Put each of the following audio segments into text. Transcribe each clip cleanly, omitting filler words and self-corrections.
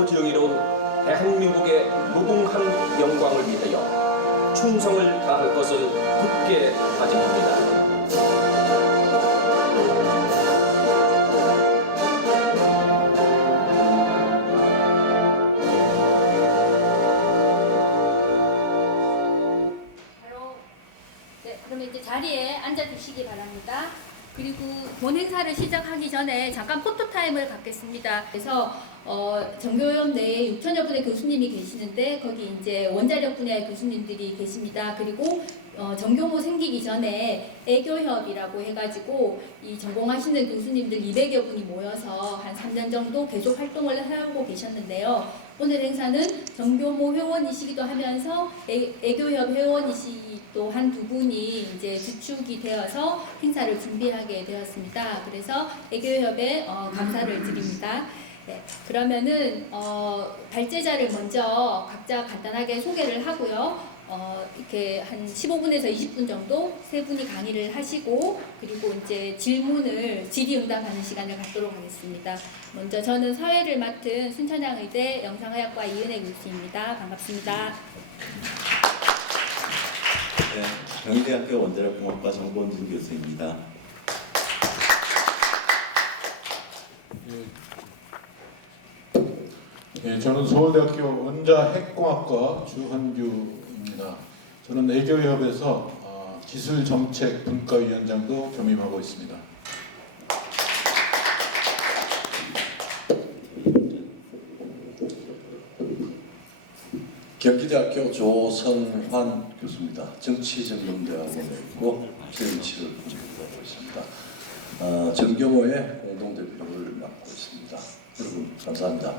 하나로 정의로운 대한민국의 무궁한 영광을 위하여 충성을 다할 것을 굳게 다짐합니다. 그러면 이제 자리에 앉아주시기 바랍니다. 그리고 본 행사를 시작하기 전에 잠깐 포토타임을 갖겠습니다. 그래서 정교협 내에 6천여 분의 교수님이 계시는데 거기 이제 원자력 분야의 교수님들이 계십니다. 그리고 정교모 생기기 전에 애교협이라고 해가지고 이 전공하시는 교수님들 200여 분이 모여서 한 3년 정도 계속 활동을 하고 계셨는데요. 오늘 행사는 정교모 회원이시기도 하면서 애교협 회원이시기도 한 두 분이 이제 주축이 되어서 행사를 준비하게 되었습니다. 그래서 애교협에 감사를 드립니다. 네, 그러면은 발제자를 먼저 각자 간단하게 소개를 하고요. 이렇게 한 15분에서 20분 정도 세 분이 강의를 하시고 그리고 이제 질의응답하는 시간을 갖도록 하겠습니다. 먼저 저는 사회를 맡은 순천향의대 영상의학과 이은혜 교수입니다. 반갑습니다. 네, 경희대학교 원자력공학과 정범진 교수입니다. 네, 저는 서울대학교 원자핵공학과 주한규입니다. 저는 애교협에서 기술정책 분과위원장도 겸임하고 있습니다. 경기대학교 조선환 교수입니다. 정치전문대학원에 있고 정치를 공부하고 있습니다. 정교모의 공동대표를 맡고 있습니다. 여러분 감사합니다.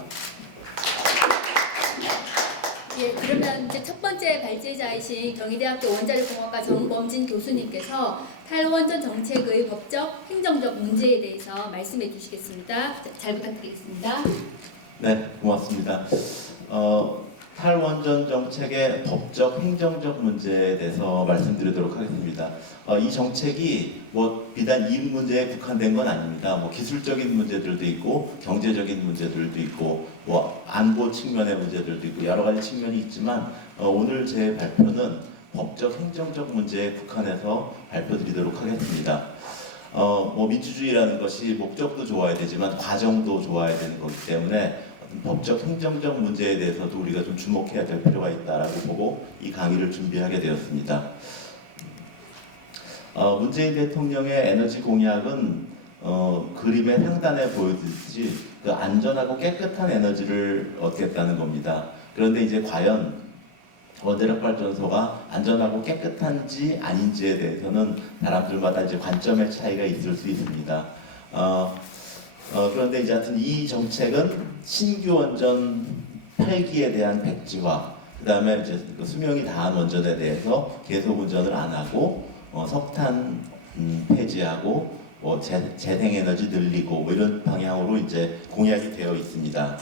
예, 그러면 이제 첫 번째 발제자이신 경희대학교 원자력공학과 정범진 교수님께서 탈원전 정책의 법적, 행정적 문제에 대해서 말씀해 주시겠습니다. 잘 부탁드리겠습니다. 네, 고맙습니다. 탈원전 정책의 법적, 행정적 문제에 대해서 말씀드리도록 하겠습니다. 이 정책이 비단 이 문제에 국한된 건 아닙니다. 기술적인 문제들도 있고, 경제적인 문제들도 있고, 안보 측면의 문제들도 있고, 여러 가지 측면이 있지만, 오늘 제 발표는 법적, 행정적 문제에 국한해서 발표드리도록 하겠습니다. 민주주의라는 것이 목적도 좋아야 되지만 과정도 좋아야 되는 거기 때문에 법적, 행정적 문제에 대해서도 우리가 좀 주목해야 될 필요가 있다라고 보고 이 강의를 준비하게 되었습니다. 문재인 대통령의 에너지 공약은 그림의 상단에 보여주듯이 그 안전하고 깨끗한 에너지를 얻겠다는 겁니다. 그런데 이제 과연 원자력 발전소가 안전하고 깨끗한지 아닌지에 대해서는 사람들마다 이제 관점의 차이가 있을 수 있습니다. 그런데 이제 하여튼 이 정책은 신규 원전 8기에 대한 백지화, 그 다음에 이제 그 수명이 다한 원전에 대해서 계속 운전을 안 하고 석탄 폐지하고 재생에너지 늘리고 이런 방향으로 이제 공약이 되어 있습니다.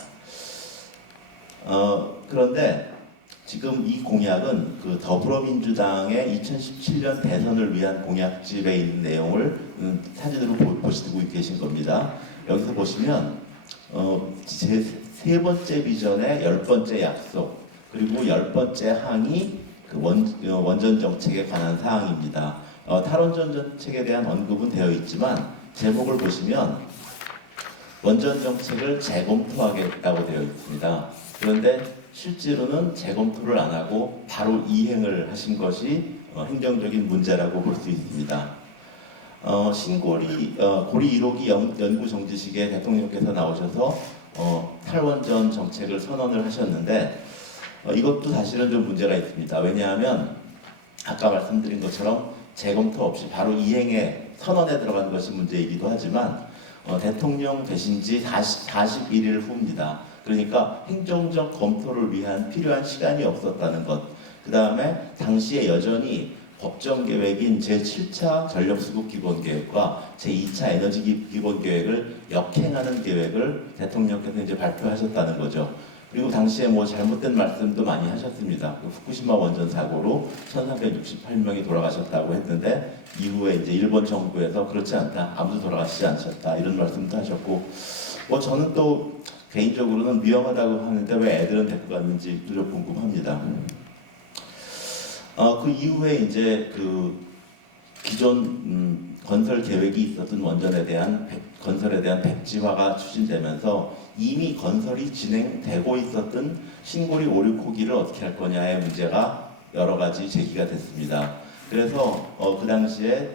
그런데 지금 이 공약은 그 더불어민주당의 2017년 대선을 위한 공약집에 있는 내용을 사진으로 보시고 계신 겁니다. 여기서 보시면 제 세 번째 비전의 10번째 약속 그리고 10번째 항이 그 원전 정책에 관한 사항입니다. 탈원전 정책에 대한 언급은 되어 있지만 제목을 보시면 원전 정책을 재검토하겠다고 되어 있습니다. 그런데 실제로는 재검토를 안 하고 바로 이행을 하신 것이 행정적인 문제라고 볼 수 있습니다. 고리 1호기 연구 정지식에 대통령께서 나오셔서 탈원전 정책을 선언을 하셨는데 이것도 사실은 좀 문제가 있습니다. 왜냐하면 아까 말씀드린 것처럼 재검토 없이 바로 이행에 선언에 들어간 것이 문제이기도 하지만 대통령 되신 지 41일 후입니다. 그러니까 행정적 검토를 위한 필요한 시간이 없었다는 것. 그 다음에 당시에 여전히 법정계획인 제7차 전력수급기본계획과 제2차 에너지기본계획을 역행하는 계획을 대통령께서 이제 발표하셨다는 거죠. 그리고 당시에 잘못된 말씀도 많이 하셨습니다. 후쿠시마 원전 사고로 1368명이 돌아가셨다고 했는데 이후에 이제 일본 정부에서 그렇지 않다, 아무도 돌아가시지 않으셨다 이런 말씀도 하셨고, 저는 또 개인적으로는 위험하다고 하는데 왜 애들은 데리고 갔는지 좀 궁금합니다. 그 이후에 이제 그 기존 건설 계획이 있었던 원전에 대한 건설에 대한 백지화가 추진되면서 이미 건설이 진행되고 있었던 신고리 5,6호기를 어떻게 할 거냐의 문제가 여러 가지 제기가 됐습니다. 그래서 그 당시에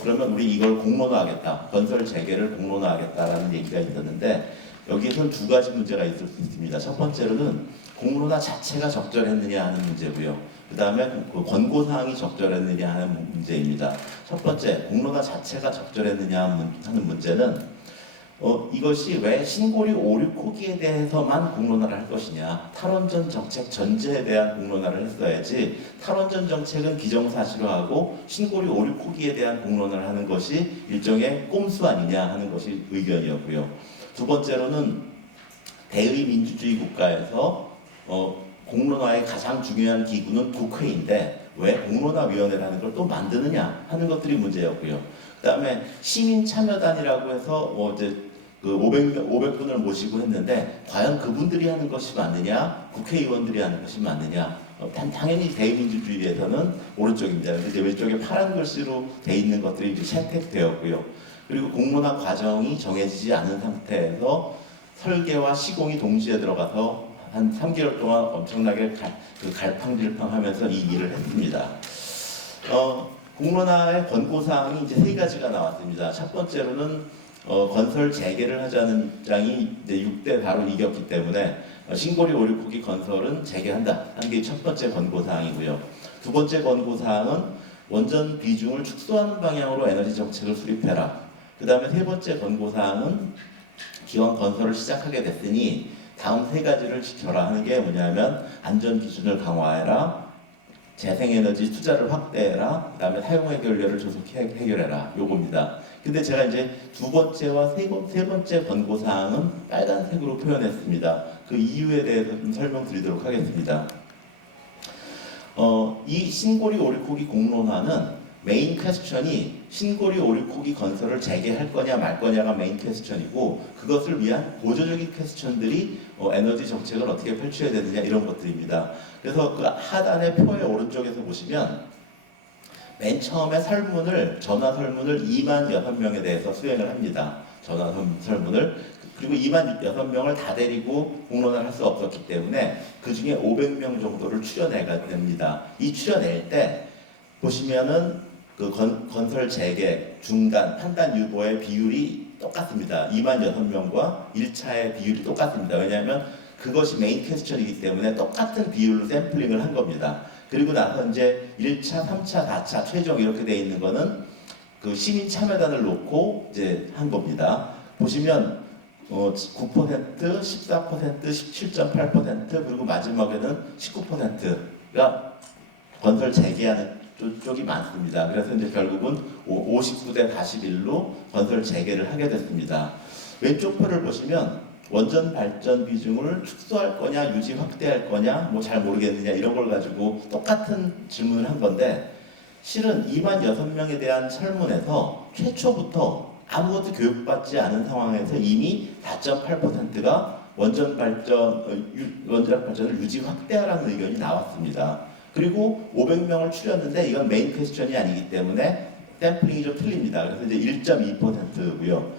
그러면 우리 이걸 공론화하겠다, 건설 재개를 공론화하겠다라는 얘기가 있었는데 여기에선 두 가지 문제가 있을 수 있습니다. 첫 번째로는 공론화 자체가 적절했느냐 하는 문제고요. 그 다음에 그 권고사항이 적절했느냐 하는 문제입니다. 첫 번째, 공론화 자체가 적절했느냐 하는 문제는 이것이 왜 신고리 5,6호기에 대해서만 공론화를 할 것이냐, 탈원전 정책 전제에 대한 공론화를 했어야지 탈원전 정책은 기정사실화하고 신고리 5,6호기에 대한 공론화를 하는 것이 일종의 꼼수 아니냐 하는 것이 의견이었고요. 두 번째로는 대의 민주주의 국가에서 공론화의 가장 중요한 기구는 국회인데 왜 공론화위원회라는 걸 또 만드느냐 하는 것들이 문제였고요. 그 다음에 시민참여단이라고 해서 이제 그 500분을 모시고 했는데 과연 그분들이 하는 것이 맞느냐, 국회의원들이 하는 것이 맞느냐. 당연히 대의민주주의에서는 오른쪽입니다. 근데 이제 왼쪽에 파란 글씨로 돼 있는 것들이 이제 채택되었고요. 그리고 공론화 과정이 정해지지 않은 상태에서 설계와 시공이 동시에 들어가서 한 3개월 동안 엄청나게 갈팡질팡하면서 이 일을 했습니다. 공론화의 권고사항이 이제 세 가지가 나왔습니다. 첫 번째로는 건설 재개를 하자는 입장이 이제 6대 4로 이겼기 때문에 신고리 5,6호기 건설은 재개한다 하는 게 첫 번째 권고사항이고요. 두 번째 권고사항은 원전 비중을 축소하는 방향으로 에너지 정책을 수립해라. 그 다음에 세 번째 권고사항은 기왕 건설을 시작하게 됐으니 다음 세 가지를 지켜라 하는 게 뭐냐면 안전 기준을 강화해라, 재생에너지 투자를 확대해라, 그 다음에 사용해결료를 조속히 해결해라, 요겁니다. 근데 제가 이제 두 번째와 세 번째 권고사항은 빨간색으로 표현했습니다. 그 이유에 대해서 좀 설명드리도록 하겠습니다. 이 신고리 5,6호기 공론화는 메인 퀘스천이 신고리 5,6호기 건설을 재개할 거냐 말 거냐가 메인 퀘스천이고 그것을 위한 보조적인 퀘스천들이 에너지 정책을 어떻게 펼쳐야 되느냐 이런 것들입니다. 그래서 그 하단의 표의 오른쪽에서 보시면 맨 처음에 전화 설문을 2만 6명에 대해서 수행을 합니다. 전화 설문을. 그리고 2만 6명을 다 데리고 공론화를 할 수 없었기 때문에 그 중에 500명 정도를 추려내야 됩니다. 이 추려낼 때 보시면은 그 건설 재개, 중단, 판단 유보의 비율이 똑같습니다. 2만 6명과 1차의 비율이 똑같습니다. 왜냐하면 그것이 메인 퀘스천이기 때문에 똑같은 비율로 샘플링을 한 겁니다. 그리고 나서 이제 1차, 3차, 4차 최종 이렇게 돼 있는 거는 그 시민 참여단을 놓고 이제 한 겁니다. 보시면 9%, 14%, 17.8% 그리고 마지막에는 19%가 건설 재개하는 쪽이 많습니다. 그래서 이제 결국은 59대 41로 건설 재개를 하게 됐습니다. 왼쪽 표를 보시면 원전 발전 비중을 축소할 거냐, 유지 확대할 거냐, 뭐 잘 모르겠느냐 이런 걸 가지고 똑같은 질문을 한 건데 실은 2만 6명에 대한 설문에서 최초부터 아무것도 교육받지 않은 상황에서 이미 4.8%가 원전 발전을 유지 확대하라는 의견이 나왔습니다. 그리고 500명을 추렸는데 이건 메인 퀘스천이 아니기 때문에 샘플링이 좀 틀립니다. 그래서 이제 1.2%고요.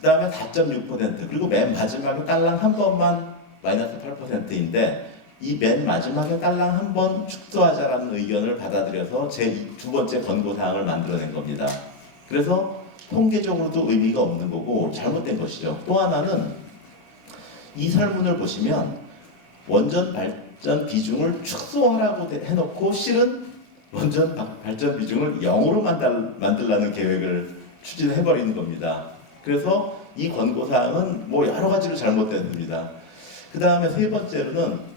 그 다음에 4.6% 그리고 맨 마지막에 딸랑 한 번만 마이너스 8%인데 이 맨 마지막에 딸랑 한 번 축소하자라는 의견을 받아들여서 제 두 번째 권고사항을 만들어낸 겁니다. 그래서 통계적으로도 의미가 없는 거고 잘못된 것이죠. 또 하나는 이 설문을 보시면 원전 발전 비중을 축소하라고 해놓고 실은 원전 발전 비중을 0으로 만들라는 계획을 추진해버리는 겁니다. 그래서 이 권고사항은 뭐 여러 가지로 잘못됐습니다. 그 다음에 세 번째로는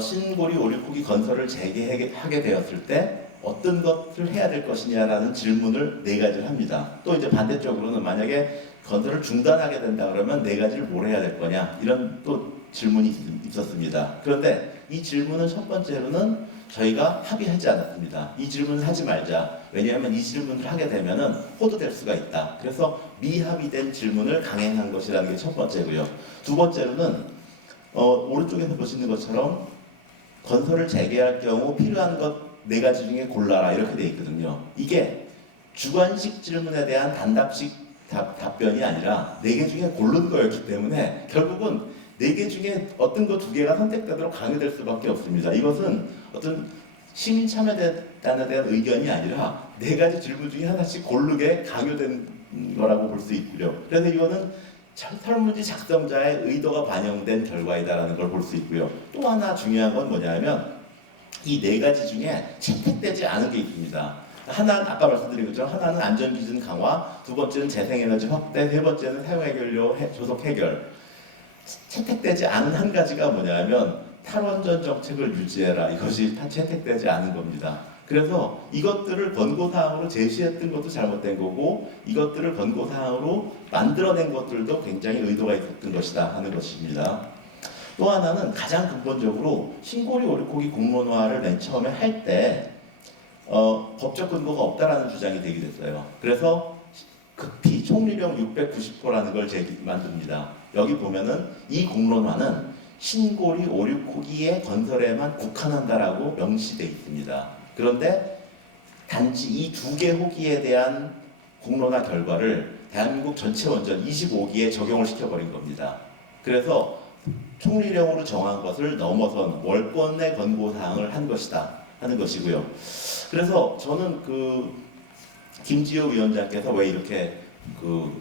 신고리 5,6호기 건설을 재개하게 되었을 때 어떤 것을 해야 될 것이냐라는 질문을 네 가지를 합니다. 또 이제 반대쪽으로는 만약에 건설을 중단하게 된다 그러면 네 가지를 뭘 해야 될 거냐 이런 또 질문이 있었습니다. 그런데 이 질문은 첫 번째로는 저희가 합의하지 않았습니다. 이 질문을 하지 말자. 왜냐하면 이 질문을 하게 되면은 호도될 수가 있다. 그래서 미합의된 질문을 강행한 것이라는 게 첫 번째고요. 두 번째로는 오른쪽에서 보시는 것처럼 건설을 재개할 경우 필요한 것 4가지 중에 골라라 이렇게 돼 있거든요. 이게 주관식 질문에 대한 단답식 답변이 아니라 4개 중에 고른 거였기 때문에 결국은 4개 중에 어떤 거 2개가 선택되도록 강요될 수밖에 없습니다. 이것은 어떤 시민 참여단에 대한 의견이 아니라 4가지 질문 중에 하나씩 고르게 강요된 거라고 볼 수 있고요. 그래서 이거는 설문지 작성자의 의도가 반영된 결과이다라는 걸 볼 수 있고요. 또 하나 중요한 건 뭐냐면 이 4가지 중에 채택되지 않은 게 있습니다. 하나는 아까 말씀드린 것처럼 하나는 안전기준 강화, 두 번째는 재생에너지 확대, 세 번째는 사용해결료 조속 해결. 채택되지 않은 한 가지가 뭐냐면 탈원전 정책을 유지해라. 이것이 다 채택되지 않은 겁니다. 그래서 이것들을 권고사항으로 제시했던 것도 잘못된 거고 이것들을 권고사항으로 만들어낸 것들도 굉장히 의도가 있었던 것이다 하는 것입니다. 또 하나는 가장 근본적으로 신고리 오리고기 공론화를 맨 처음에 할 때 법적 근거가 없다라는 주장이 되게 됐어요. 그래서 급히 총리령 690호라는 걸 만듭니다. 여기 보면은 이 공론화는 신고리 오리고기의 건설에만 국한한다라고 명시되어 있습니다. 그런데 단지 이 2개 호기에 대한 공론화 결과를 대한민국 전체 원전 25기에 적용을 시켜버린 겁니다. 그래서 총리령으로 정한 것을 넘어선 월권의 권고사항을 한 것이다 하는 것이고요. 그래서 저는 김지호 위원장께서 왜 이렇게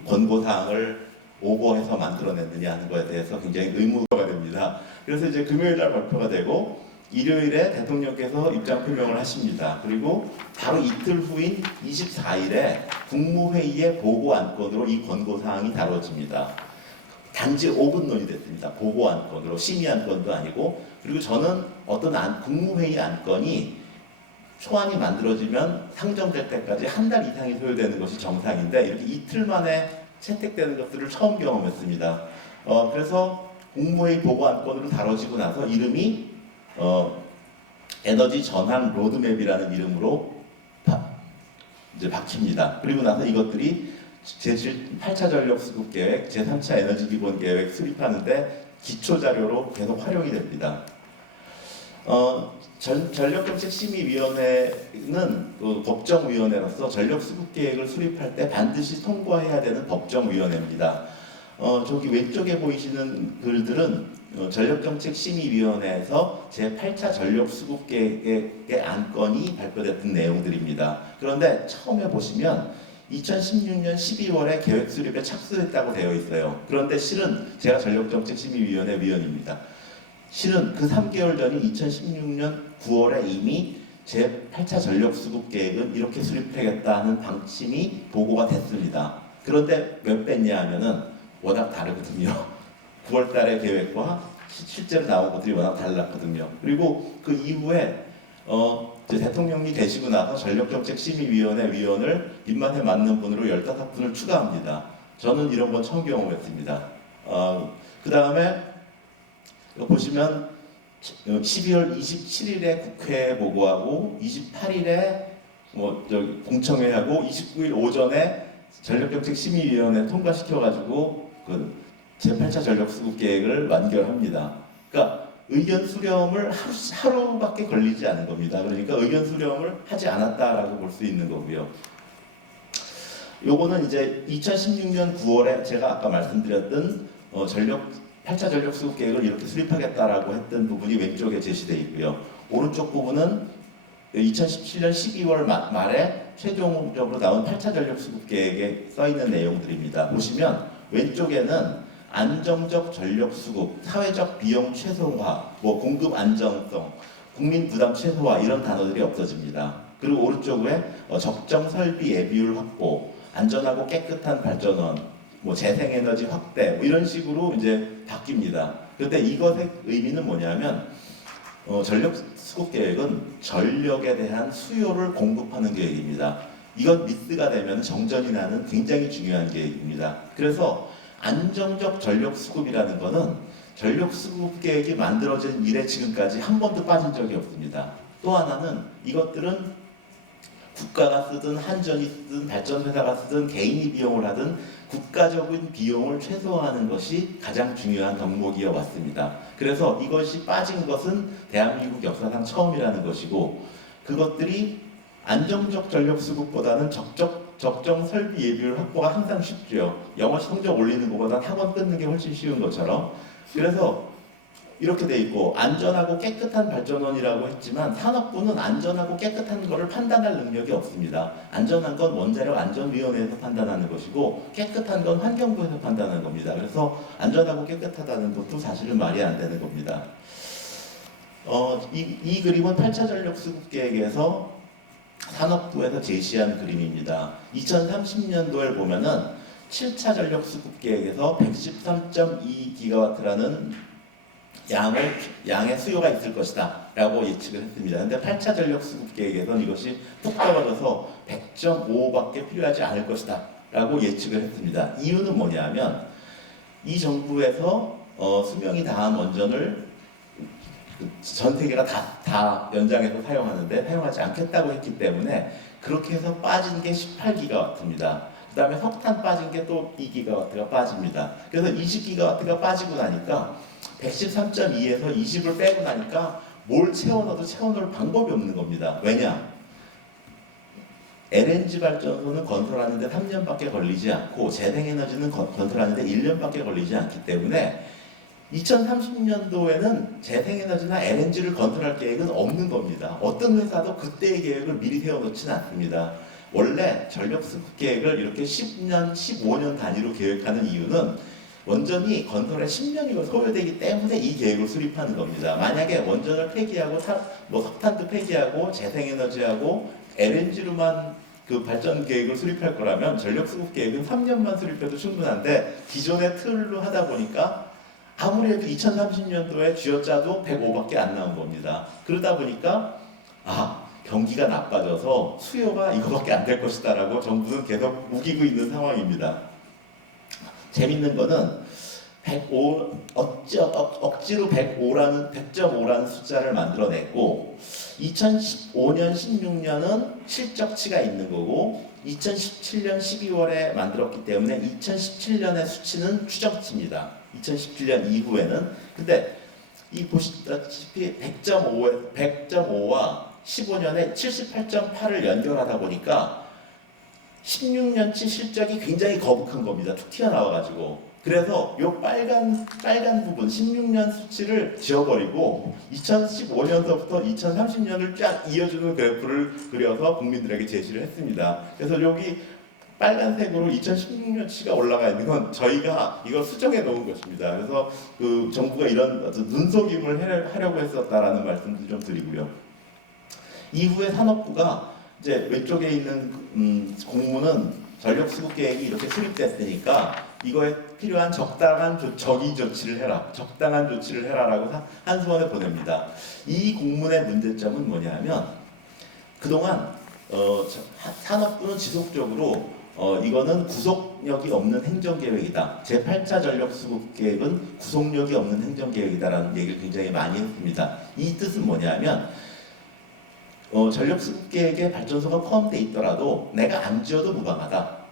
권고사항을 오버해서 만들어냈느냐 하는 것에 대해서 굉장히 의무가 됩니다. 그래서 이제 금요일 날 발표가 되고 일요일에 대통령께서 입장 표명을 하십니다. 그리고 바로 이틀 후인 24일에 국무회의의 보고 안건으로 이 권고사항이 다뤄집니다. 단지 5분 논의됐습니다. 보고 안건으로 심의 안건도 아니고 그리고 저는 어떤 국무회의 안건이 초안이 만들어지면 상정될 때까지 한 달 이상이 소요되는 것이 정상인데 이렇게 이틀 만에 채택되는 것들을 처음 경험했습니다. 그래서 국무회의 보고 안건으로 다뤄지고 나서 이름이 에너지 전환 로드맵이라는 이름으로 이제 바뀝니다. 그리고 나서 이것들이 제8차 전력 수급 계획, 제3차 에너지 기본 계획 수립하는데 기초 자료로 계속 활용이 됩니다. 전력정책심의위원회는 법정위원회로서 전력 수급 계획을 수립할 때 반드시 통과해야 되는 법정위원회입니다. 저기 왼쪽에 보이시는 글들은 전력정책심의위원회에서 제8차 전력수급계획의 안건이 발표됐던 내용들입니다. 그런데 처음에 보시면 2016년 12월에 계획 수립에 착수했다고 되어 있어요. 그런데 실은 제가 전력정책심의위원회 위원입니다. 실은 그 3개월 전인 2016년 9월에 이미 제8차 전력수급계획은 이렇게 수립하겠다는 방침이 보고가 됐습니다. 그런데 몇 배냐 하면은 워낙 다르거든요. 9월 달의 계획과 실제로 나온 것들이 워낙 달랐거든요. 그리고 그 이후에 대통령이 되시고 나서 전력정책심의위원회 위원을 입맛에 맞는 분으로 15분을 추가합니다. 저는 이런 건 처음 경험했습니다. 그 다음에 보시면 12월 27일에 국회에 보고하고 28일에 공청회하고 29일 오전에 전력정책심의위원회 통과시켜가지고 제8차 전력수급계획을 완결합니다. 그러니까 의견 수렴을 하루밖에 걸리지 않은 겁니다. 그러니까 의견 수렴을 하지 않았다라고 볼 수 있는 거고요. 요거는 이제 2016년 9월에 제가 아까 말씀드렸던 8차 전력수급계획을 이렇게 수립하겠다라고 했던 부분이 왼쪽에 제시되어 있고요. 오른쪽 부분은 2017년 12월 말에 최종적으로 나온 8차 전력수급계획에 써있는 내용들입니다. 보시면 왼쪽에는 안정적 전력수급, 사회적 비용 최소화, 공급 안정성, 국민 부담 최소화 이런 단어들이 없어집니다. 그리고 오른쪽에 적정 설비 예비율 확보, 안전하고 깨끗한 발전원, 재생에너지 확대 이런 식으로 이제 바뀝니다. 그런데 이것의 의미는 뭐냐면 전력 수급 계획은 전력에 대한 수요를 공급하는 계획입니다. 이건 미스가 되면 정전이 나는 굉장히 중요한 계획입니다. 그래서 안정적 전력 수급이라는 것은 전력 수급 계획이 만들어진 이래 지금까지 한 번도 빠진 적이 없습니다. 또 하나는 이것들은 국가가 쓰든 한전이 쓰든 발전회사가 쓰든 개인이 비용을 하든 국가적인 비용을 최소화하는 것이 가장 중요한 덕목이어 왔습니다. 그래서 이것이 빠진 것은 대한민국 역사상 처음이라는 것이고, 그것들이 안정적 전력 수급보다는 적정 설비 예비율 확보가 항상 쉽죠. 영어 성적 올리는 것보다 학원 끊는 게 훨씬 쉬운 것처럼. 그래서 이렇게 돼 있고, 안전하고 깨끗한 발전원이라고 했지만 산업부는 안전하고 깨끗한 것을 판단할 능력이 없습니다. 안전한 건 원자력 안전위원회에서 판단하는 것이고 깨끗한 건 환경부에서 판단하는 겁니다. 그래서 안전하고 깨끗하다는 것도 사실은 말이 안 되는 겁니다. 이 그림은 8차 전력 수급 계획에서 산업부에서 제시한 그림입니다. 2030년도에 보면은 7차 전력 수급 계획에서 113.2GW라는 양의 수요가 있을 것이다 라고 예측을 했습니다. 근데 8차 전력 수급 계획에서는 이것이 뚝 떨어져서 100.5밖에 필요하지 않을 것이다 라고 예측을 했습니다. 이유는 뭐냐면 이 정부에서 수명이 다한 원전을 전 세계가 다 연장해서 사용하지 않겠다고 했기 때문에 그렇게 해서 빠진 게 18GW입니다. 그 다음에 석탄 빠진 게 또 2GW가 빠집니다. 그래서 20GW가 빠지고 나니까 113.2에서 20을 빼고 나니까 뭘 채워넣어도 채워넣을 방법이 없는 겁니다. 왜냐? LNG 발전소는 건설하는데 3년밖에 걸리지 않고 재생에너지는 건설하는데 1년밖에 걸리지 않기 때문에 2030년도에는 재생에너지나 LNG를 건설할 계획은 없는 겁니다. 어떤 회사도 그때의 계획을 미리 세워놓지는 않습니다. 원래 전력수급 계획을 이렇게 10년, 15년 단위로 계획하는 이유는 원전이 건설에 10년이 소요되기 때문에 이 계획을 수립하는 겁니다. 만약에 원전을 폐기하고 석탄도 폐기하고 재생에너지하고 LNG로만 그 발전 계획을 수립할 거라면 전력수급 계획은 3년만 수립해도 충분한데 기존의 틀로 하다 보니까 아무리 해도 2030년도에 쥐어짜도 105밖에 안 나온 겁니다. 그러다 보니까 경기가 나빠져서 수요가 이거밖에 안 될 것이다 라고 정부는 계속 우기고 있는 상황입니다. 재밌는 거는 105, 억지로 100.5라는 숫자를 만들어냈고 2015년, 16년은 실적치가 있는 거고 2017년 12월에 만들었기 때문에 2017년의 수치는 추정치입니다. 2017년 이후에는. 근데 이 보시다시피 100.5와 15년에 78.8을 연결하다 보니까 16년치 실적이 굉장히 거북한 겁니다. 툭 튀어나와가지고. 그래서 이 빨간 부분 16년 수치를 지워버리고 2015년서부터 2030년을 쫙 이어주는 그래프를 그려서 국민들에게 제시를 했습니다. 그래서 여기 빨간색으로 2016년치가 올라가 있는 건 저희가 이걸 수정해 놓은 것입니다. 그래서 그 정부가 이런 눈속임을 하려고 했었다라는 말씀도 좀 드리고요. 이후에 산업부가 이제 왼쪽에 있는 공문은 전력 수급 계획이 이렇게 수립됐으니까 이거에 필요한 적당한 적의 조치를 해라. 적당한 조치를 해라라고 한수원에 보냅니다. 이 공문의 문제점은 뭐냐면 그동안 산업부는 지속적으로 이거는 구속력이 없는 행정계획이다. 제8차 전력수급계획은 구속력이 없는 행정계획이다라는 얘기를 굉장히 많이 했습니다. 이 뜻은 뭐냐면 전력수급계획에 발전소가 포함되어 있더라도 내가 안 지어도 무방하다.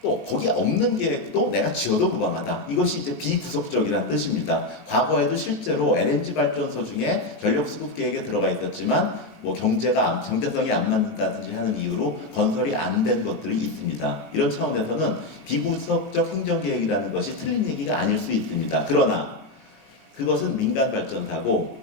또 거기에 없는 계획도 내가 지어도 무방하다. 이것이 이제 비구속적이라는 뜻입니다. 과거에도 실제로 LNG 발전소 중에 전력수급계획에 들어가 있었지만 경제성이 안 맞는다든지 하는 이유로 건설이 안 된 것들이 있습니다. 이런 차원에서는 비구속적 행정계획이라는 것이 틀린 얘기가 아닐 수 있습니다. 그러나 그것은 민간 발전사고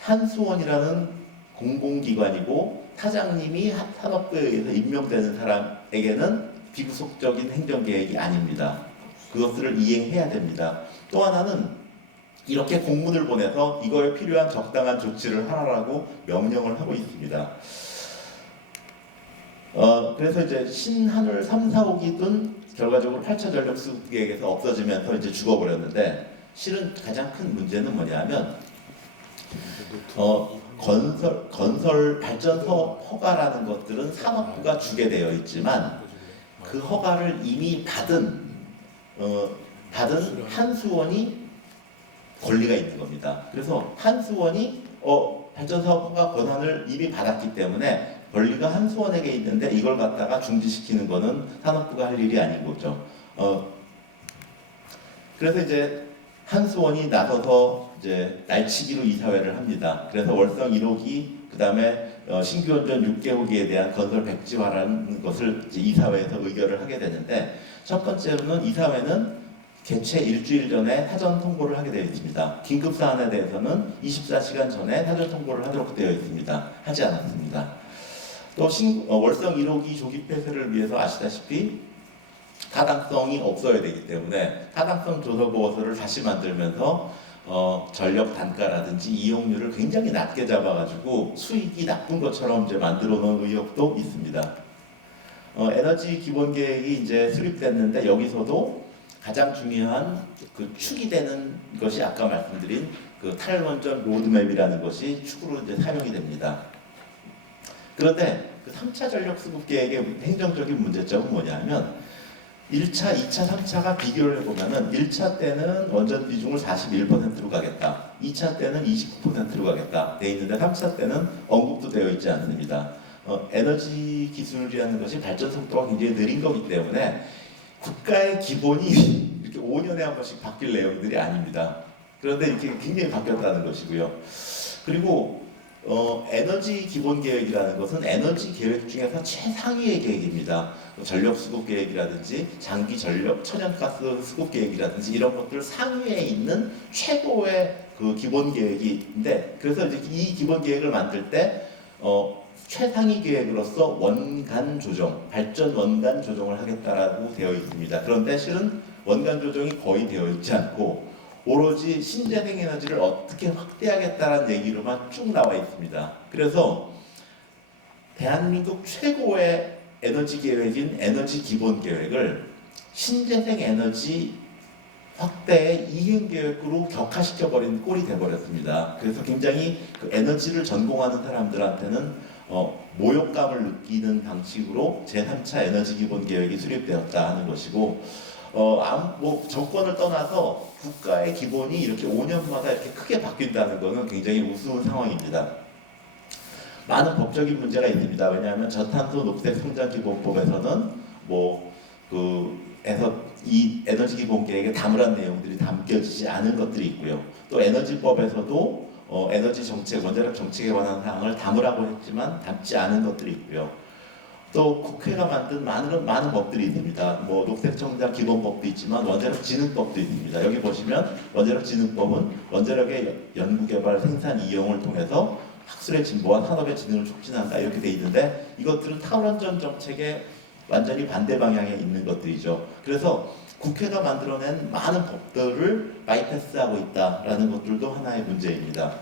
한수원이라는 공공기관이고 사장님이 산업부에 의해서 임명되는 사람에게는 비구속적인 행정계획이 아닙니다. 그것들을 이행해야 됩니다. 또 하나는 이렇게 공문을 보내서 이거에 필요한 적당한 조치를 하라고 명령을 하고 있습니다. 그래서 이제 신한울 3, 4, 5기는 결과적으로 8차 전력수급계획에서 없어지면서 이제 죽어버렸는데 실은 가장 큰 문제는 뭐냐면 건설 발전소 허가라는 것들은 산업부가 주게 되어 있지만 그 허가를 이미 받은 한수원이 권리가 있는 겁니다. 그래서 한수원이 발전사업 허가 권한을 이미 받았기 때문에 권리가 한수원에게 있는데 이걸 갖다가 중지시키는 거는 산업부가 할 일이 아닌 거죠. 그래서 이제 한수원이 나서서 이제 날치기로 이사회를 합니다. 그래서 월성 1호기, 그 다음에 신규 원전 6개호기에 대한 건설 백지화라는 것을 이제 이사회에서 의결을 하게 되는데, 첫 번째로는 이사회는 개최 일주일 전에 사전 통보를 하게 되어 있습니다. 긴급 사안에 대해서는 24시간 전에 사전 통보를 하도록 되어 있습니다. 하지 않았습니다. 또 월성 1호기 조기 폐쇄를 위해서 아시다시피 타당성이 없어야 되기 때문에 타당성 조사 보고서를 다시 만들면서 전력 단가라든지 이용률을 굉장히 낮게 잡아가지고 수익이 나쁜 것처럼 이제 만들어 놓은 의혹도 있습니다. 에너지 기본 계획이 이제 수립됐는데 여기서도 가장 중요한 그 축이 되는 것이 아까 말씀드린 그 탈원전 로드맵이라는 것이 축으로 이제 사용이 됩니다. 그런데 그 3차 전력 수급 계획의 행정적인 문제점은 뭐냐면 1차, 2차, 3차가 비교를 해보면은 1차 때는 원전 비중을 41%로 가겠다. 2차 때는 29%로 가겠다. 돼 있는데 3차 때는 언급도 되어 있지 않습니다. 에너지 기술이라는 것이 발전 속도가 굉장히 느린 거기 때문에 국가의 기본이 이렇게 5년에 한 번씩 바뀔 내용들이 아닙니다. 그런데 이렇게 굉장히 바뀌었다는 것이고요. 그리고 에너지 기본 계획이라는 것은 에너지 계획 중에서 최상위의 계획입니다. 전력 수급 계획이라든지 장기 전력 천연가스 수급 계획이라든지 이런 것들 상위에 있는 최고의 그 기본 계획인데, 그래서 이제 이 기본 계획을 만들 때 최상위 계획으로서 원간 조정, 발전 원간 조정을 하겠다라고 되어 있습니다. 그런데 실은 원간 조정이 거의 되어 있지 않고 오로지 신재생 에너지를 어떻게 확대하겠다는 얘기로만 쭉 나와 있습니다. 그래서 대한민국 최고의 에너지 계획인 에너지 기본 계획을 신재생 에너지 확대의 이행 계획으로 격화시켜 버린 꼴이 돼 버렸습니다. 그래서 굉장히 그 에너지를 전공하는 사람들한테는 모욕감을 느끼는 방식으로 제3차 에너지 기본 계획이 수립되었다 하는 것이고, 뭐 정권을 떠나서 국가의 기본이 이렇게 5년마다 이렇게 크게 바뀐다는 것은 굉장히 우스운 상황입니다. 많은 법적인 문제가 있습니다. 왜냐하면 저탄소 녹색 성장 기본법에서는 이 에너지 기본 계획에 담으란 내용들이 담겨지지 않은 것들이 있고요. 또 에너지법에서도 에너지 정책, 원자력 정책에 관한 사항을 담으라고 했지만 담지 않은 것들이 있고요. 또 국회가 만든 많은 법들이 있습니다. 뭐 녹색정장 기본법도 있지만 원자력진흥법도 있습니다. 여기 보시면 원자력진흥법은 원자력의 연구개발, 생산, 이용을 통해서 학술의 진보와 산업의 진흥을 촉진한다 이렇게 돼 있는데, 이것들은 탈원전 정책의 완전히 반대 방향에 있는 것들이죠. 그래서 국회가 만들어낸 많은 법들을 바이패스하고 있다라는 것들도 하나의 문제입니다.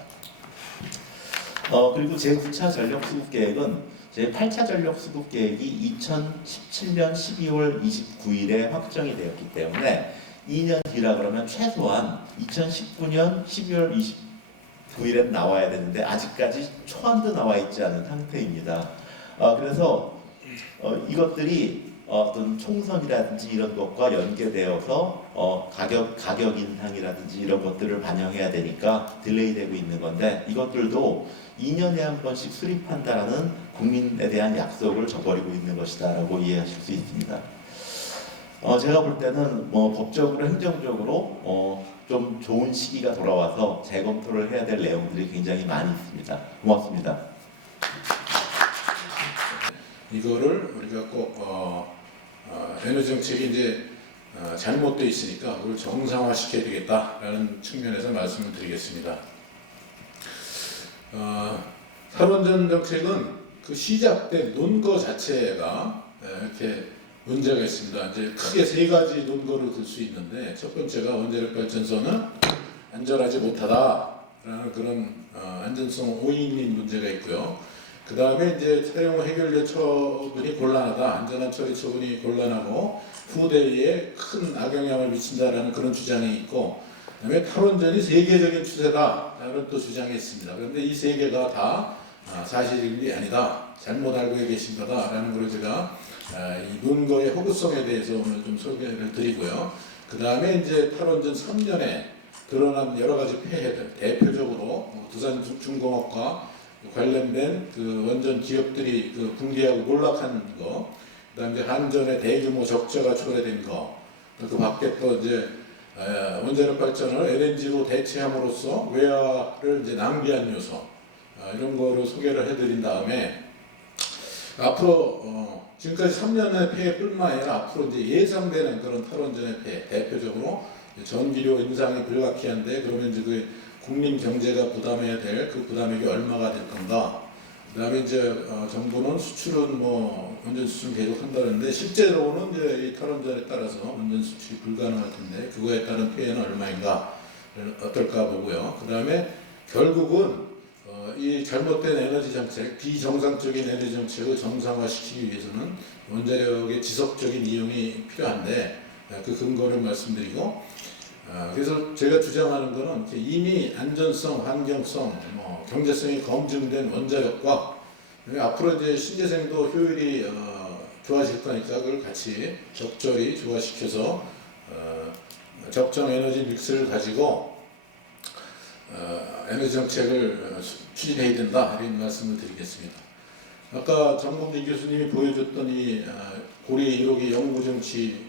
그리고 제9차 전력수급계획은 제8차 전력수급계획이 2017년 12월 29일에 확정이 되었기 때문에 2년 뒤라 그러면 최소한 2019년 12월 29일에 나와야 되는데 아직까지 초안도 나와 있지 않은 상태입니다. 그래서 이것들이 어떤 총선이라든지 이런 것과 연계되어서 가격 인상이라든지 이런 것들을 반영해야 되니까 딜레이되고 있는 건데, 이것들도 2년에 한 번씩 수립한다라는 국민에 대한 약속을 저버리고 있는 것이다라고 이해하실 수 있습니다. 제가 볼 때는 뭐 법적으로 행정적으로 좀 좋은 시기가 돌아와서 재검토를 해야 될 내용들이 굉장히 많이 있습니다. 고맙습니다. 이거를 우리가 꼭 에너지 정책이 이제 잘못되어 있으니까 그걸 정상화시켜야 되겠다라는 측면에서 말씀을 드리겠습니다. 탈원전 정책은 그 시작된 논거 자체가 이렇게 문제가 있습니다. 이제 크게 세 가지 논거를 들 수 있는데, 첫 번째가 원자력 발전소는 안전하지 못하다라는 그런 안전성 오인인 문제가 있고요. 그 다음에 이제 사용 해결료 처분이 곤란하다, 안전한 처리 처분이 곤란하고 후대에 큰 악영향을 미친다라는 그런 주장이 있고, 그다음에 탈원전이 세계적인 추세다라는 또 주장이 있습니다. 그런데 이 세 개가 다 사실이 아니다, 잘못 알고 계신 거다라는 걸 제가 이 논거의 허구성에 대해서 오늘 좀 소개를 드리고요. 그 다음에 이제 탈원전 3년에 드러난 여러 가지 폐해들, 대표적으로 두산 중공업과 관련된 그 원전 기업들이 그 붕괴하고 몰락한 거, 그다음에 한전의 대규모 적자가 초래된 거, 그 밖에 또 이제 원자력 발전을 LNG로 대체함으로써 외화를 이제 낭비한 요소, 이런 거로 소개를 해드린 다음에 앞으로 지금까지 3년의 폐해뿐만 아니라 앞으로 이제 예상되는 그런 탈원전의 폐해, 대표적으로 전기료 인상이 불가피한데 그러면 이제 그 국민 경제가 부담해야 될 그 부담액이 얼마가 될 건가? 그다음에 이제 정부는 수출은 뭐 원전 수출 계속 한다는데 실제로는 이제 이 탈원전에 따라서 원전 수출이 불가능할 텐데 그거에 따른 피해는 얼마인가 어떨까 보고요. 그다음에 결국은 이 잘못된 에너지 정책, 비정상적인 에너지 정책을 정상화시키기 위해서는 원자력의 지속적인 이용이 필요한데 그 근거를 말씀드리고, 그래서 제가 주장하는 것은 이미 안전성, 환경성, 경제성이 검증된 원자력과 앞으로 이제 신재생도 효율이 좋아질 거니까 그걸 같이 적절히 조화시켜서 적정 에너지 믹스를 가지고 에너지 정책을 추진해야 된다 이런 말씀을 드리겠습니다. 아까 정봉진 교수님이 보여줬던 이 고리 1호기 영구정치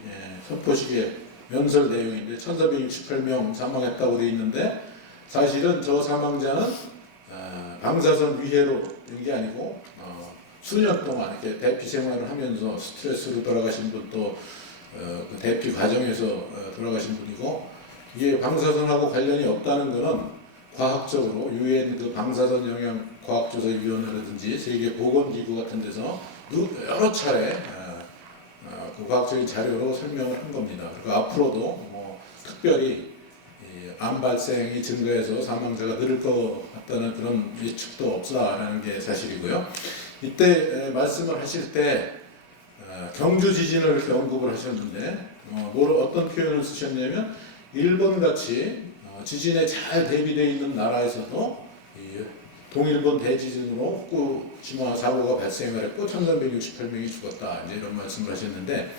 선포식의 연설 내용인데 1468명 사망했다고 되어 있는데 사실은 저 사망자는 방사선 위해로 된 게 아니고 수년 동안 이렇게 대피 생활을 하면서 스트레스로 돌아가신 분도 그 대피 과정에서 돌아가신 분이고, 이게 방사선하고 관련이 없다는 것은 과학적으로 유엔 그 방사선 영향 과학조사위원회라든지 세계 보건기구 같은 데서 여러 차례 그 과학적인 자료로 설명을 한 겁니다. 그리고 앞으로도 뭐 특별히 암 발생이 증가해서 사망자가 늘을 것 같다는 그런 예측도 없다라는 게 사실이고요. 이때 말씀을 하실 때 경주 지진을 이렇게 언급을 하셨는데 어떤 표현을 쓰셨냐면 일본같이 지진에 잘 대비되어 있는 나라에서도 동일본 대지진으로 후쿠시마 사고가 발생을 했고 1368명이 죽었다 이제 이런 말씀을 하셨는데,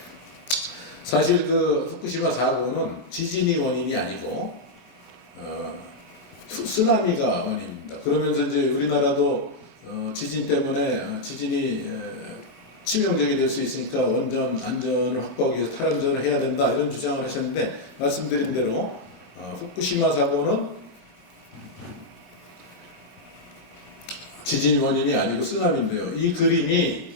사실 그 후쿠시마 사고는 지진이 원인이 아니고 쓰나미가 원인입니다. 그러면서 이제 우리나라도 지진 때문에 지진이 치명적이 될 수 있으니까 원전 안전을 확보하기 위해서 탈원전을 해야 된다 이런 주장을 하셨는데, 말씀드린 대로 후쿠시마 사고는 지진 원인이 아니고 쓰나미인데요. 이 그림이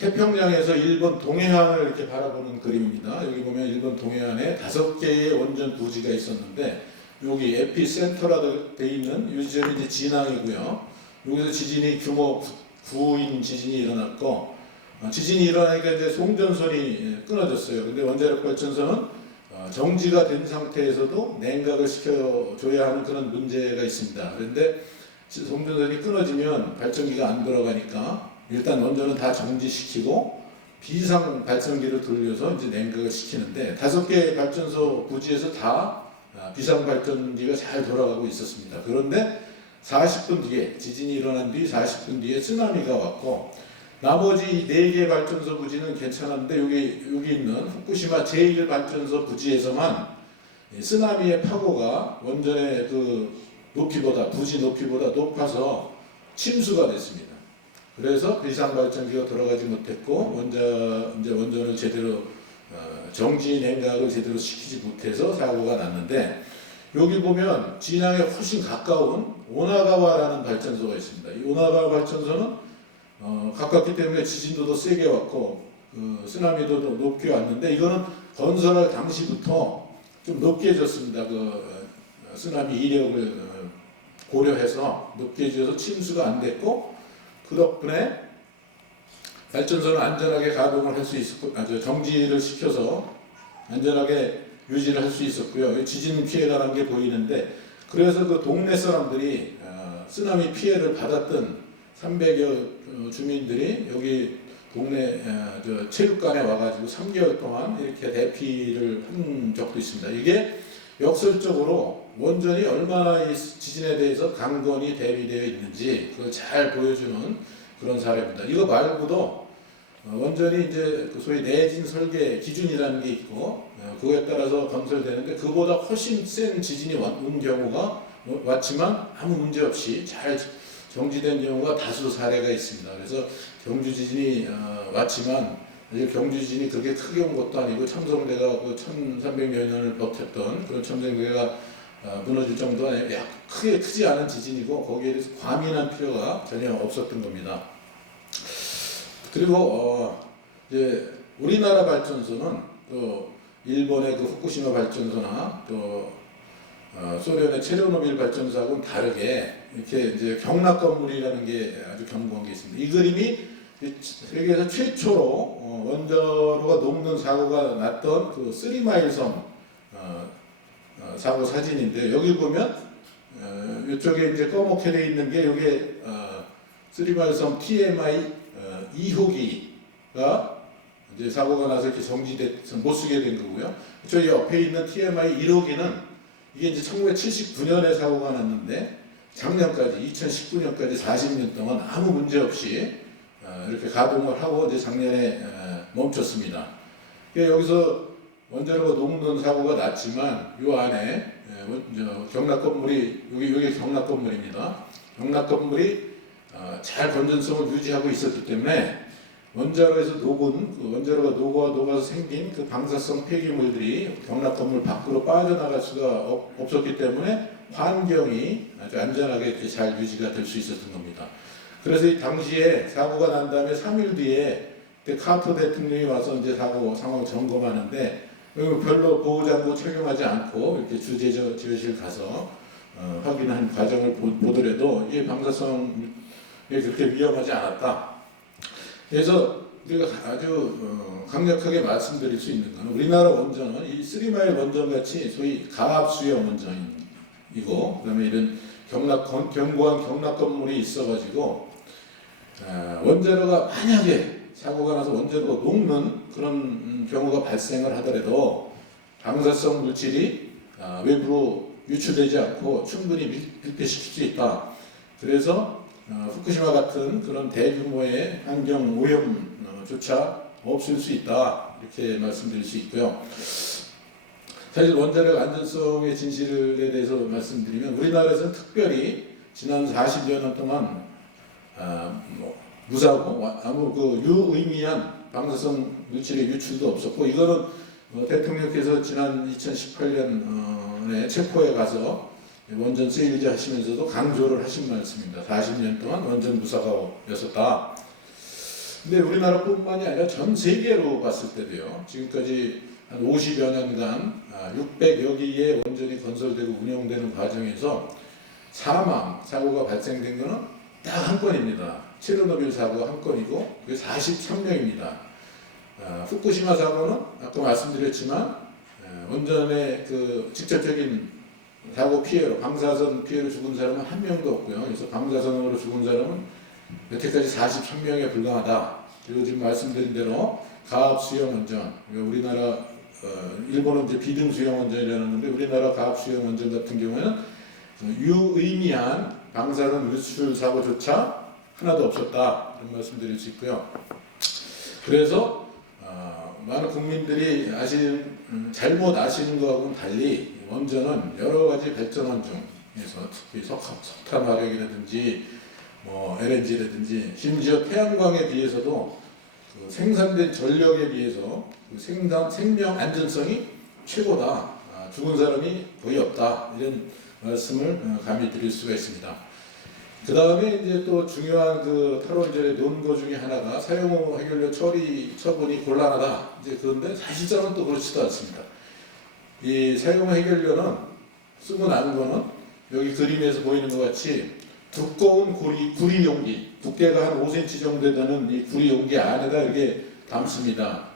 태평양에서 일본 동해안을 이렇게 바라보는 그림입니다. 여기 보면 일본 동해안에 5개의 원전 부지가 있었는데 여기 에피센터라 되어 있는 이 지점이 이제 진앙이고요. 여기서 지진이 규모 9인 지진이 일어났고, 지진이 일어나니까 이제 송전선이 끊어졌어요. 근데 원자력 발전소는 정지가 된 상태에서도 냉각을 시켜줘야 하는 그런 문제가 있습니다. 그런데 송전선이 끊어지면 발전기가 안 돌아가니까 일단 원전은 다 정지시키고 비상 발전기를 돌려서 이제 냉각을 시키는데 5개의 발전소 부지에서 다 비상 발전기가 잘 돌아가고 있었습니다. 그런데 40분 뒤에 지진이 일어난 뒤 40분 뒤에 쓰나미가 왔고, 나머지 4개 발전소 부지는 괜찮았는데 여기 있는 후쿠시마 제1발전소 부지에서만 쓰나미의 파고가 원전의 그 높이보다 부지 높이보다 높아서 침수가 됐습니다. 그래서 비상 발전기가 돌아가지 못했고 원전을 제대로 정지 냉각을 제대로 시키지 못해서 사고가 났는데, 여기 보면 진앙에 훨씬 가까운 오나가와라는 발전소가 있습니다. 이 오나가와 발전소는 가깝기 때문에 지진도 더 세게 왔고 쓰나미도 더 높게 왔는데, 이거는 건설할 당시부터 좀 높게 졌습니다. 쓰나미 이력을 고려해서 높게 지어서 침수가 안 됐고, 그 덕분에 발전소는 안전하게 가동을 할 수 있었고, 정지를 시켜서 안전하게 유지를 할 수 있었고요. 지진 피해가 난 게 보이는데, 그래서 그 동네 사람들이 쓰나미 피해를 받았던 300여 주민들이 여기 동네 체육관에 와가지고 3개월 동안 이렇게 대피를 한 적도 있습니다. 이게 역설적으로 원전이 얼마나 이 지진에 대해서 강건히 대비되어 있는지 그걸 잘 보여주는 그런 사례입니다. 이거 말고도 원전이 이제 소위 내진 설계 기준이라는 게 있고 그거에 따라서 건설되는데, 그보다 훨씬 센 지진이 온 경우가 왔지만 아무 문제 없이 잘 정지된 경우가 다수 사례가 있습니다. 그래서 경주 지진이 왔지만 사실 경주 지진이 그렇게 크게 온 것도 아니고 첨성대가 그 1300여 년을 버텼던 그런 첨성대가 무너질 정도가 아니라 크게 크지 않은 지진이고 거기에 대해서 과민할 필요가 전혀 없었던 겁니다. 그리고 이제 우리나라 발전소는 또 일본의 그 후쿠시마 발전소나 또 소련의 체르노빌 발전소하고는 다르게 이렇게 이제 경락 건물이라는 게 아주 견고한 게 있습니다. 이 그림이 세계에서 최초로 원자로가 녹는 사고가 났던 그 3마일 섬 사고 사진인데 여기 보면 이쪽에 이제 검게 되어 있는 게 이게 3마일 섬 TMI 2호기가 이제 사고가 나서 이렇게 정지돼서 못 쓰게 된 거고요. 저 옆에 있는 TMI 1호기는 이게 이제 1979년에 사고가 났는데 작년까지 2019년까지 40년 동안 아무 문제 없이 이렇게 가동을 하고 이제 작년에 멈췄습니다. 여기서 원자로가 녹는 사고가 났지만 이 안에 경락 건물이 여기 경락 건물입니다. 경락 건물이 잘 건전성을 유지하고 있었기 때문에 원자로에서 녹은 그 원자로가 녹아서 생긴 그 방사성 폐기물들이 경락 건물 밖으로 빠져나갈 수가 없었기 때문에 환경이 아주 안전하게 잘 유지가 될 수 있었던 겁니다. 그래서 이 당시에 사고가 난 다음에 3일 뒤에 카터 대통령이 와서 이제 사고 상황 점검하는데 별로 보호장구 착용하지 않고 이렇게 주재지어실 가서 확인한 과정을 보더라도 이게 방사성이 그렇게 위험하지 않았다. 그래서 우리가 아주 강력하게 말씀드릴 수 있는 것은 우리나라 원전은 이 3마일 원전 같이 소위 가압수용 원전이고 그다음에 이런 견고한 경락 건물이 있어가지고 원자로가 만약에 사고가 나서 원자로가 녹는 그런 경우가 발생을 하더라도 방사성 물질이 외부로 유출되지 않고 충분히 밀폐시킬 수 있다. 그래서 후쿠시마 같은 그런 대규모의 환경 오염조차 없을 수 있다. 이렇게 말씀드릴 수 있고요. 사실 원자력 안전성의 진실에 대해서 말씀드리면 우리나라에서는 특별히 지난 40여 년 동안 무사고 아무 그 유의미한 방사성 물질의 유출도 없었고 이거는 대통령께서 지난 2018년에 체포에 가서 원전 세일즈 하시면서도 강조를 하신 말씀입니다. 40년 동안 원전 무사고였었다. 근데 우리나라뿐만이 아니라 전 세계로 봤을 때도요. 지금까지 한 50여 년간 600여 개의 원전이 건설되고 운영되는 과정에서 사고가 발생된 것은 딱 한 건입니다. 체르노빌 사고가 한 건이고 그게 43명입니다. 후쿠시마 사고는 아까 말씀드렸지만 원전의 그 직접적인 사고 피해로 방사선 피해로 죽은 사람은 한 명도 없고요. 그래서 방사선으로 죽은 사람은 여태까지 43명에 불과하다. 그리고 지금 말씀드린 대로 가압 수용 원전, 우리나라 일본은 이제 비등 수용 원전이라는 건데 우리나라 가압 수용 원전 같은 경우에는 유의미한 방사선 유출 사고조차 하나도 없었다. 이런 말씀드릴 수 있고요. 그래서 많은 국민들이 잘못 아시는 것하고는 달리 원전은 여러 가지 발전원 중에서 특히 석탄 화력이라든지 LNG라든지 심지어 태양광에 비해서도 그 생산된 전력에 비해서 그 생명 안전성이 최고다. 죽은 사람이 거의 없다. 이런 말씀을 감히 드릴 수가 있습니다. 그 다음에 이제 또 중요한 그 탈원전의 논거 중에 하나가 사용후 해결료 처리 처분이 곤란하다. 이제 그런데 사실상은 또 그렇지도 않습니다. 이 사용후 해결료는 쓰고 난 거는 여기 그림에서 보이는 것 같이 두꺼운 구리 용기, 두께가 한 5cm 정도 되는 이 구리 용기 안에다 이렇게 담습니다.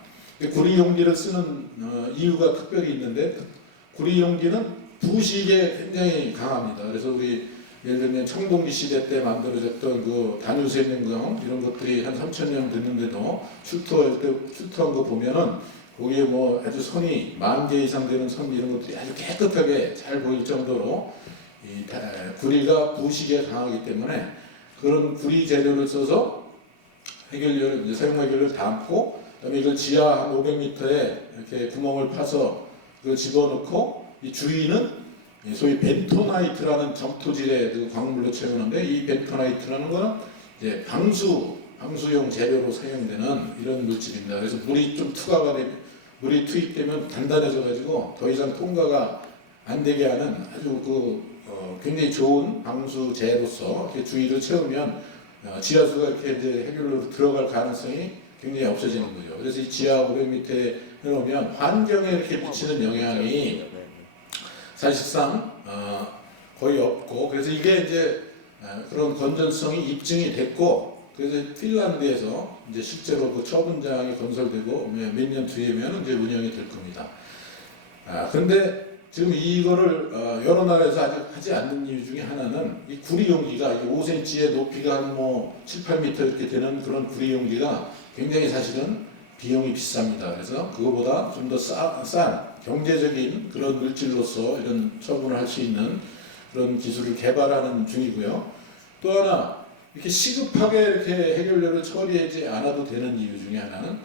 구리 용기를 쓰는 이유가 특별히 있는데 구리 용기는 부식에 굉장히 강합니다. 그래서 우리 예를 들면 청동기 시대 때 만들어졌던 그 단유세명강 이런 것들이 한 3000년 됐는데도 출토한 거 보면은 거기에 뭐 아주 선이 10,000개 이상 되는 선 이런 것들이 아주 깨끗하게 잘 보일 정도로 이 구리가 부식에 강하기 때문에 그런 구리 재료를 써서 해결료를 이제 사용 해결료를 담고 그다음에 이걸 지하 한 500m에 이렇게 구멍을 파서 그걸 집어넣고 이 주위는 소위 벤토나이트라는 점토질의 그 광물로 채우는데, 이 벤토나이트라는 거는 이제 방수용 재료로 사용되는 이런 물질입니다. 그래서 물이 좀 물이 투입되면 단단해져가지고 더 이상 통과가 안 되게 하는 아주 굉장히 좋은 방수재로서 이렇게 주위를 채우면 지하수가 이렇게 이제 해결로 들어갈 가능성이 굉장히 없어지는 거죠. 그래서 이 지하 500m 해놓으면 환경에 이렇게 미치는 영향이 사실상 거의 없고, 그래서 이게 이제 그런 건전성이 입증이 됐고, 그래서 핀란드에서 이제 실제로 그 처분장이 건설되고 몇 년 뒤에면 이제 운영이 될 겁니다. 그런데 지금 이거를 여러 나라에서 아직 하지 않는 이유 중에 하나는 이 구리 용기가 5cm의 높이가 한 7, 8m 이렇게 되는 그런 구리 용기가 굉장히 사실은 비용이 비쌉니다. 그래서 그거보다 좀 더 싼 경제적인 그런 물질로서 이런 처분을 할 수 있는 그런 기술을 개발하는 중이고요. 또 하나 이렇게 시급하게 이렇게 해결료를 처리하지 않아도 되는 이유 중에 하나는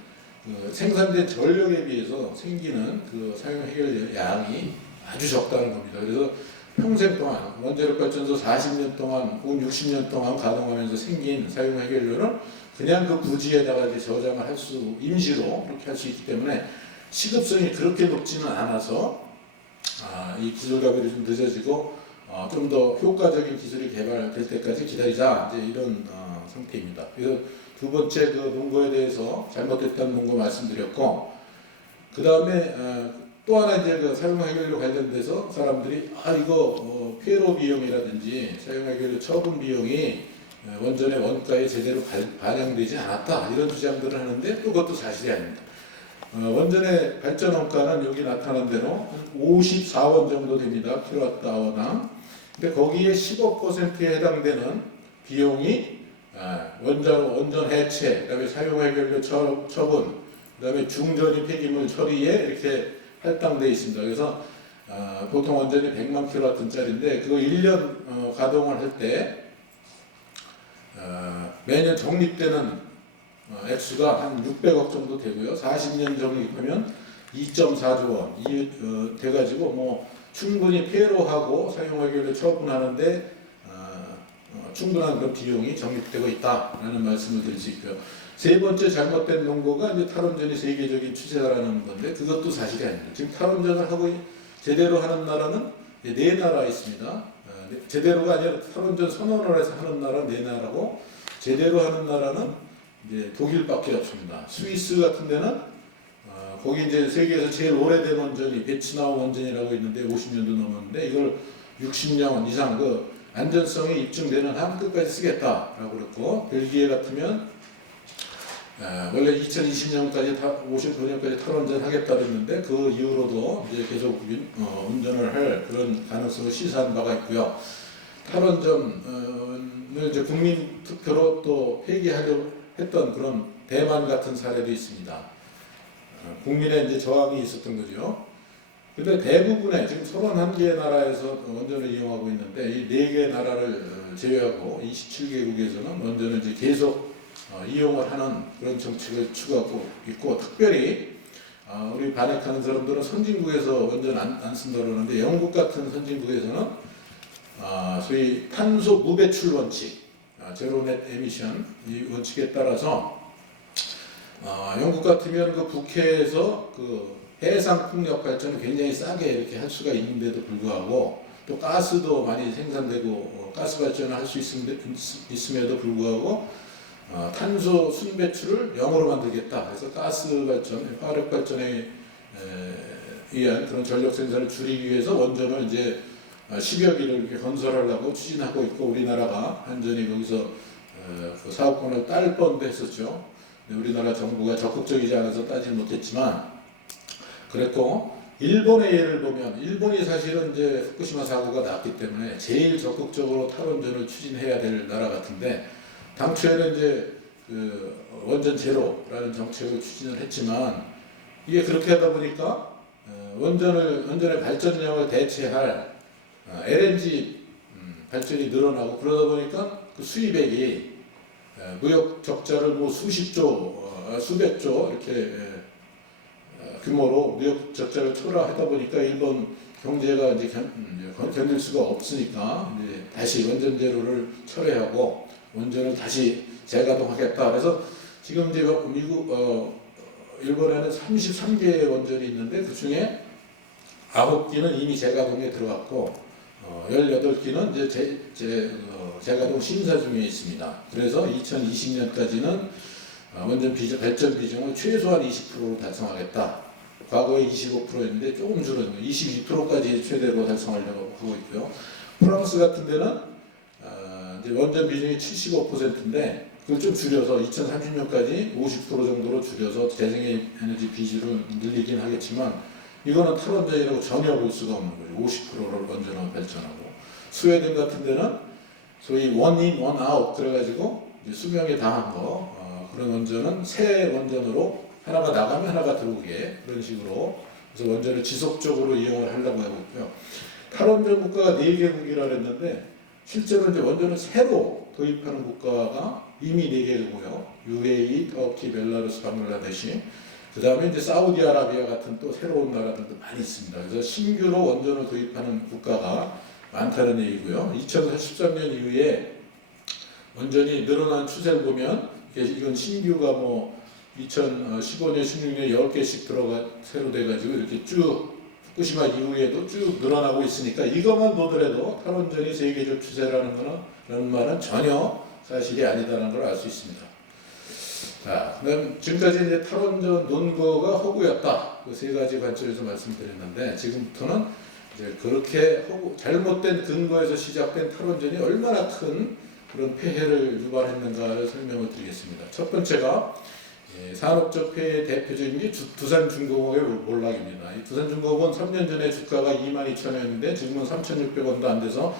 그 생산된 전력에 비해서 생기는 그 사용 해결료 양이 아주 적다는 겁니다. 그래서 평생 동안 원자력 발전소 40년 동안 혹은 60년 동안 가동하면서 생긴 사용 해결료를 그냥 그 부지에다가 이제 저장을 할 수, 임시로 그렇게 할 수 있기 때문에 시급성이 그렇게 높지는 않아서 이 기술 가결이 좀 늦어지고 좀 더 효과적인 기술이 개발될 때까지 기다리자, 이제 이런 상태입니다. 그래서 두 번째 그 논거에 대해서 잘못됐다는 논거 말씀드렸고, 그 다음에 또 하나 이제 그 사용 해결료 관련돼서 사람들이 이거 폐로 비용이라든지 사용 해결료 처분 비용이 원전의 원가에 제대로 반영되지 않았다, 이런 주장들을 하는데 또 그것도 사실이 아닙니다. 원전의 발전 원가는 여기 나타난 대로 54원 정도 됩니다. 킬로와트아워당. 근데 거기에 15%에 해당되는 비용이 원전 해체, 그다음에 사용 해결료 처분, 그다음에 중전이 폐기물 처리에 이렇게 할당되어 있습니다. 그래서 보통 원전이 100만 킬로와트짜리인데 그거 1년 가동을 할 때 매년 적립되는 액수가 한 600억 정도 되고요. 40년 적립하면 2.4조 원 돼가지고 충분히 폐로하고 사용하기로 처분하는데 충분한 그런 비용이 적립되고 있다라는 말씀을 드릴 수 있고요. 세 번째 잘못된 논거가 이제 탈원전이 세계적인 추세라는 건데 그것도 사실이 아닙니다. 지금 탈원전을 하고 제대로 하는 나라는 4나라 있습니다. 제대로가 아니라 탈원전 선언을 해서 하는 나라 4나라고, 제대로 하는 나라는 이제 독일밖에 없습니다. 스위스 같은 데는 거기 이제 세계에서 제일 오래된 원전이 베츠나우 원전이라고 있는데 50년도 넘었는데 이걸 60년 이상 그 안전성이 입증되는 한 끝까지 쓰겠다라고 그랬고, 벨기에 같으면 원래 2020년까지 55년까지 탈원전 하겠다 그랬는데 그 이후로도 이제 계속 운전을 할 그런 가능성을 시사한 바가 있고요. 탈원전을 이제 국민 투표로 또 폐기하려고 했던 그런 대만 같은 사례도 있습니다. 국민의 이제 저항이 있었던 거죠. 근데 대부분의 지금 31개 나라에서 원전을 이용하고 있는데 이 4개 나라를 제외하고 27개국에서는 원전을 이제 계속 이용을 하는 그런 정책을 추구하고 있고, 특별히 우리 반역하는 사람들은 선진국에서 원전 안 쓴다고 그러는데 영국 같은 선진국에서는 소위 탄소 무배출 원칙, 제로넷 에미션 이 원칙에 따라서 영국 같으면 그 북해에서 그 해상 풍력 발전을 굉장히 싸게 이렇게 할 수가 있는데도 불구하고, 또 가스도 많이 생산되고 가스 발전을 할 수 있음에도 불구하고 탄소 순배출을 0으로 만들겠다. 그래서 가스 발전, 화력 발전에 의한 그런 전력 생산을 줄이기 위해서 원전을 이제 10여 기를 이렇게 건설하려고 추진하고 있고, 우리나라가 한전이 거기서 그 사업권을 딸 뻔도 했었죠. 우리나라 정부가 적극적이지 않아서 따지 못했지만 그랬고, 일본의 예를 보면 일본이 사실은 이제 후쿠시마 사고가 났기 때문에 제일 적극적으로 탈원전을 추진해야 될 나라 같은데 당초에는 이제 그 원전 제로라는 정책을 추진을 했지만 이게 그렇게 하다 보니까 원전의 발전량을 대체할 LNG 발전이 늘어나고, 그러다 보니까 그 수입액이 무역 적자를 수백조 이렇게 규모로 무역 적자를 초래하다 보니까 일본 경제가 이제 견딜 수가 없으니까 이제 다시 원전 재료를 철회하고 원전을 다시 재가동하겠다. 그래서 지금 이제 일본에는 33개의 원전이 있는데 그 중에 9기는 이미 재가동에 들어갔고 18기는 이제 재가동 심사 중에 있습니다. 그래서 2020년까지는 원전 발전 비중을 최소한 20%로 달성하겠다. 과거에 25%였는데 조금 줄어든 22%까지 최대로 달성하려고 하고 있고요. 프랑스 같은 데는 이제 원전 비중이 75%인데 그걸 좀 줄여서 2030년까지 50% 정도로 줄여서 재생에너지 비중을 늘리긴 하겠지만 이거는 탈원전이라고 전혀 볼 수가 없는 거죠. 50%를 원전으로 발전하고 스웨덴 같은 데는 소위 원인 원아웃 그래가지고 수명에 다한 거 그런 원전은 새 원전으로 하나가 나가면 하나가 들어오게 그런 식으로 그래서 원전을 지속적으로 이용을 하려고 하고 있고요. 탈원전 국가가 4개국이라 그랬는데 실제로 이제 원전을 새로 도입하는 국가가 이미 4개고요. UAE, 터키, 벨라루스, 방글라데시. 그 다음에 이제 사우디아라비아 같은 또 새로운 나라들도 많이 있습니다. 그래서 신규로 원전을 도입하는 국가가 많다는 얘기고요. 2013년 이후에 원전이 늘어난 추세를 보면 이건 신규가 2015년, 16년 10개씩 새로 돼가지고 이렇게 쭉 후쿠시마 이후에도 쭉 늘어나고 있으니까 이것만 보더라도 탈원전이 세계적 추세라는 말은 전혀 사실이 아니다라는 걸 알 수 있습니다. 자, 그다음 지금까지 이제 탈원전 논거가 허구였다. 그 3가지 관점에서 말씀드렸는데 지금부터는 이제 그렇게 잘못된 근거에서 시작된 탈원전이 얼마나 큰 그런 폐해를 유발했는가를 설명을 드리겠습니다. 첫 번째가 산업적 폐해의 대표적인 게 두산중공업의 몰락입니다. 이 두산중공업은 3년 전에 주가가 22,000원이었는데 지금은 3,600원도 안 돼서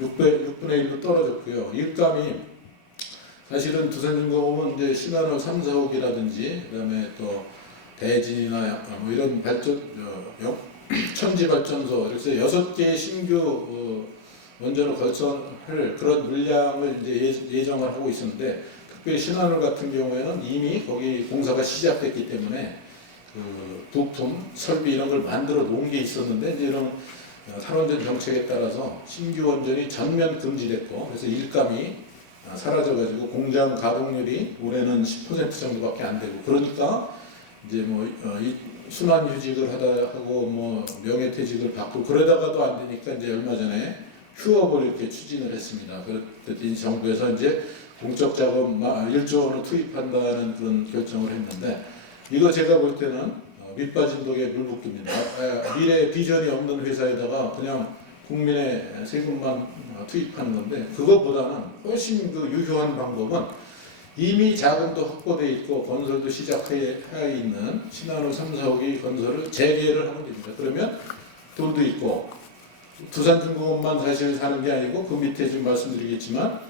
6분의 1로 떨어졌고요. 일감이 사실은 두산중공업은 이제 신한울 3, 4호기라든지 그다음에 또 대진이나 이런 천지발전소 그래서 6개의 신규 원전을 건설할 그런 물량을 이제 예정을 하고 있었는데 특별히 신한울 같은 경우에는 이미 거기 공사가 시작됐기 때문에 그 부품, 설비 이런 걸 만들어 놓은 게 있었는데 이제 이런 탈원전 정책에 따라서 신규 원전이 전면 금지됐고 그래서 일감이 사라져가지고 공장 가동률이 올해는 10% 정도밖에 안 되고 그러니까 이제 이 순환휴직을 하고 명예퇴직을 받고 그러다가도 안 되니까 이제 얼마 전에 휴업을 이렇게 추진을 했습니다. 그랬더니 정부에서 이제 공적 자금 1조 원을 투입한다는 그런 결정을 했는데 이거 제가 볼 때는 밑빠진 독에 물 붓기입니다. 미래 비전이 없는 회사에다가 그냥 국민의 세금만 투입하는 건데 그것보다는 훨씬 그 유효한 방법은 이미 자금도 확보되어 있고 건설도 시작해 있는 신한울 3, 4호기 건설을 재개를 하면 됩니다. 그러면 돈도 있고 두산중공업만 사실 사는 게 아니고 그 밑에 지금 말씀드리겠지만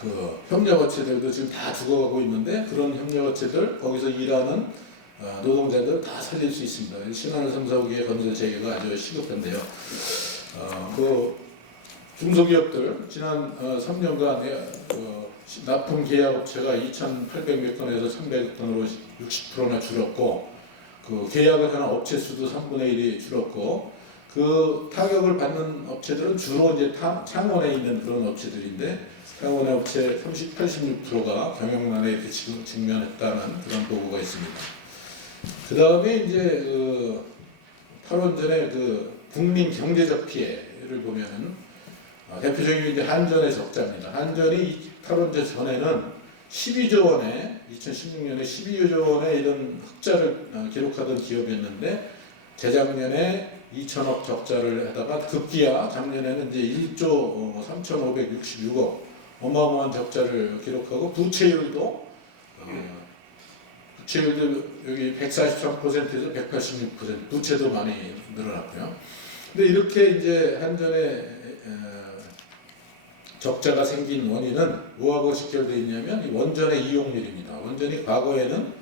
그 협력업체들도 지금 다 죽어가고 있는데 그런 협력업체들 거기서 일하는 노동자들 다 살릴 수 있습니다. 신한울 3, 4호기의 건설 재개가 아주 시급한데요. 그 중소기업들 지난 3년간 납품 계약업체가 2,800몇 건에서 300여 건으로 60%나 줄었고 그 계약을 하는 업체 수도 3분의 1이 줄었고 그 타격을 받는 업체들은 주로 이제 창원에 있는 그런 업체들인데 창원의 업체 86%가 경영난에 이렇게 직면했다는 그런 보고가 있습니다. 그 다음에 이제 탈원전의 국민 경제적 피해를 보면은 대표적인 게 한전의 적자입니다. 한전이 탈원전 전에는 12조 원에 2016년에 12조 원의 이런 흑자를 기록하던 기업이었는데 재작년에 2천억 적자를 하다가 급기야 작년에는 이제 1조 3,566억 어마어마한 적자를 기록하고 부채율도 여기 143%에서 186% 부채도 많이 늘어났고요. 근데 이렇게 이제 한전의 적자가 생긴 원인은 뭐하고 직결되어 있냐면 이 원전의 이용률입니다. 원전이 과거에는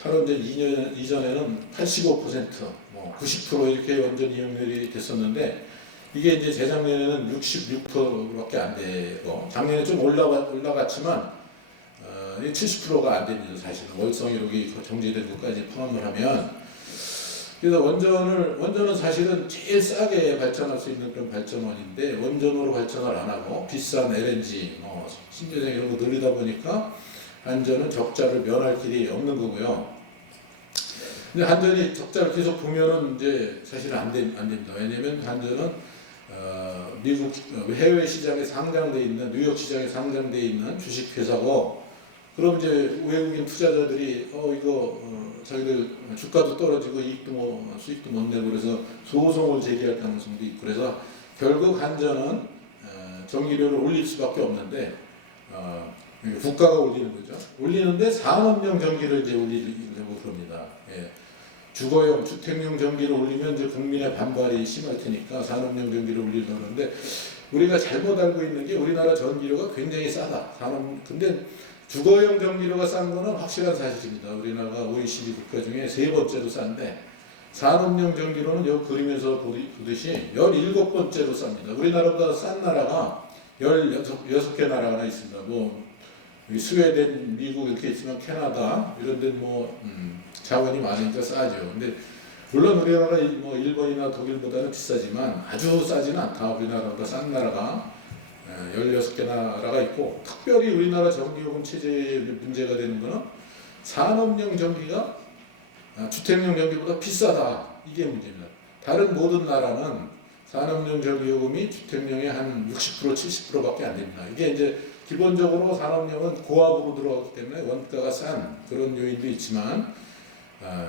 탈원전 2년 이전에는 85%, 90% 이렇게 원전 이용률이 됐었는데 이게 이제 재작년에는 66%밖에 안 되고 작년에 좀 올라갔지만 70%가 안 됩니다. 사실은 월성 1호기 정지된 것까지 포함을 하면 그래서 원전은 사실은 제일 싸게 발전할 수 있는 그런 발전원인데 원전으로 발전을 안 하고 비싼 LNG, 신재생 이런 거 늘리다 보니까 한전은 적자를 면할 길이 없는 거고요. 근데 한전이 적자를 계속 보면은 이제 사실은 안 됩니다. 왜냐면 한전은 미국 해외 시장에 상장돼 있는 뉴욕 시장에 상장돼 있는 주식 회사고, 그럼 이제 외국인 투자자들이 자기들 주가도 떨어지고 수익도 못 내고 그래서 소송을 제기할 가능성도 있고, 그래서 결국 한전은 전기료를 올릴 수밖에 없는데 국가가 올리는 거죠. 올리는데 산업용 전기를 이제 올리려고 그럽니다. 예. 주거용, 주택용 전기를 올리면 이제 국민의 반발이 심할 테니까 산업용 전기를 올리려고 하는데, 우리가 잘못 알고 있는 게 우리나라 전기료가 굉장히 싸다. 근데 주거용 전기료가 싼 거는 확실한 사실입니다. 우리나라가 OECD 국가 중에 3번째로 싼데, 산업용 전기료는 여기 그림에서 보듯이 17번째로 쌉니다. 우리나라보다 싼 나라가 16개 나라가 있습니다. 스웨덴, 미국 이렇게 있지만 캐나다 이런 데는 자원이 많으니까 싸죠. 근데 물론 우리나라 일본이나 독일보다는 비싸지만 아주 싸지는 않다. 우리나라보다 싼 나라가 16개 나라가 있고, 특별히 우리나라 전기요금 체제에 문제가 되는 거는 산업용 전기가 주택용 전기보다 비싸다. 이게 문제입니다. 다른 모든 나라는 산업용 전기요금이 주택용의 한 60%, 70%밖에 안 됩니다. 이게 이제 기본적으로 산업용은 고압으로 들어가기 때문에 원가가 싼 그런 요인도 있지만,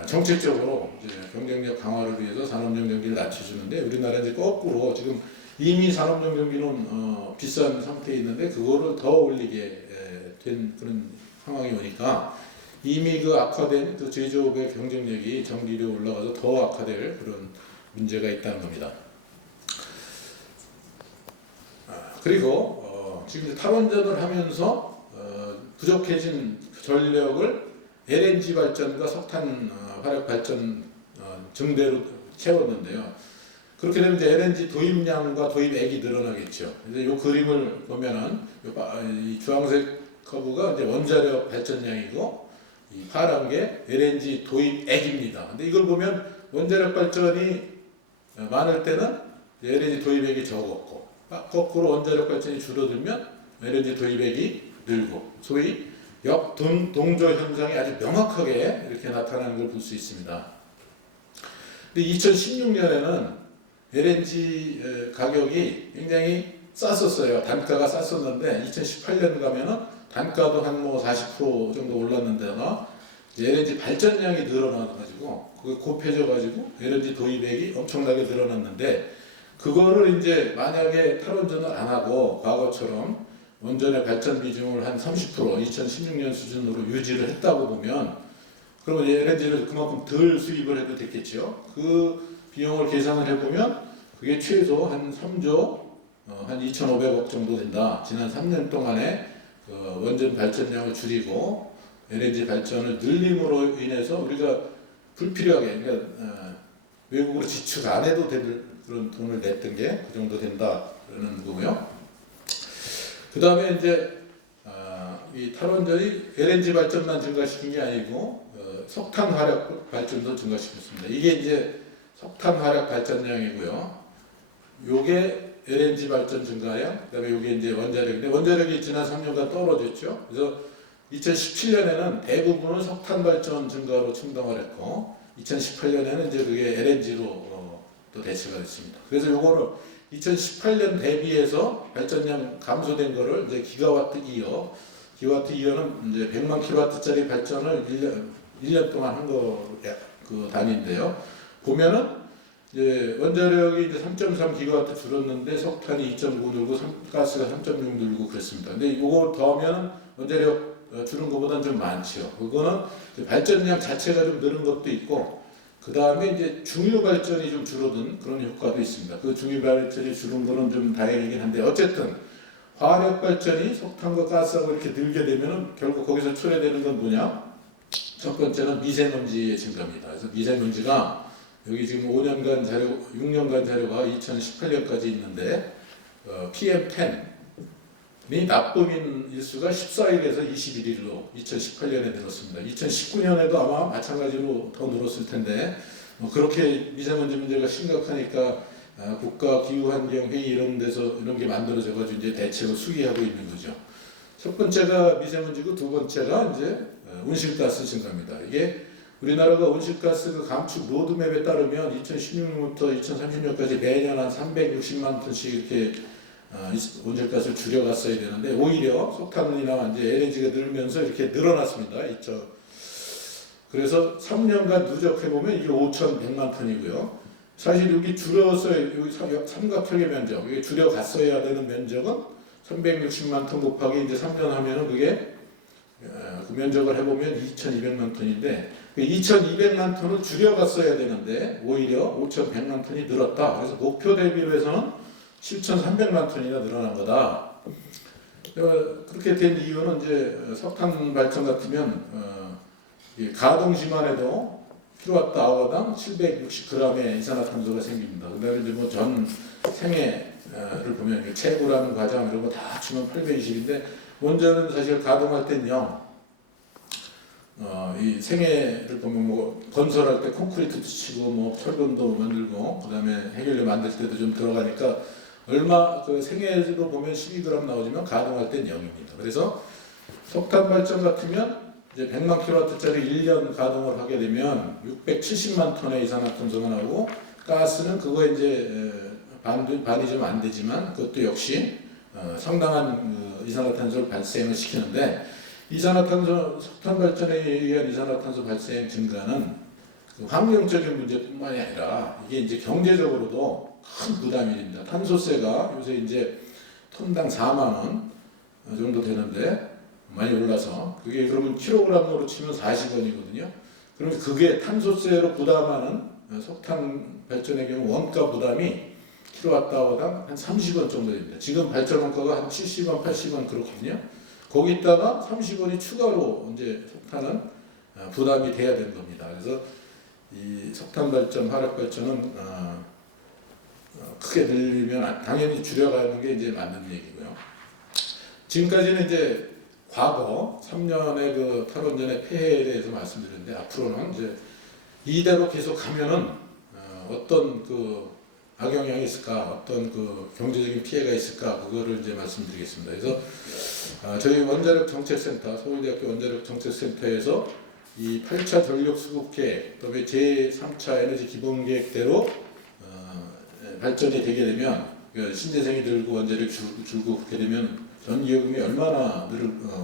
정책적으로 이제 경쟁력 강화를 위해서 산업용 전기를 낮춰주는데, 우리나라는 이제 거꾸로 지금 이미 산업용 전기는 비싼 상태에 있는데 그거를 더 올리게 된 그런 상황이 오니까, 이미 악화된 제조업의 경쟁력이 전기료 올라가서 더 악화될 그런 문제가 있다는 겁니다. 그리고 지금 탈원전을 하면서 부족해진 전력을 LNG 발전과 석탄 화력 발전 증대로 채웠는데요. 그렇게 되면 이제 LNG 도입량과 도입액이 늘어나겠죠. 이제 이 그림을 보면은 이 주황색 커브가 이제 원자력 발전량이고, 이 파란 게 LNG 도입액입니다. 근데 이걸 보면 원자력 발전이 많을 때는 LNG 도입액이 적었고, 거꾸로 원자력 발전이 줄어들면 LNG 도입액이 늘고, 소위 역동조 현상이 아주 명확하게 이렇게 나타나는 걸 볼 수 있습니다. 근데 2016년에는 LNG 가격이 굉장히 쌌었어요. 단가가 쌌었는데 2018년 가면은 단가도 한 40% 정도 올랐는데다가 LNG 발전량이 늘어나가지고 그게 곱해져가지고 LNG 도입액이 엄청나게 늘어났는데, 그거를 이제 만약에 탈원전을 안 하고 과거처럼 원전의 발전 비중을 한 30% 2016년 수준으로 유지를 했다고 보면, 그러면 LNG를 그만큼 덜 수입을 해도 됐겠죠. 그 비용을 계산을 해보면 그게 최소 한 3조 한 2,500억 정도 된다. 지난 3년 동안에 원전 발전량을 줄이고 LNG 발전을 늘림으로 인해서 우리가 불필요하게, 그러니까 외국으로 지출 안 해도 될 그런 돈을 냈던 게 그 정도 된다는 거고요. 그 다음에 이제 이 탈원전이 LNG 발전만 증가시킨 게 아니고 석탄 화력 발전도 증가시켰습니다. 이게 이제 석탄 화력 발전량이고요. 요게 LNG 발전 증가량, 그다음에 요게 이제 원자력인데, 원자력이 지난 3년간 떨어졌죠. 그래서 2017년에는 대부분은 석탄 발전 증가로 충당을 했고, 2018년에는 이제 그게 LNG로 또 대체가 됐습니다. 그래서 요거를 2018년 대비해서 발전량 감소된 거를 이제 기가와트 이어, 기가와트 이어는 이제 100만 킬로와트짜리 발전을 1년 동안 한 거 그 단위인데요. 보면은 이제 원자력이 이제 3.3 기가와트 줄었는데 석탄이 2.9 늘고 가스가 3.6 늘고 그랬습니다. 근데 이거 더하면 원자력 줄은 것보다는 좀 많죠. 그거는 발전량 자체가 좀 늘은 것도 있고, 그 다음에 이제 중유 발전이 좀 줄어든 그런 효과도 있습니다. 그 중유 발전이 줄은 거는 좀 다행이긴 한데, 어쨌든 화력 발전이 석탄과 가스하고 이렇게 늘게 되면은 결국 거기서 초래되는 건 뭐냐? 첫 번째는 미세먼지의 증가입니다. 그래서 미세먼지가 여기 지금 5년간 자료, 6년간 자료가 2018년까지 있는데 PM10이 나쁨인 일수가 14일에서 21일로 2018년에 늘었습니다. 2019년에도 아마 마찬가지로 더 늘었을 텐데, 그렇게 미세먼지 문제가 심각하니까 국가기후환경회의 이런 데서 이런 게 만들어져 가지고 이제 대책을 수기하고 있는 거죠. 첫 번째가 미세먼지고 두 번째가 이제 온실가스 증가입니다. 이게 우리나라가 온실가스 그 감축 로드맵에 따르면 2016년부터 2030년까지 매년 한 360만 톤씩 이렇게 온실가스를 줄여갔어야 되는데 오히려 석탄이나 이제 LNG가 늘면서 이렇게 늘어났습니다. 그래서 3년간 누적해 보면 이게 5,100만 톤이고요. 사실 여기 줄여서 여기 삼각형의 면적, 이게 줄여갔어야 되는 면적은 360만 톤 곱하기 이제 3년 하면은 그게 그 면적을 해보면 2,200만 톤인데 2,200만 톤을 줄여갔어야 되는데 오히려 5,100만 톤이 늘었다. 그래서 목표 대비로 해서는 7,300만 톤이나 늘어난 거다. 그렇게 된 이유는 이제 석탄 발전 같으면 가동시만 해도 킬로와트아워당 760g의 이산화탄소가 생깁니다. 그다음에 이제 뭐 전 생애를 보면 채굴하는 과정 이런 거 다 합치면 820인데 원전은 사실 가동할 땐 0. 이 생애를 보면 뭐 건설할 때 콘크리트도 치고 뭐 철근도 만들고 그다음에 해결료 만들 때도 좀 들어가니까 얼마 그 생애로 보면 12g 나오지만 가동할 땐 0입니다. 그래서 석탄 발전 같으면 이제 100만 킬로와트짜리 1년 가동을 하게 되면 670만 톤의 이산화탄소가 나오고 가스는 그거 이제 반이 좀 안 되지만 그것도 역시 상당한 이산화탄소를 발생을 시키는데 석탄 발전에 의한 이산화탄소 발생 증가는 그 환경적인 문제뿐만이 아니라 이게 이제 경제적으로도 큰 부담이 됩니다. 탄소세가 요새 이제 톤당 4만 원 정도 되는데 많이 올라서 그게 그러면 킬로그램으로 치면 40원이거든요. 그러면 그게 탄소세로 부담하는 석탄 발전의 경우 원가 부담이 킬로와트아워당 한 30원 정도 됩니다. 지금 발전 원가가 한 70원, 80원 그렇거든요. 거기다가 30원이 추가로 이제 석탄은 부담이 돼야 되는 겁니다. 그래서 이 석탄 발전, 화력 발전은 크게 늘리면 당연히 줄여가는 게 이제 맞는 얘기고요. 지금까지는 이제 과거 3년의 그 탈원전의 폐해에 대해서 말씀드렸는데 앞으로는 이제 이대로 계속 가면은 어떤 그 악영향이 있을까, 어떤 그 경제적인 피해가 있을까 그거를 이제 말씀드리겠습니다. 그래서 저희 원자력 정책센터, 서울대학교 원자력 정책센터에서 이 8차 전력 수급 계획, 그다음에 제3차 에너지 기본 계획대로 발전이 되게 되면 신재생이 늘고 원자력 줄고 그렇게 되면 전기요금이 얼마나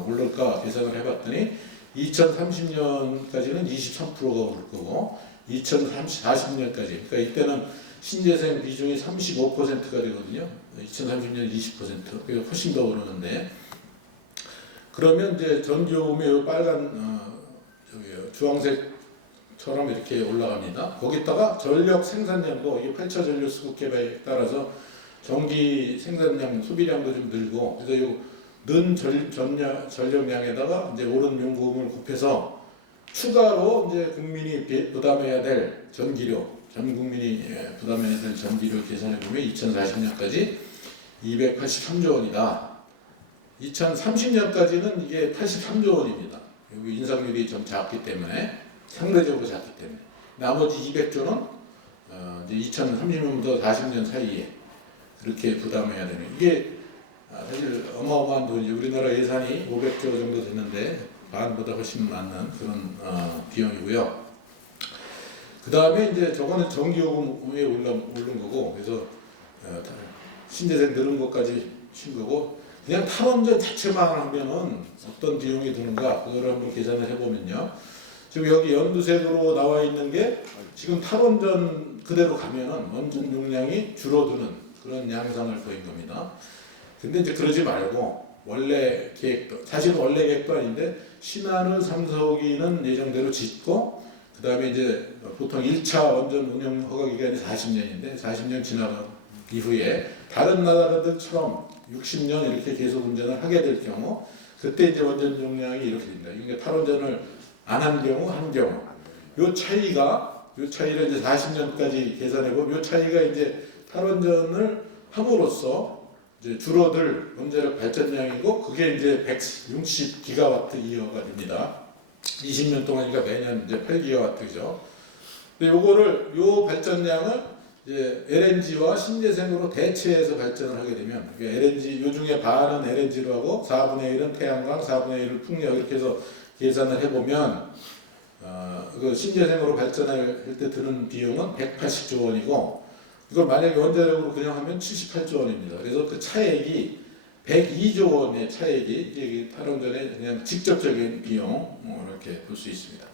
오를까 계산을 해봤더니 2030년까지는 23%가 오를 거고 2040년까지 그러니까 이때는 신재생 비중이 35%가 되거든요. 2030년 20% 그게 훨씬 더 오르는데 그러면 이제 전기요금이 빨간 주황색처럼 이렇게 올라갑니다. 거기다가 전력 생산량도 이게 8차 전력 수급 계획에 따라서 전기 생산량 소비량도 좀 늘고 그래서 는 전력량에다가 이제 오른 요금을 곱해서 추가로 이제 국민이 부담해야 될 전기료 전 국민이 부담해야 될 전기료 계산해 보면 2040년까지 283조 원이다. 2030년까지는 이게 83조 원입니다. 여기 인상률이 좀 작기 때문에 상대적으로 작기 때문에 나머지 200조는 이제 2030년부터 40년 사이에 그렇게 부담해야 되는 이게 사실 어마어마한 돈이죠. 우리나라 예산이 500조 정도 됐는데 반보다 훨씬 많은 그런 비용이고요. 그 다음에 이제 저거는 전기요금에 오른 거고 그래서 신재생 늘은 것까지 친 거고 그냥 탈원전 자체만 하면은 어떤 비용이 드는가 그거를 한번 계산을 해보면요. 지금 여기 연두색으로 나와 있는 게 지금 탈원전 그대로 가면은 원전 용량이 줄어드는 그런 양상을 보인 겁니다. 근데 이제 그러지 말고 원래 계획도 사실 원래 계획도 아닌데 신한울 3호기는 예정대로 짓고 그 다음에 이제 보통 1차 원전 운영 허가 기간이 40년인데 40년 지나간 이후에 다른 나라들처럼 60년 이렇게 계속 운전을 하게 될 경우 그때 이제 원전 용량이 이렇게 됩니다. 그러니까 탈원전을 안 한 경우 한 경우 요 차이를 이제 40년까지 계산해 보면 요 차이가 이제 탈원전을 함으로써 이제 줄어들 원자력 발전량이고 그게 이제 160기가와트 이어가 됩니다. 20년 동안이니까 매년 이제 8기가와트죠. 근데 요 발전량을 이제 LNG와 신재생으로 대체해서 발전을 하게 되면 LNG 요 중에 반은 LNG로 하고 4분의 1은 태양광, 4분의 1은 풍력 이렇게 해서 계산을 해보면 그 신재생으로 발전할 때 드는 비용은 180조 원이고 이걸 만약에 원자력으로 그냥 하면 78조 원입니다. 그래서 그 차액이 102조 원의 차액이 이제 탈원전의 그냥 직접적인 비용 이렇게 볼 수 있습니다.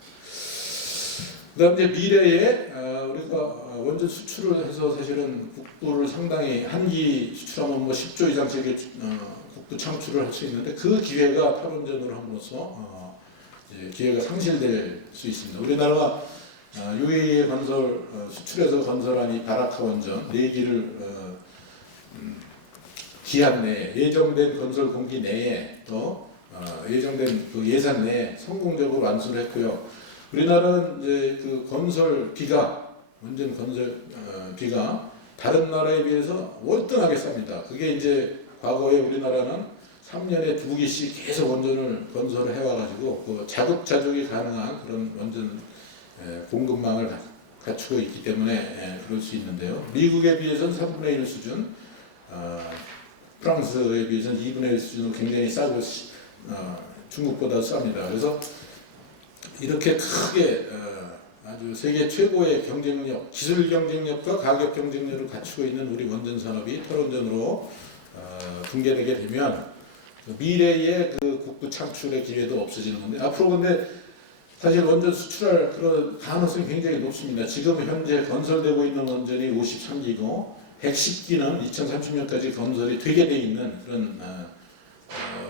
그다음 이제 미래에 우리가 원전 수출을 해서 사실은 국부를 상당히 한기 수출하면 뭐 10조 이상씩의 국부 창출을 할 수 있는데 그 기회가 탈원전으로 함으로써 이제 기회가 상실될 수 있습니다. 우리나라가 UAE 건설 수출해서 건설한 이 바라카 원전 4기를 기한 내에 예정된 건설 공기 내에 또 예정된 그 예산 내에 성공적으로 완수를 했고요. 우리나라는 이제 그 건설비가 원전 건설비가 다른 나라에 비해서 월등하게 쌉니다. 그게 이제 과거에 우리나라는 3년에 2기씩 계속 원전을 건설을 해와가지고 그 자급자족이 가능한 그런 원전 공급망을 갖추고 있기 때문에 그럴 수 있는데요. 미국에 비해서는 3분의 1 수준, 프랑스에 비해서는 2분의 1 수준으로 굉장히 싸고 중국보다 쌉니다. 그래서 이렇게 크게 아주 세계 최고의 경쟁력, 기술 경쟁력과 가격 경쟁력을 갖추고 있는 우리 원전 산업이 탈원전으로 붕괴되게 되면 미래의 그 국부 창출의 기회도 없어지는 건데 앞으로 근데 사실 원전 수출할 그런 가능성이 굉장히 높습니다. 지금 현재 건설되고 있는 원전이 53기고 110기는 2030년까지 건설이 되게 돼 있는 그런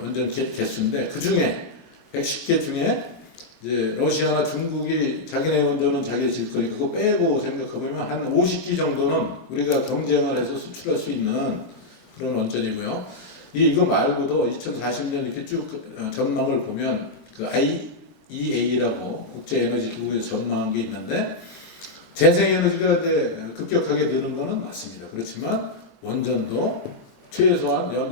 원전 개수인데 그 중에 110개 중에 이제 러시아나 중국이 자기네 원전은 자기 질 거니까 그거 빼고 생각해보면 한 50기 정도는 우리가 경쟁을 해서 수출할 수 있는 그런 원전이고요. 이거 말고도 2040년 이렇게 쭉 전망을 보면 그 IEA라고 국제에너지기구에서 전망한 게 있는데 재생에너지가 이제 급격하게 느는 거는 맞습니다. 그렇지만 원전도 최소한 연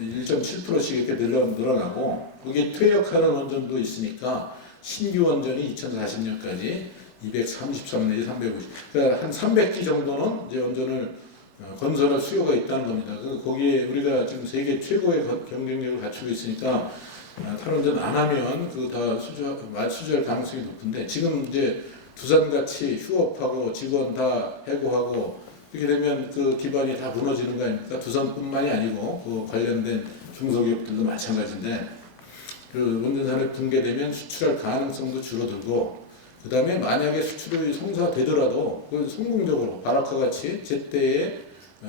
1.7%씩 이렇게 늘어나고 그게 퇴역하는 원전도 있으니까 신규 원전이 2040년까지 233 내지 350, 그러니까 한 300기 정도는 이제 원전을 건설할 수요가 있다는 겁니다. 거기에 우리가 지금 세계 최고의 경쟁력을 갖추고 있으니까 탈원전 안 하면 그 다 수주할 가능성이 높은데 지금 이제 두산같이 휴업하고 직원 다 해고하고 이렇게 되면 그 기반이 다 무너지는 거 아닙니까? 두산뿐만이 아니고 그 관련된 중소기업들도 마찬가지인데 그 원전산업이 붕괴되면 수출할 가능성도 줄어들고 그 다음에 만약에 수출이 성사되더라도 그 성공적으로 바라카 같이 제때에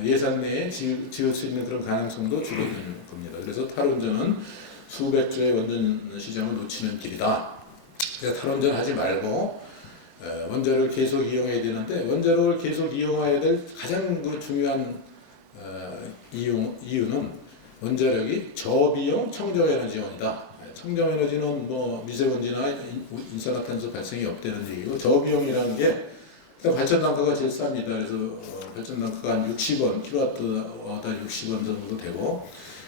예산 내에 지을 수 있는 그런 가능성도 줄어드는 겁니다. 그래서 탈원전은 수백조의 원전 시장을 놓치는 길이다. 그래서 탈원전 하지 말고 원자력을 계속 이용해야 되는데 원자력을 계속 이용해야 될 가장 그 중요한 이유는 원자력이 저비용 청정에너지원이다. 청정에너지는 뭐 미세먼지나 인산화탄소 발생이 없다는 얘기고 저비용이라는 게 일단 발전 단가가 제일 쌉니다. 그래서 발전 단가가 한 60원, 킬로와트당 60원 정도 되고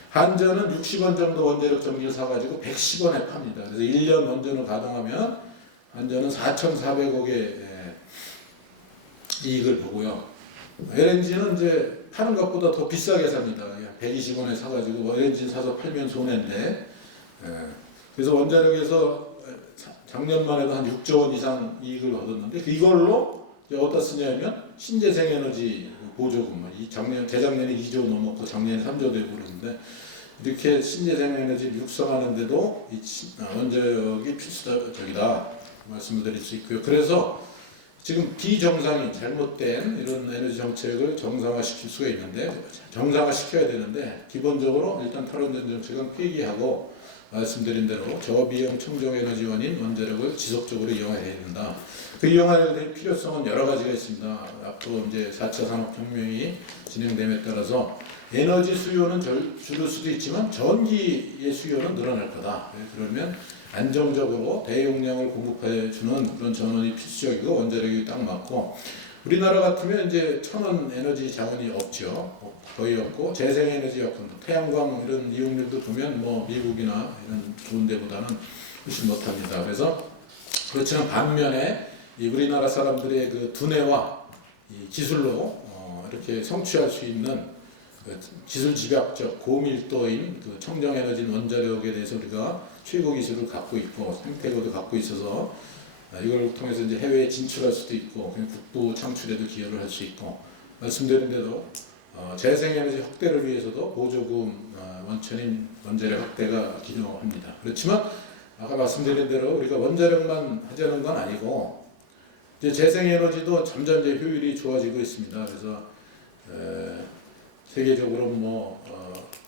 한전은 60원 정도 원자력 전기를 사가지고 110원에 팝니다. 그래서 1년 원전을 가동하면 한전은 4,400억의 이익을 보고요. LNG는 이제 파는 것보다 더 비싸게 삽니다. 120원에 사가지고 LNG 사서 팔면 손해인데 그래서 원자력에서 작년만 해도 한 6조 원 이상 이익을 얻었는데 이걸로 이제 어디다 쓰냐면 신재생에너지 보조금 재작년에 2조 넘었고 작년에 3조 되고 그러는데 이렇게 신재생에너지를 육성하는데도 이 원자력이 필수적이다 말씀을 드릴 수 있고요. 그래서 지금 비정상인 잘못된 이런 에너지 정책을 정상화시킬 수가 있는데 정상화시켜야 되는데 기본적으로 일단 탈원전 정책은 폐기하고 말씀드린 대로 저비용 청정에너지원인 원자력을 지속적으로 이용해야 된다. 그 이용할 필요성은 여러 가지가 있습니다. 앞으로 이제 4차 산업혁명이 진행됨에 따라서 에너지 수요는 줄을 수도 있지만 전기의 수요는 늘어날 거다. 그러면 안정적으로 대용량을 공급해 주는 그런 전원이 필수적이고 원자력이 딱 맞고 우리나라 같으면 이제 천연 에너지 자원이 없죠. 거의 없고 재생에너지 같은 태양광 이런 이용률도 보면 뭐 미국이나 이런 좋은 데보다는 훨씬 못합니다. 그래서 그렇지만 반면에 이 우리나라 사람들의 그 두뇌와 이 기술로 이렇게 성취할 수 있는 그 기술 집약적 고밀도인 그 청정 에너지 원자력에 대해서 우리가 최고 기술을 갖고 있고 생태고도 갖고 있어서 이걸 통해서 이제 해외에 진출할 수도 있고 그냥 국부 창출에도 기여를 할 수 있고 말씀드린 대로 재생에너지 확대를 위해서도 보조금 원천인 원자력 확대가 기여합니다. 그렇지만 아까 말씀드린 대로 우리가 원자력만 하자는 건 아니고 이제 재생에너지도 점점 이제 효율이 좋아지고 있습니다. 그래서 세계적으로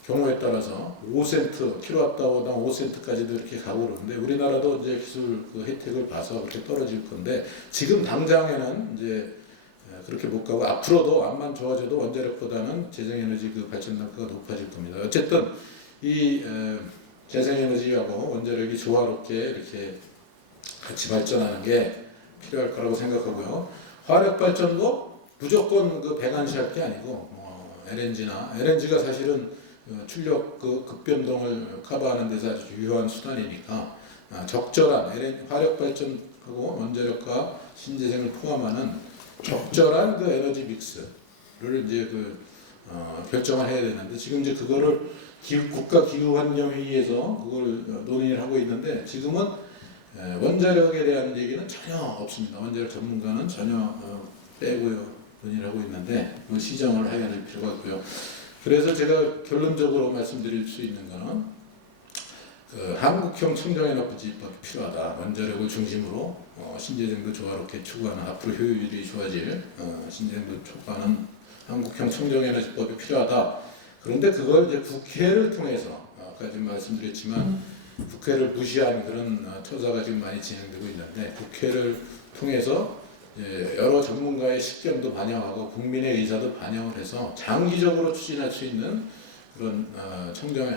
경우에 따라서 5센트 킬로와트아워당 5센트까지도 이렇게 가고 그러는데 우리나라도 이제 기술 그 혜택을 봐서 그렇게 떨어질 건데 지금 당장에는 이제 그렇게 못 가고 앞으로도 암만 좋아져도 원자력보다는 재생에너지 그 발전 단가가 높아질 겁니다. 어쨌든 이 재생에너지하고 원자력이 조화롭게 이렇게 같이 발전하는 게 필요할 거라고 생각하고요. 화력 발전도 무조건 그 배관시할 게 아니고 LNG가 사실은 출력 그 급변동을 커버하는 데서 아주 유효한 수단이니까 적절한 화력 발전하고 원자력과 신재생을 포함하는 적절한 그 에너지 믹스를 이제 결정을 해야 되는데 지금 이제 그거를 국가기후환경회의에서 그걸 논의를 하고 있는데 지금은 원자력에 대한 얘기는 전혀 없습니다. 원자력 전문가는 전혀 빼고요 논의를 하고 있는데 그 시정을 해야 될 필요가 있고요. 그래서 제가 결론적으로 말씀드릴 수 있는 거는 그 한국형 청정에너지법이 필요하다. 원자력을 중심으로 신재생도 조화롭게 추구하는 앞으로 효율이 좋아질 신재생도 촉구하는 한국형 청정에너지법이 필요하다. 그런데 그걸 이제 국회를 통해서 아까 지금 말씀드렸지만 국회를 무시한 그런 처사가 지금 많이 진행되고 있는데 국회를 통해서 여러 전문가의 식견도 반영하고 국민의 의사도 반영을 해서 장기적으로 추진할 수 있는 그런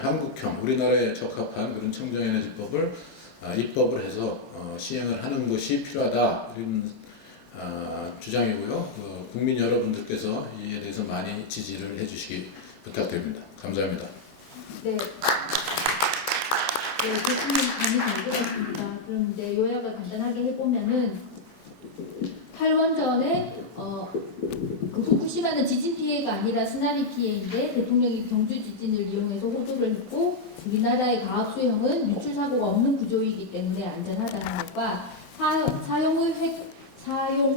한국형 우리나라에 적합한 그런 청정에너지법을 입법을 해서 시행을 하는 것이 필요하다 이런 주장이고요. 국민 여러분들께서 이에 대해서 많이 지지를 해주시기 부탁드립니다. 감사합니다. 네. 교수님 많이 잘들었습니다. 그럼 이제 요약을 간단하게 해보면은 탈원전에 그 후쿠시마는 지진 피해가 아니라 쓰나미 피해인데 대통령이 경주 지진을 이용해서 호소를 했고 우리나라의 과학 수형은 유출 사고가 없는 구조이기 때문에 안전하다는 것과 사용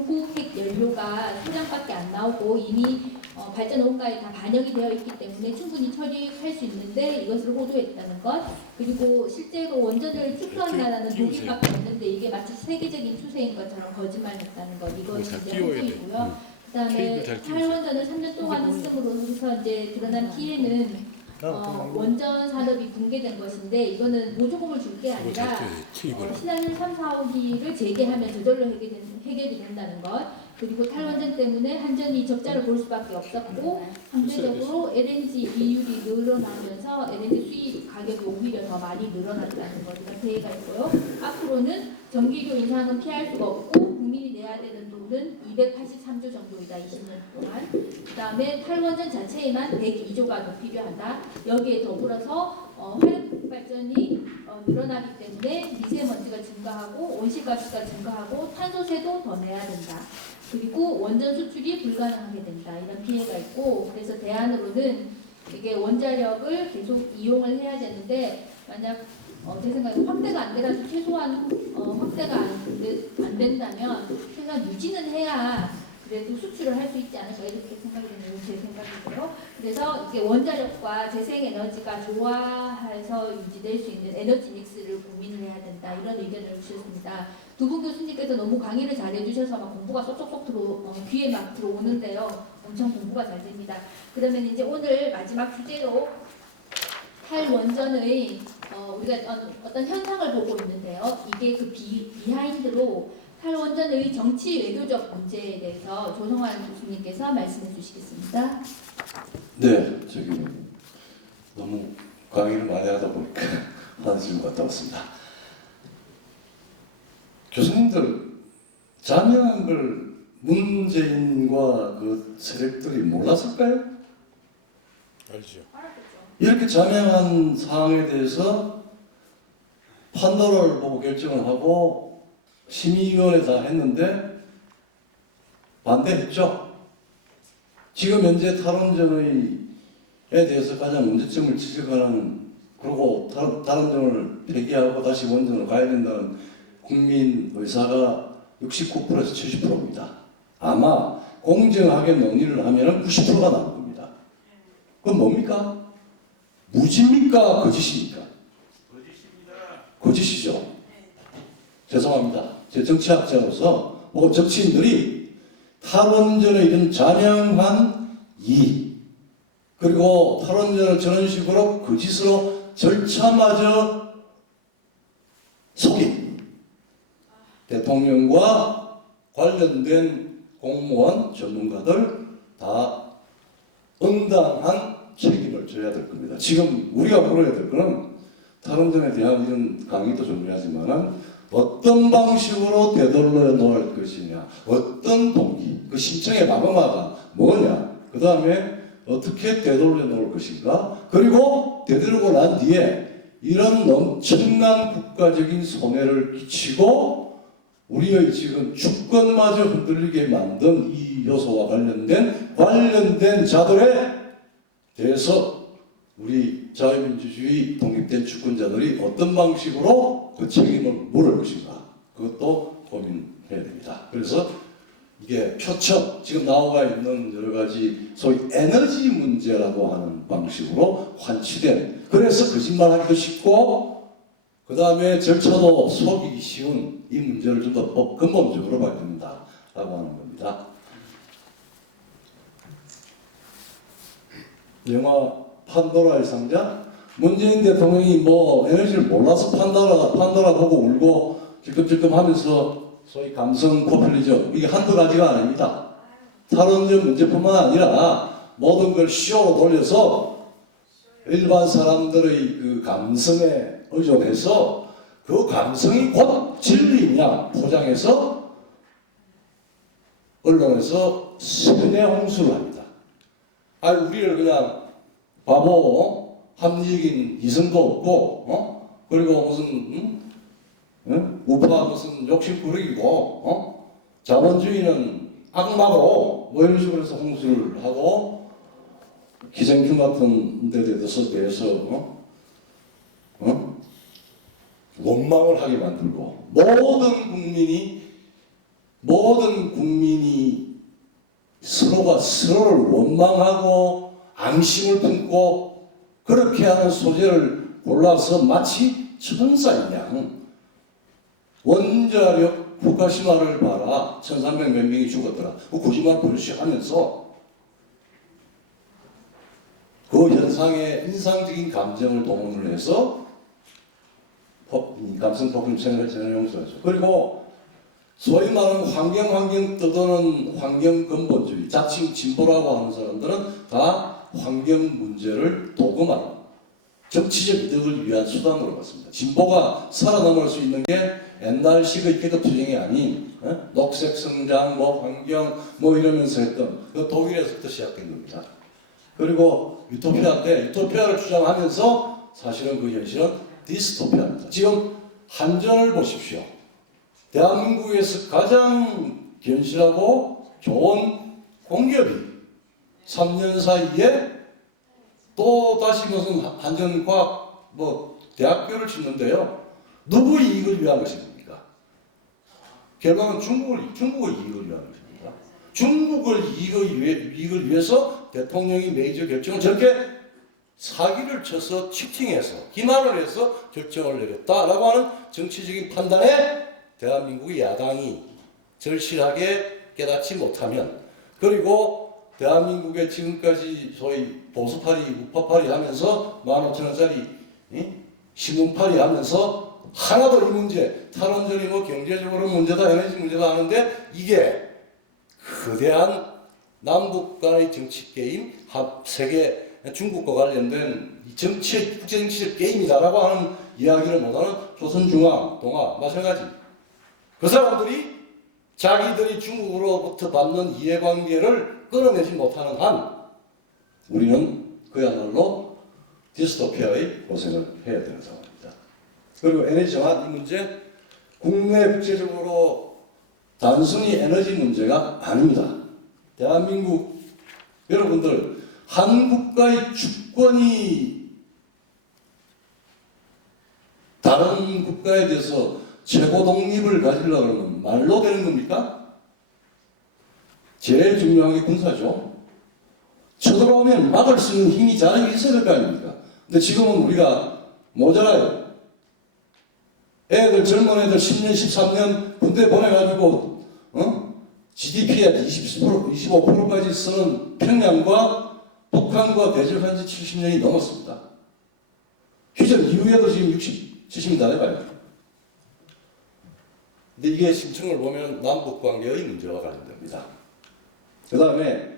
후 핵 연료가 소량밖에 안 나오고 이미 발전 원가에 다 반영이 되어 있기 때문에 충분히 처리할 수 있는데 이것을 호도했다는 것 그리고 실제로 원전을 축소한 나라는 독일밖에 없는데 이게 마치 세계적인 추세인 것처럼 거짓말했다는 것 이거는 이제 호소이고요. 그다음에 탈원전을 3년 동안 했음으로써 이제 드러난 피해는 원전 산업이 붕괴된 것인데 이거는 보조금을 줄 게 아니라 신한율 3, 4, 5기를 재개하면 저절로 해결이 된다는 것 그리고 탈원전 때문에 한전이 적자를 볼 수밖에 없었고 상대적으로 LNG 비율이 늘어나면서 LNG 수입 가격이 오히려 더 많이 늘어났다는 것 이런 폐해가 있고요. 앞으로는 전기료 인상은 피할 수가 없고 국민이 내야 되는 돈은 283조 정도이다 20년 동안. 그 다음에 탈원전 자체에만 102조가 더 필요하다. 여기에 더불어서 화력 발전이 늘어나기 때문에 미세먼지가 증가하고 온실가스가 증가하고 탄소세도 더 내야 된다. 그리고 원전 수출이 불가능하게 된다. 이런 피해가 있고 그래서 대안으로는 이게 원자력을 계속 이용을 해야 되는데 만약 제 생각에 확대가 안 되라도 최소한 확대가 안 된다면 최소한 유지는 해야 그래도 수출을 할 수 있지 않을까 이렇게 생각이 드는 제 생각이고요. 그래서 이게 원자력과 재생에너지가 조화해서 유지될 수 있는 에너지 믹스를 고민을 해야 된다 이런 의견을 주셨습니다. 두 분 교수님께서 너무 강의를 잘해 주셔서 막 공부가 쏙쏙쏙 귀에 막 들어오는데요. 엄청 공부가 잘 됩니다. 그러면 이제 오늘 마지막 주제로 탈원전의 우리가 어떤 현상을 보고 있는데요. 이게 그 비하인드로 탈원전의 정치 외교적 문제에 대해서 조성환 교수님께서 말씀해 주시겠습니다. 네, 너무 강의를 많이 하다 보니까 하는 질문 갔다 왔습니다. 교수님들 자명한 걸 문재인과 그 세력들이 몰랐을까요? 알죠. 이렇게 자명한 사항에 대해서 판도라를 보고 결정을 하고 심의위원회 다 했는데 반대했죠. 지금 현재 탈원전에 대해서 가장 문제점을 지적하는, 그리고 탈원전을 폐기하고 다시 원전으로 가야 된다는 국민 의사가 69%에서 70%입니다. 아마 공정하게 논의를 하면 90%가 나올 겁니다. 그건 뭡니까? 무지입니까? 거짓입니까? 거짓이죠. 죄송합니다. 제 정치학자로서 정치인들이 탈원전의 이런 잔향한 이익, 그리고 탈원전을 저런 식으로 거짓으로 절차마저 속인 대통령과 관련된 공무원, 전문가들 다 응당한 책임을 져야 될 겁니다. 지금 우리가 물어야 될 거는 탈원전에 대한 이런 강의도 중요하지만은 어떤 방식으로 되돌려 놓을 것이냐, 어떤 동기, 그 심청의 마감화가 뭐냐, 그 다음에 어떻게 되돌려 놓을 것인가, 그리고 되돌리고 난 뒤에 이런 엄청난 국가적인 손해를 끼치고 우리의 지금 주권마저 흔들리게 만든 이 요소와 관련된 자들에 대해서 우리 자유민주주의 독립된 주권자들이 어떤 방식으로 그 책임을 물을 것인가, 그것도 고민해야 됩니다. 그래서 이게 표처 지금 나와 있는 여러 가지 소위 에너지 문제라고 하는 방식으로 환치된, 그래서 거짓말하기도 쉽고 그 다음에 절차도 속이기 쉬운 이 문제를 좀 더 근본적으로 봐야 된다라고 하는 겁니다. 영화 판도라의 상자, 문재인 대통령이 뭐 에너지를 몰라서 판도라 보고 울고 질끔질끔 하면서 소위 감성 포퓰리즘, 이게 한두 가지가 아닙니다. 탈원전 문제뿐만 아니라 모든 걸 쇼로 돌려서 일반 사람들의 그 감성에 의존해서 그 감성이 곧 진리냐 포장해서 언론에서 세뇌 홍수를 합니다. 아니 우리를 그냥 바보, 합리적인 이성도 없고, 그리고 무슨 우파 무슨 욕심 부리기고, 자본주의는 악마고, 뭐 이런 식으로 해서 홍수를 하고, 기생충 같은 데 대해서 원망을 하게 만들고, 모든 국민이 서로가 서로를 원망하고 앙심을 품고 그렇게 하는 소재를 골라서 마치 천사인 양 원자력 후쿠시마를 봐라, 1300 몇 명이 죽었더라, 그 거짓말 버릇이 하면서 그 현상에 인상적인 감정을 동원을 해서 감성 폭풍 채널을 용서하죠. 그리고 소위 말하는 환경 떠도는 환경 근본주의, 자칭 진보라고 하는 사람들은 다 환경 문제를 도금하는 정치적 이득을 위한 수단으로 봤습니다. 진보가 살아남을 수 있는 게 옛날식의 계급 투쟁이 아닌 녹색 성장, 뭐 환경, 뭐 이러면서 했던 그 독일에서부터 시작된 겁니다. 그리고 유토피아 때 유토피아를 주장하면서 사실은 그 현실은 디스토피아입니다. 지금 한전을 보십시오. 대한민국에서 가장 견실하고 좋은 공기업이 3년 사이에 또 다시 무슨 한전과학 뭐 대학교를 짓는데요. 누구 이익을 위한 것입니까? 결과는 중국의 이익을 위한 것입니다. 중국을 이익을 위해서 대통령이 메이저 결정을 저렇게 사기를 쳐서 치팅해서 기만을 해서 결정을 내렸다라고 하는 정치적인 판단에 대한민국의 야당이 절실하게 깨닫지 못하면, 그리고 대한민국에 지금까지 소위 보수파리, 우파파리 하면서 15,000원짜리 신문파리 하면서 하나도 이 문제, 탈원전이 뭐 경제적으로 문제다, 에너지 문제다 하는데 이게 거대한 남북 간의 정치 게임, 세계 중국과 관련된 국제정치적 게임이다라고 하는 이야기를 못하는 조선중앙, 동아 마찬가지. 그 사람들이 자기들이 중국으로부터 받는 이해관계를 끊어내지 못하는 한 우리는 그야말로 디스토피아의 고생을 해야 되는 상황입니다. 그리고 에너지 정한 이 문제, 국내 국제적으로 단순히 에너지 문제가 아닙니다. 대한민국 여러분들 한 국가의 주권이 다른 국가에 대해서 최고 독립을 가지려고 하면 말로 되는 겁니까? 제일 중요한 게 군사죠. 쳐들어오면 막을 수 있는 힘이 자력이 있어야 될 거 아닙니까? 근데 지금은 우리가 모자라요. 애들, 젊은 애들 10년, 13년 군대 보내가지고, GDP의 25%까지 쓰는 평양과 북한과 대적한 지 70년이 넘었습니다. 휴전 이후에도 지금 70년 다 돼가요. 근데 이게 심층을 보면 남북 관계의 문제와 관련됩니다. 그 다음에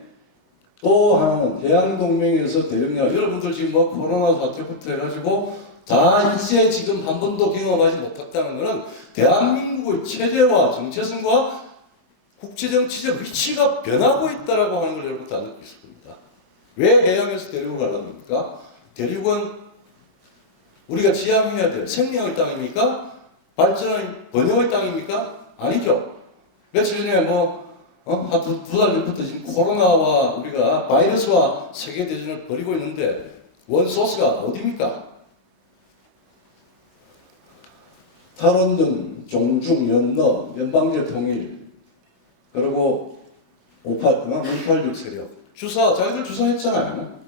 또 하나는 대한동맹에서 대륙내가 여러분들 지금 뭐 코로나 사태부터 해가지고 다 이제 지금 한 번도 경험하지 못했다는 것은 대한민국의 체제와 정체성과 국제정치적 위치가 변하고 있다라고 하는 걸 여러분 다 느끼실 겁니다. 왜 해양에서 대륙을 가려는 겁니까? 대륙은 우리가 지향해야 될 생명의 땅입니까? 발전의 번영의 땅입니까? 아니죠. 며칠 전에 한 두 달 전부터 지금 코로나와 우리가 바이러스와 세계대전을 벌이고 있는데 원소스가 어디입니까? 탈원전, 종중, 연너, 연방제 통일, 그리고 586 세력. 자기들 주사했잖아요.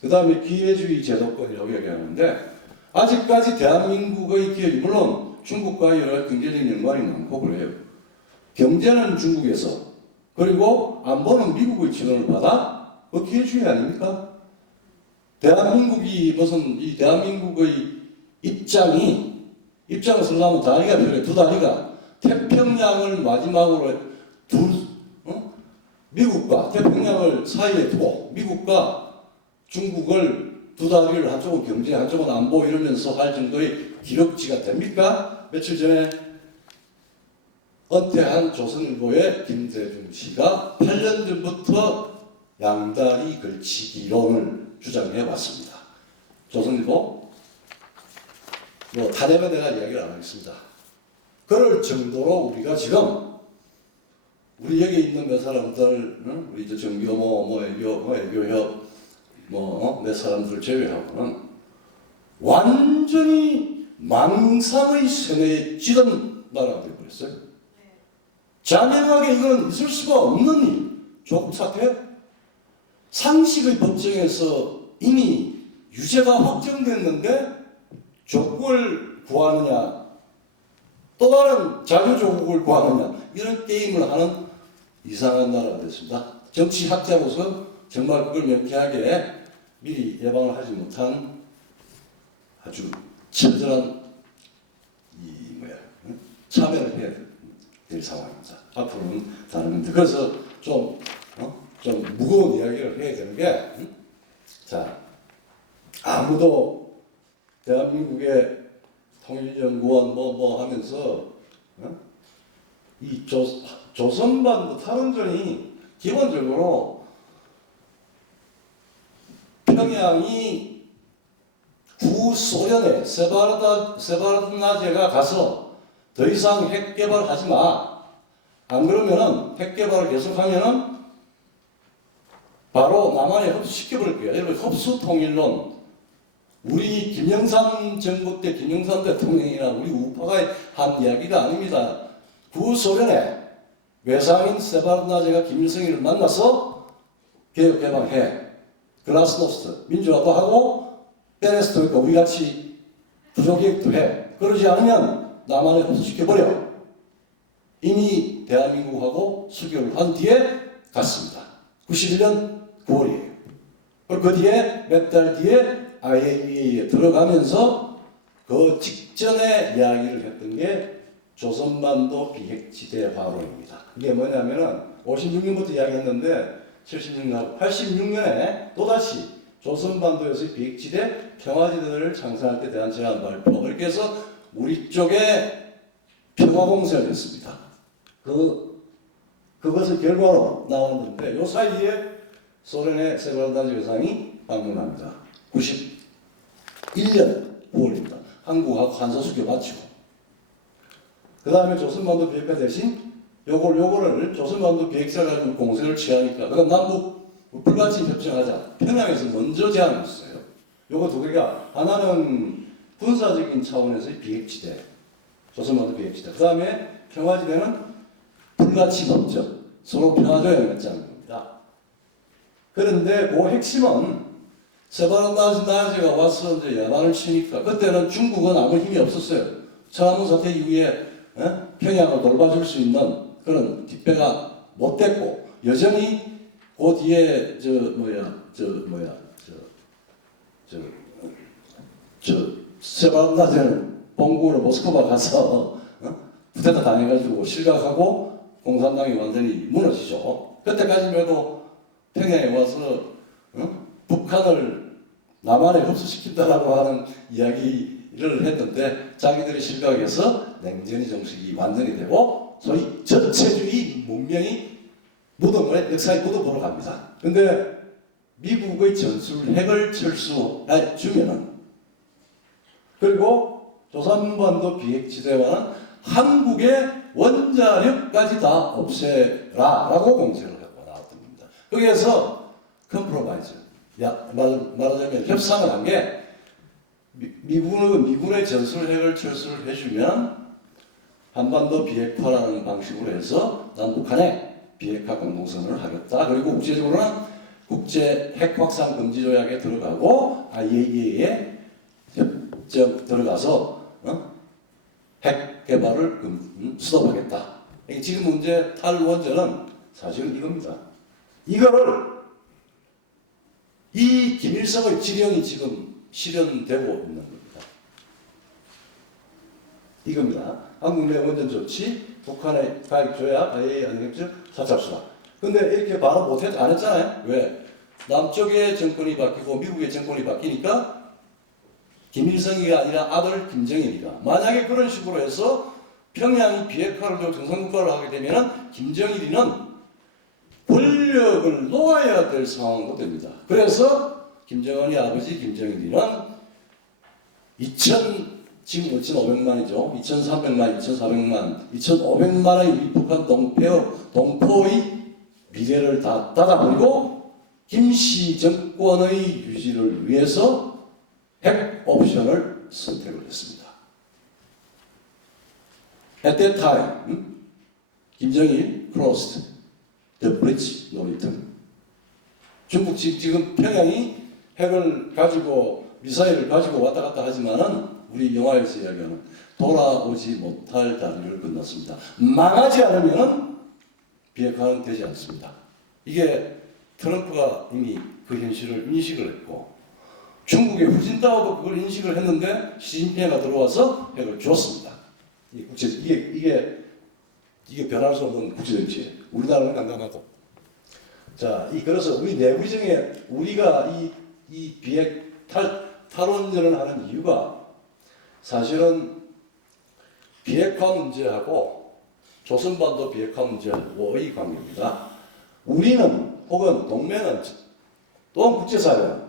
그 다음에 기회주의 제도권이라고 얘기하는데, 아직까지 대한민국의 기회, 물론 중국과의 여러 경제적 연관이 많고 그래요. 경제는 중국에서, 그리고 안보는 미국의 지원을 받아? 그 기회주의 아닙니까? 대한민국이 무슨, 이 대한민국의 입장을 쓰려면 다리가 필요해. 두 다리가. 태평양을 마지막으로 미국과 태평양을 사이에 두고 미국과 중국을 두 다리를 한쪽은 경제 한쪽은 안보 이러면서 할 정도의 기럭지가 됩니까? 며칠 전에 은퇴한 조선일보의 김대중 씨가 8년 전부터 양다리 걸치기론을 주장해 왔습니다. 조선일보 타대면 내가 이야기를 안 하겠습니다. 그럴 정도로 우리가 지금 우리 여기 있는 몇 사람들, 우리 이제 정교모, 애교협, 몇 사람들 제외하고는 완전히 망상의 세뇌에 찌든 나라가 되어버렸어요. 자명하게 이건 있을 수가 없는 일. 조국 사태. 상식의 법정에서 이미 유죄가 확정됐는데 조국을 구하느냐, 또 다른 자유조국을 구하느냐, 이런 게임을 하는 이상한 나라가 됐습니다. 정치학자로서 정말 그걸 명쾌하게 미리 예방을 하지 못한 아주 처절한 참여를 해야 될 상황입니다. 앞으로는 다른 문제. 그래서 좀 무거운 이야기를 해야 되는 게, 자, 아무도 대한민국의 통일연구원 하면서 이 조선반도 탈원전이 기본적으로 평양이 구소련의 세바르드나제가 가서 더 이상 핵 개발하지 마. 안 그러면은 핵 개발을 계속하면은 바로 남한에 흡수시켜버릴 거야. 여러분 흡수 통일론. 우리 김영삼 정부 때 김영삼 대통령이나 우리 우파가 한 이야기가 아닙니다. 구소련의 외상인 세바르드나제가 김일성이를 만나서 개혁 개방해. 글라스노스트 민주화도 하고 페레스트로이카 우리 같이 구조개혁도 해. 그러지 않으면 남한에 흡수시켜버려. 이미 대한민국하고 수교를 한 뒤에 갔습니다. 91년 9월이에요. 그리고 그 뒤에 몇 달 뒤에 IAEA에 들어가면서 그 직전에 이야기를 했던 게 조선반도 비핵지대 화론입니다. 그게 뭐냐면은 56년부터 이야기했는데 76년, 86년에 또다시 조선반도에서 비핵지대 평화지대를 창설할 때 대한 제안 발표. 그렇게 해서 우리 쪽에 평화공세를 했습니다. 그것의 결과로 나왔는데 요 사이에 소련의 세바르드나제 회장이 방문합니다. 91년 9월입니다. 한국하고 한소수교 마치고 그 다음에 조선반도 비핵화 대신 요거를 조선반도 비핵화 가지고 공세를 취하니까 그럼 남북 불가침 협정하자. 평양에서 먼저 제안했어요. 요거 두 개가 하나는 군사적인 차원에서의 비핵지대, 조선반도 비핵지대. 그 다음에 평화지대는 불가침 협정, 서로 평화조약을 맺자는 겁니다. 그런데 그 핵심은 세바르나즈가 와서 이제 야단을 치니까 그때는 중국은 아무 힘이 없었어요. 천안문 사태 이후에 평양을 돌봐줄 수 있는 그런 뒷배가 못 됐고 여전히 그 뒤에 세바르나즈는 본국으로 모스크바 가서 쿠데타 당해가지고 실각하고 공산당이 완전히 무너지죠. 그때까지만 해도 평양에 와서 북한을 남한에 흡수시킨다라고 하는 이야기를 했는데 자기들이 실각해서 냉전의 정식이 완전히 되고 소위 전체주의 문명이 무덤을 역사의 무덤으로 갑니다. 근데 미국의 전술 핵을 철수주면은 그리고 조선반도 비핵지대와는 한국의 원자력까지 다 없애라라고 공세를 하고 나왔던 겁니다. 거기에서 컴프로마이즈, 말하자면 협상을 한 게 미군의 전술 핵을 철수를 해주면 한반도 비핵화라는 방식으로 해서 남북한의 비핵화 공동선언을 하겠다. 그리고 국제적으로는 국제 핵 확산 금지 조약에 들어가고 IAEA에 들어가서 핵 개발을 스톱하겠다. 지금 문제 탈원전은 사실은 이겁니다. 이거를 이 김일성의 지령이 지금 실현되고 있는 겁니다. 이겁니다. 한국 내 원전 조치, 북한의 가입 조약, IAEA 안경증, 사찰 수사. 근데 이렇게 바로 안 했잖아요. 왜? 남쪽의 정권이 바뀌고 미국의 정권이 바뀌니까 김일성이가 아니라 아들 김정일이가 만약에 그런 식으로 해서 평양이 비핵화를 정상국가를 하게 되면 김정일이는 권력을 놓아야 될 상황도 됩니다. 그래서 김정은이 아버지 김정일이는 지금 2,500만이죠. 2,300만, 2,400만, 2,500만의 우리 북한 동포의 미래를 다 닫아버리고 김씨 정권의 유지를 위해서 핵 옵션을 선택을 했습니다. At that time, 김정일 crossed the bridge 노리턴. 중국 지금 평양이 핵을 가지고 미사일을 가지고 왔다 갔다 하지만은 우리 영화에서 이야기하는 돌아오지 못할 다리를 건넜습니다. 망하지 않으면 비핵화는 되지 않습니다. 이게 트럼프가 이미 그 현실을 인식을 했고 중국의 후진타오도 그걸 인식을 했는데 시진핑가 들어와서 핵을 줬습니다. 이게 변할 수 없는 국제정치예요. 우리나라는 강강하고. 자, 그래서 우리 내부정에 우리가 이 비핵 탈원전을 하는 이유가 사실은 비핵화 문제하고 조선반도 비핵화 문제하고의 관계입니다. 우리는 혹은 동맹은 또한 국제사회는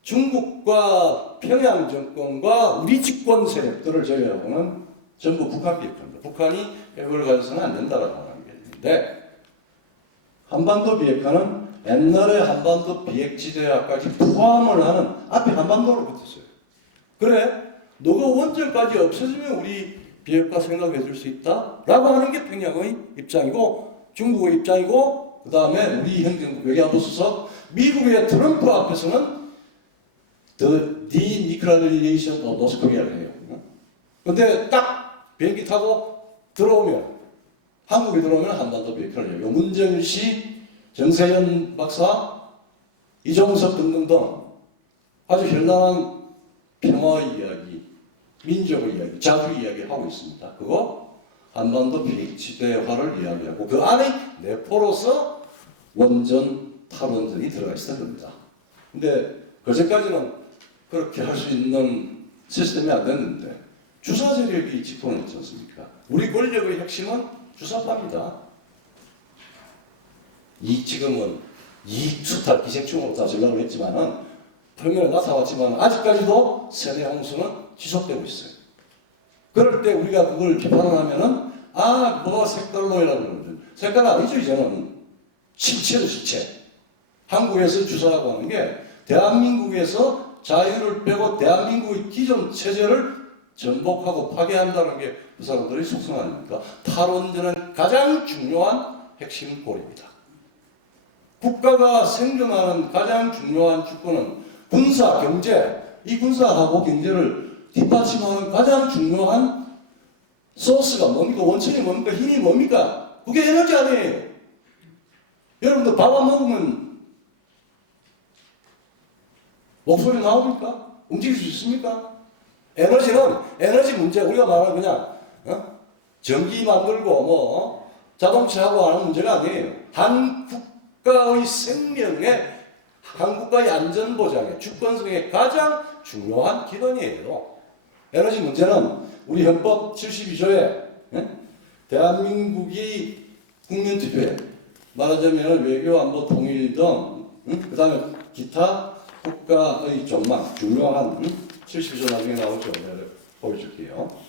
중국과 평양 정권과 우리 집권 세력들을 제외하고는 전부 북한 비핵화입니다. 북한이 핵을 가져서는 안 된다라고 하는 게 있는데 한반도 비핵화는 옛날에 한반도 비핵지대화까지 포함을 하는 앞에 한반도를 붙였어요. 그래, 너가 원전까지 없어지면 우리 비핵화 생각해 줄 수 있다? 라고 하는 게 평양의 입장이고 중국의 입장이고 그 다음에 우리 외교부 수석 미국의 트럼프 앞에서는 The denuclearization of North Korea를 해요. 근데 딱 비행기 타고 들어오면 한국에 들어오면 한반도 비핵화를 해요. 문정일 씨, 정세현 박사, 이종석 등등등 아주 현란한 평화의 이야기, 민족의 이야기, 자주의 이야기를 하고 있습니다. 그거 한반도 비핵지대화를 이야기하고 그 안에 내포로서 원전, 탈원전이 들어가 있었던 겁니다. 근데 그전까지는 그렇게 할 수 있는 시스템이 안 됐는데 주사 세력이 집권을 했지 않습니까? 우리 권력의 핵심은 주사파입니다. 지금은 수탈 기생충으로 다 전락을 했지만은 표면에 나타났지만 아직까지도 세뇌 홍수는 지속되고 있어요. 그럴 때 우리가 그걸 비판을 하면은 뭐 색깔론이라고 그러는데 색깔 아니죠. 이제는 실체죠. 실체. 한국에서 주사라고 하는 게 대한민국에서 자유를 빼고 대한민국의 기존 체제를 전복하고 파괴한다는 게 그 사람들의 속성 아닙니까? 탈원전은 가장 중요한 핵심 고리입니다. 국가가 생존하는 가장 중요한 주권은 군사, 경제, 이 군사하고 경제를 뒷받침하는 가장 중요한 소스가 뭡니까? 원천이 뭡니까? 힘이 뭡니까? 그게 에너지 아니에요. 여러분들 밥 안 먹으면 목소리 나옵니까? 움직일 수 있습니까? 에너지는 에너지 문제, 우리가 말하는 그냥 전기 만들고 자동차하고 하는 문제가 아니에요. 한 국가의 생명에, 한 국가의 안전보장에, 주권성에 가장 중요한 기반이에요. 에너지 문제는 우리 헌법 72조에 대한민국이 국민투표에 말하자면 외교, 안보, 통일 등 그 다음에 기타 국가의 전망, 중요한 72조 나중에 나오죠. 내가 보여줄게요.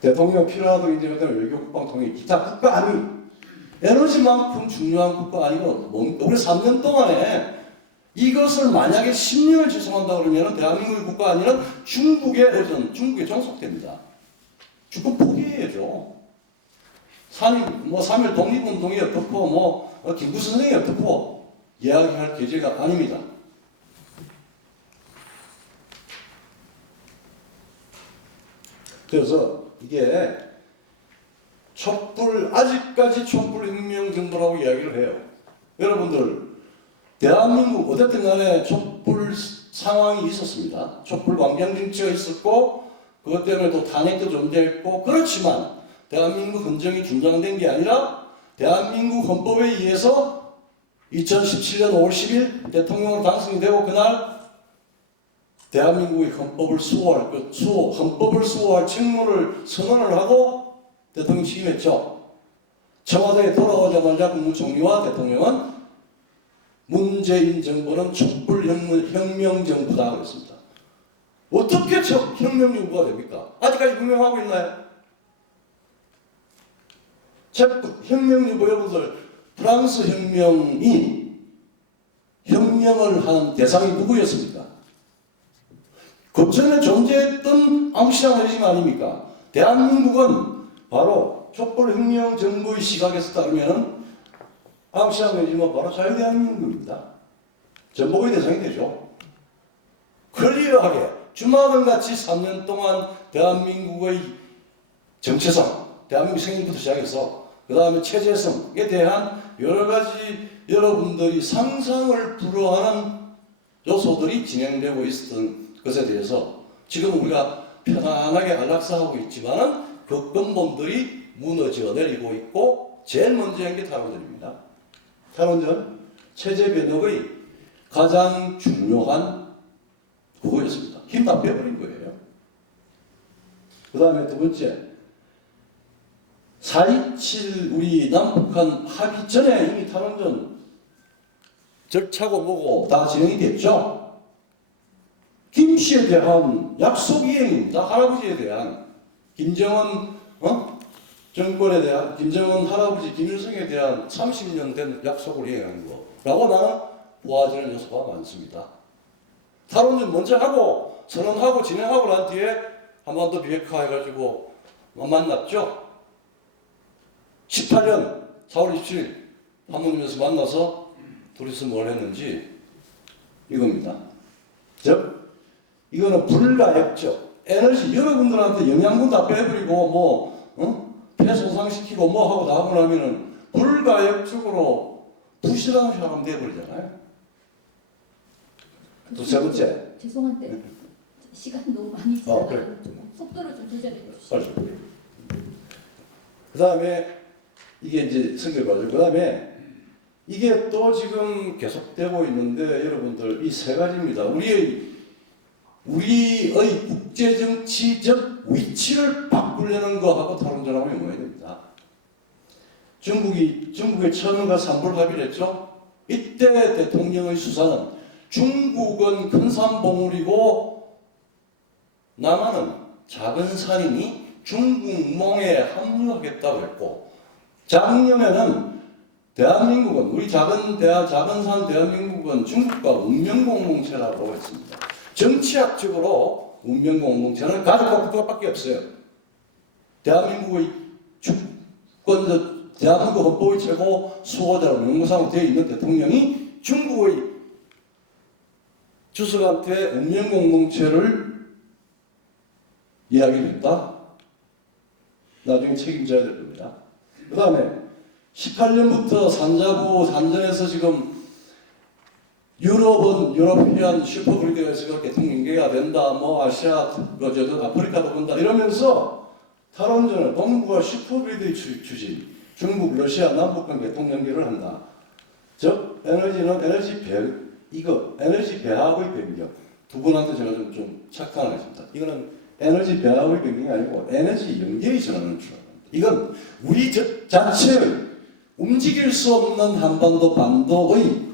대통령 필요하다고 인정했다는 외교, 국방, 통일, 기타 국가 아니 에너지만큼 중요한 국가 아니고 우리 3년 동안에 이것을 만약에 10년을 지속한다 그러면 대한민국의 국가 아니는 중국에 종속됩니다. 주권 포기해야죠. 3.1 독립운동이 어떻고 김구 선생이 어떻고 이야기할 계제가 아닙니다. 그래서 이게 아직까지 촛불혁명 정부라고 이야기를 해요. 여러분들 대한민국 어쨌든 간에 촛불 상황이 있었습니다. 촛불 광장 정치가 있었고 그것 때문에 또 탄핵도 존재했고 그렇지만 대한민국 헌정이 중단된 게 아니라 대한민국 헌법에 의해서 2017년 5월 10일 대통령으로 당선이 되고 그날 대한민국의 헌법을 수호할 책무를 선언을 하고 대통령이 취임했죠. 청와대에 돌아오자마자 국무총리와 대통령은 문재인 정부는 촛불혁명 정부다 그랬습니다. 어떻게 혁명 정부가 됩니까? 아직까지 혁명하고 있나요? 혁명 정부 여러분들 프랑스 혁명을 한 대상이 누구였습니까? 그 전에 존재했던 앙시앙 레짐 아닙니까? 대한민국은 바로 촛불혁명 정부의 시각에서 따르면 앙시앙 레짐은 바로 자유대한민국입니다. 전복의 대상이 되죠. 클리어하게 주마등같이 3년 동안 대한민국의 정체성, 대한민국 생일부터 시작해서 그 다음에 체제성에 대한 여러 가지 여러분들이 상상을 불허하는 요소들이 진행되고 있었던 것에 대해서 지금 우리가 편안하게 안락사하고 있지만은 그 근본들이 무너져 내리고 있고 제일 먼저 한 게 탈원전입니다. 탈원전 체제 변혁의 가장 중요한 그거였습니다. 힘 다 빼버린 거예요. 그 다음에 두 번째 4.27 우리 남북한 합의 전에 이미 탈원전 절차고 뭐고 다 진행이 됐죠. 김씨에 대한 약속 이행입니다. 할아버지에 대한 김정은 정권에 대한 김정은 할아버지 김일성에 대한 30년 된 약속을 이행한 거라고 나는 보아지는 요소가 많습니다. 탈원전 먼저 하고 선언하고 진행하고 난 뒤에 한반도 비핵화 해가지고 만났죠. 18년 4월 27일 판문점에서 만나서 둘이서 뭘 했는지 이겁니다. 즉 이거는 불가역적 에너지 여러분들한테 영양분 다 빼버리고 폐소상시키고 하고 다 하고 나면은 불가역적으로 부실한 사람 돼버리잖아요. 또 세 번째. 죄송한데 시간이 너무 많이 지나가서 그래. 속도를 좀 조절해 주시죠. 그 다음에 이게 이제 성격 과정. 그 다음에 이게 또 지금 계속되고 있는데 여러분들 이 세 가지입니다. 우리의 국제정치적 위치를 바꾸려는 거하고 탈원전하고 연관이 됩니다. 중국의 천우가 산불 합의를 했죠. 이때 대통령의 수사는 중국은 큰 산봉우리고 남한은 작은 산인이 중국몽에 합류하겠다고 했고, 작년에는 대한민국은 우리 작은 산 대한민국은 중국과 운명 공동체라고 했습니다. 정치학적으로 운명 공동체는 가족 국가밖에 없어요. 대한민국의 주권, 대한민국 헌법의 최고 수호자로 명무상으로 되어 있는 대통령이 중국의 주석한테 운명 공동체를 이야기를 했다. 나중에 책임져야 될 겁니다. 그 다음에 18년부터 산전에서 지금 유러피안 슈퍼그리드에서 대통령계가 된다, 뭐 아시아, 아프리카도 본다 이러면서 탈원전을 동북아 슈퍼그리드의 추진, 중국, 러시아, 남북한 계통 연결을 한다. 즉 에너지는 에너지 배합의 변경. 두 분한테 제가 좀 착각하겠습니다. 이거는 에너지 배합의 변경이 아니고 에너지 연결이 전환을 추구합니다. 이건 우리 자체를 움직일 수 없는 한반도 반도의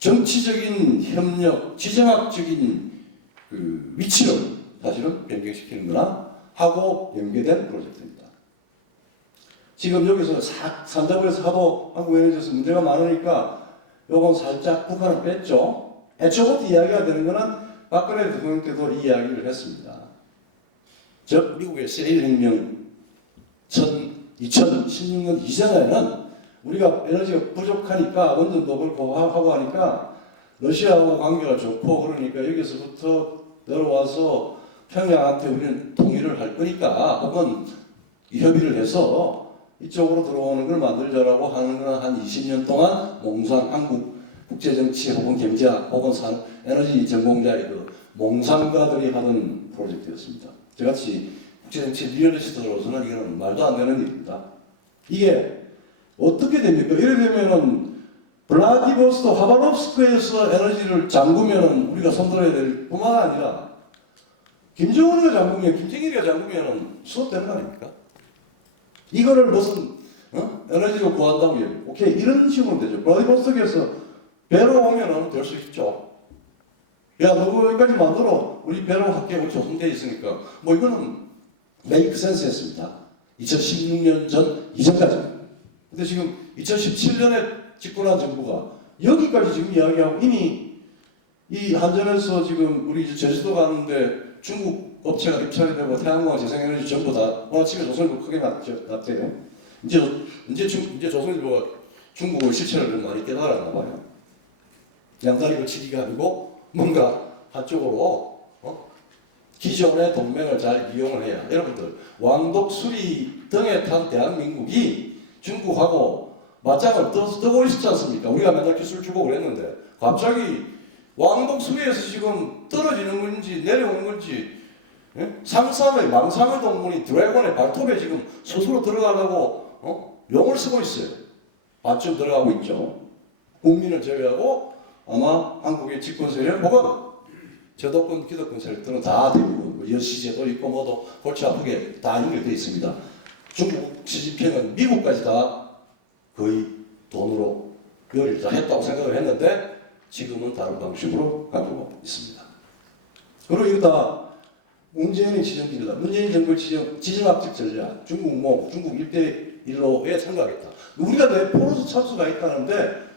정치적인 협력, 지정학적인 그 위치를 사실은 변경시키는 거나 하고 연계된 프로젝트입니다. 지금 여기서 산자부에서 하도 한국에너지에서 문제가 많으니까 요건 살짝 북한을 뺐죠. 애초부터 이야기가 되는 거는 박근혜 대통령 때도 이 이야기를 했습니다. 즉 미국의 세일혁명 2016년 이전에는 우리가 에너지가 부족하니까 원전도 그렇고 하고 하니까 러시아하고 관계가 좋고 그러니까 여기서부터 내려와서 평양한테 우리는 통일을 할 거니까 혹은 협의를 해서 이쪽으로 들어오는 걸 만들자라고 하는 건 한 20년 동안 몽상 한국 국제정치 혹은 경제학 혹은 에너지 전공자의 그 몽상가들이 하는 프로젝트였습니다. 저같이 국제정치 리얼리스트로서는 이거는 말도 안 되는 일입니다. 이게 어떻게 됩니까? 이래 되면은 블라디보스토크 하바롭스크에서 에너지를 잠그면은 우리가 손들어야 될 뿐만 아니라 김정은이가 잠그면 김정일이가 잠그면은 수업되는 거 아닙니까? 이거를 무슨 에너지로 구한다고 해요. 오케이 이런 식으로 되죠. 블라디보스토크에서 배로 오면은 될 수 있죠. 야 너 거기까지 만들어 우리 배로 할게 우리 조성돼 있으니까 뭐 이거는 메이크 센스였습니다. 2016년 전 이전까지. 근데 지금 2017년에 집권한 정부가 여기까지 지금 이야기하고 이미 이 한전에서 지금 우리 제주도 가는데 중국 업체가 입찰이 되고 태양광 재생에너지 전부 다 오늘 아침에 조선일보 크게 났대요. 이제 조선일보가 중국의 실체를 많이 깨달았나 봐요. 양다리 걸치기가 아니고 뭔가 한쪽으로 기존의 동맹을 잘 이용을 해야. 여러분들 왕독 수리 등에 탄 대한민국이 중국하고 맞짱을 뜨고 있었지 않습니까? 우리가 맨날 기술 주고 그랬는데 갑자기 왕독 수리에서 지금 떨어지는 건지 내려오는 건지 상상의 망상의 동물이 드래곤의 발톱에 지금 스스로 들어가려고 용을 쓰고 있어요. 반쯤 들어가고 있죠. 국민을 제외하고 아마 한국의 집권 세력 혹은 저도권, 기득권 세력들은 다 대부분 여시제도 있고 뭐도 골치 아프게 다 연결되어 있습니다. 중국 시진핑은 미국까지 다 거의 돈으로 요리를 다 했다고 생각을 했는데 지금은 다른 방식으로 가지고 있습니다. 그리고 이거 다 문재인의 지정입니다. 문재인 정부의 지정학적 전략, 중국 1대1로에 참가하겠다. 우리가 내 포로서 참수가 있다는데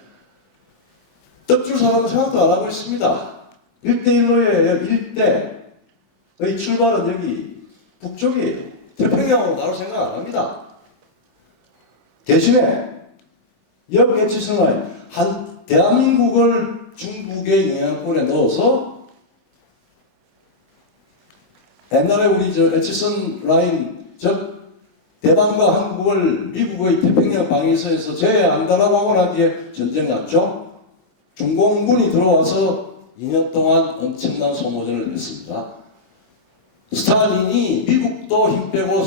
떡줄 사람은 생각도 안 하고 있습니다. 1대1로의 1대의 출발은 여기 북쪽이에요. 태평양으로 나올 생각 안 합니다. 대신에 역애치선 라인, 대한민국을 중국의 영향권에 넣어서 옛날에 우리 애치선 라인, 즉 대만과 한국을 미국의 태평양 방위선에서 제외한다라고 하고 난 뒤에 전쟁 났죠. 중공군이 들어와서 2년 동안 엄청난 소모전을 했습니다. 스탈린이 미국도 힘 빼고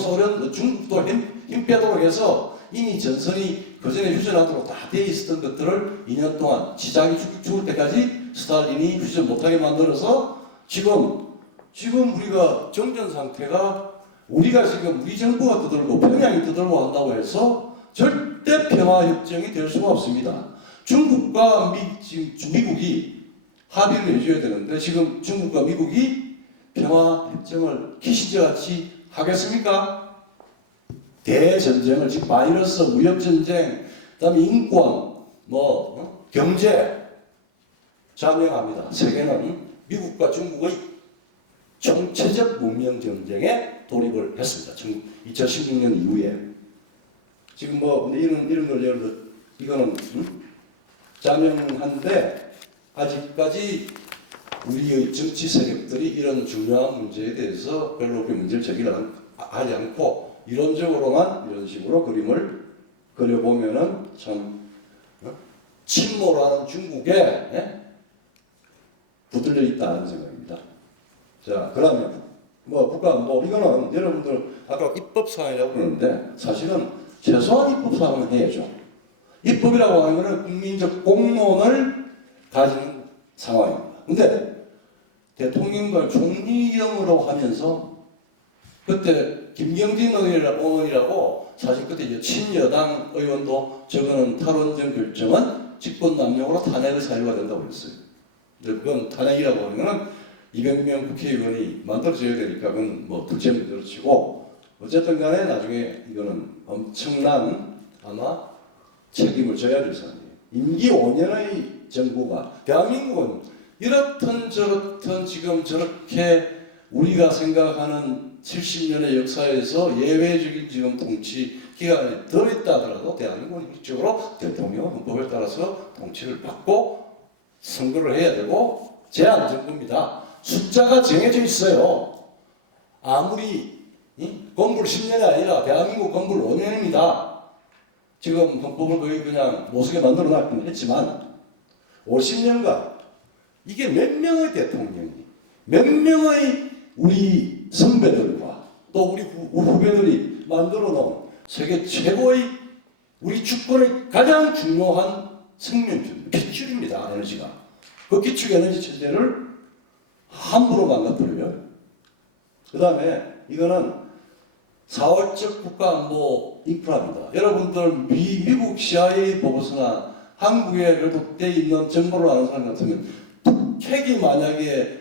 중국도 힘 빼도록 해서 이미 전선이 그전에 휴전하도록 다 돼 있었던 것들을 2년 동안 지작이 죽을 때까지 스탈린이 휴전 못하게 만들어서 지금 우리가 정전 상태가 우리가 지금 우리 정부가 떠들고 평양이 떠들고 한다고 해서 절대 평화협정이 될 수가 없습니다. 중국과 미국이 합의를 해줘야 되는데 지금 중국과 미국이 평화 협정을 키시저같이 하겠습니까? 대전쟁을 지금 바이러스, 무역 전쟁, 그다음에 인권, 경제 자명합니다. 세계는 미국과 중국의 총체적 문명 전쟁에 돌입을 했습니다. 2016년 이후에 지금 근데 이런 걸 예를 들어 이거는 자명한데 아직까지 우리의 정치 세력들이 이런 중요한 문제에 대해서 별로 문제를 제기를 하지 않고 이론적으로만 이런 식으로 그림을 그려보면은 참 침몰하는 중국에 붙들려 있다는 생각입니다. 자, 그러면 국가안보 이거는 여러분들 아까 입법사항이라고 그러는데 사실은 최소한 입법사항은 해야죠. 입법이라고 하는 것은 국민적 공론을 가지는 상황입니다. 근데 대통령과 총리형으로 하면서 그때 김경진 의원이라고 사실 그때 이제 친여당 의원도 저거는 탈원전 결정은 직권남용으로 탄핵의 사유가 된다고 그랬어요. 근데 그건 탄핵이라고 하는 거는 200명 국회의원이 만들어져야 되니까 그건 둘째 문제로 치고 어쨌든 간에 나중에 이거는 엄청난 아마 책임을 져야 될 사람이에요. 임기 5년의 정부가 대한민국은 이렇든 저렇든 지금 저렇게 우리가 생각하는 70년의 역사에서 예외적인 지금 통치 기간이 더 있다 하더라도 대한민국은 일적으로 대통령 헌법에 따라서 통치를 받고 선거를 해야 되고 제한 정부입니다. 숫자가 정해져 있어요. 아무리 건불 10년이 아니라 대한민국 건불 5년입니다. 지금 헌법을 거의 그냥 못쓰게 만들어 놨긴 했지만 50년간 이게 몇 명의 대통령이 몇 명의 우리 선배들과 또 우리 후배들이 만들어 놓은 세계 최고의 우리 주권의 가장 중요한 생명줄, 기출입니다. 에너지가. 그 기축 에너지 체제를 함부로 망가뜨려요. 그 다음에 이거는 사월적 국가안보 인프라입니다. 여러분들 미국 CIA 보고서나 한국에 그래도 돼 있는 정보를 아는 사람 같으면 북핵이 만약에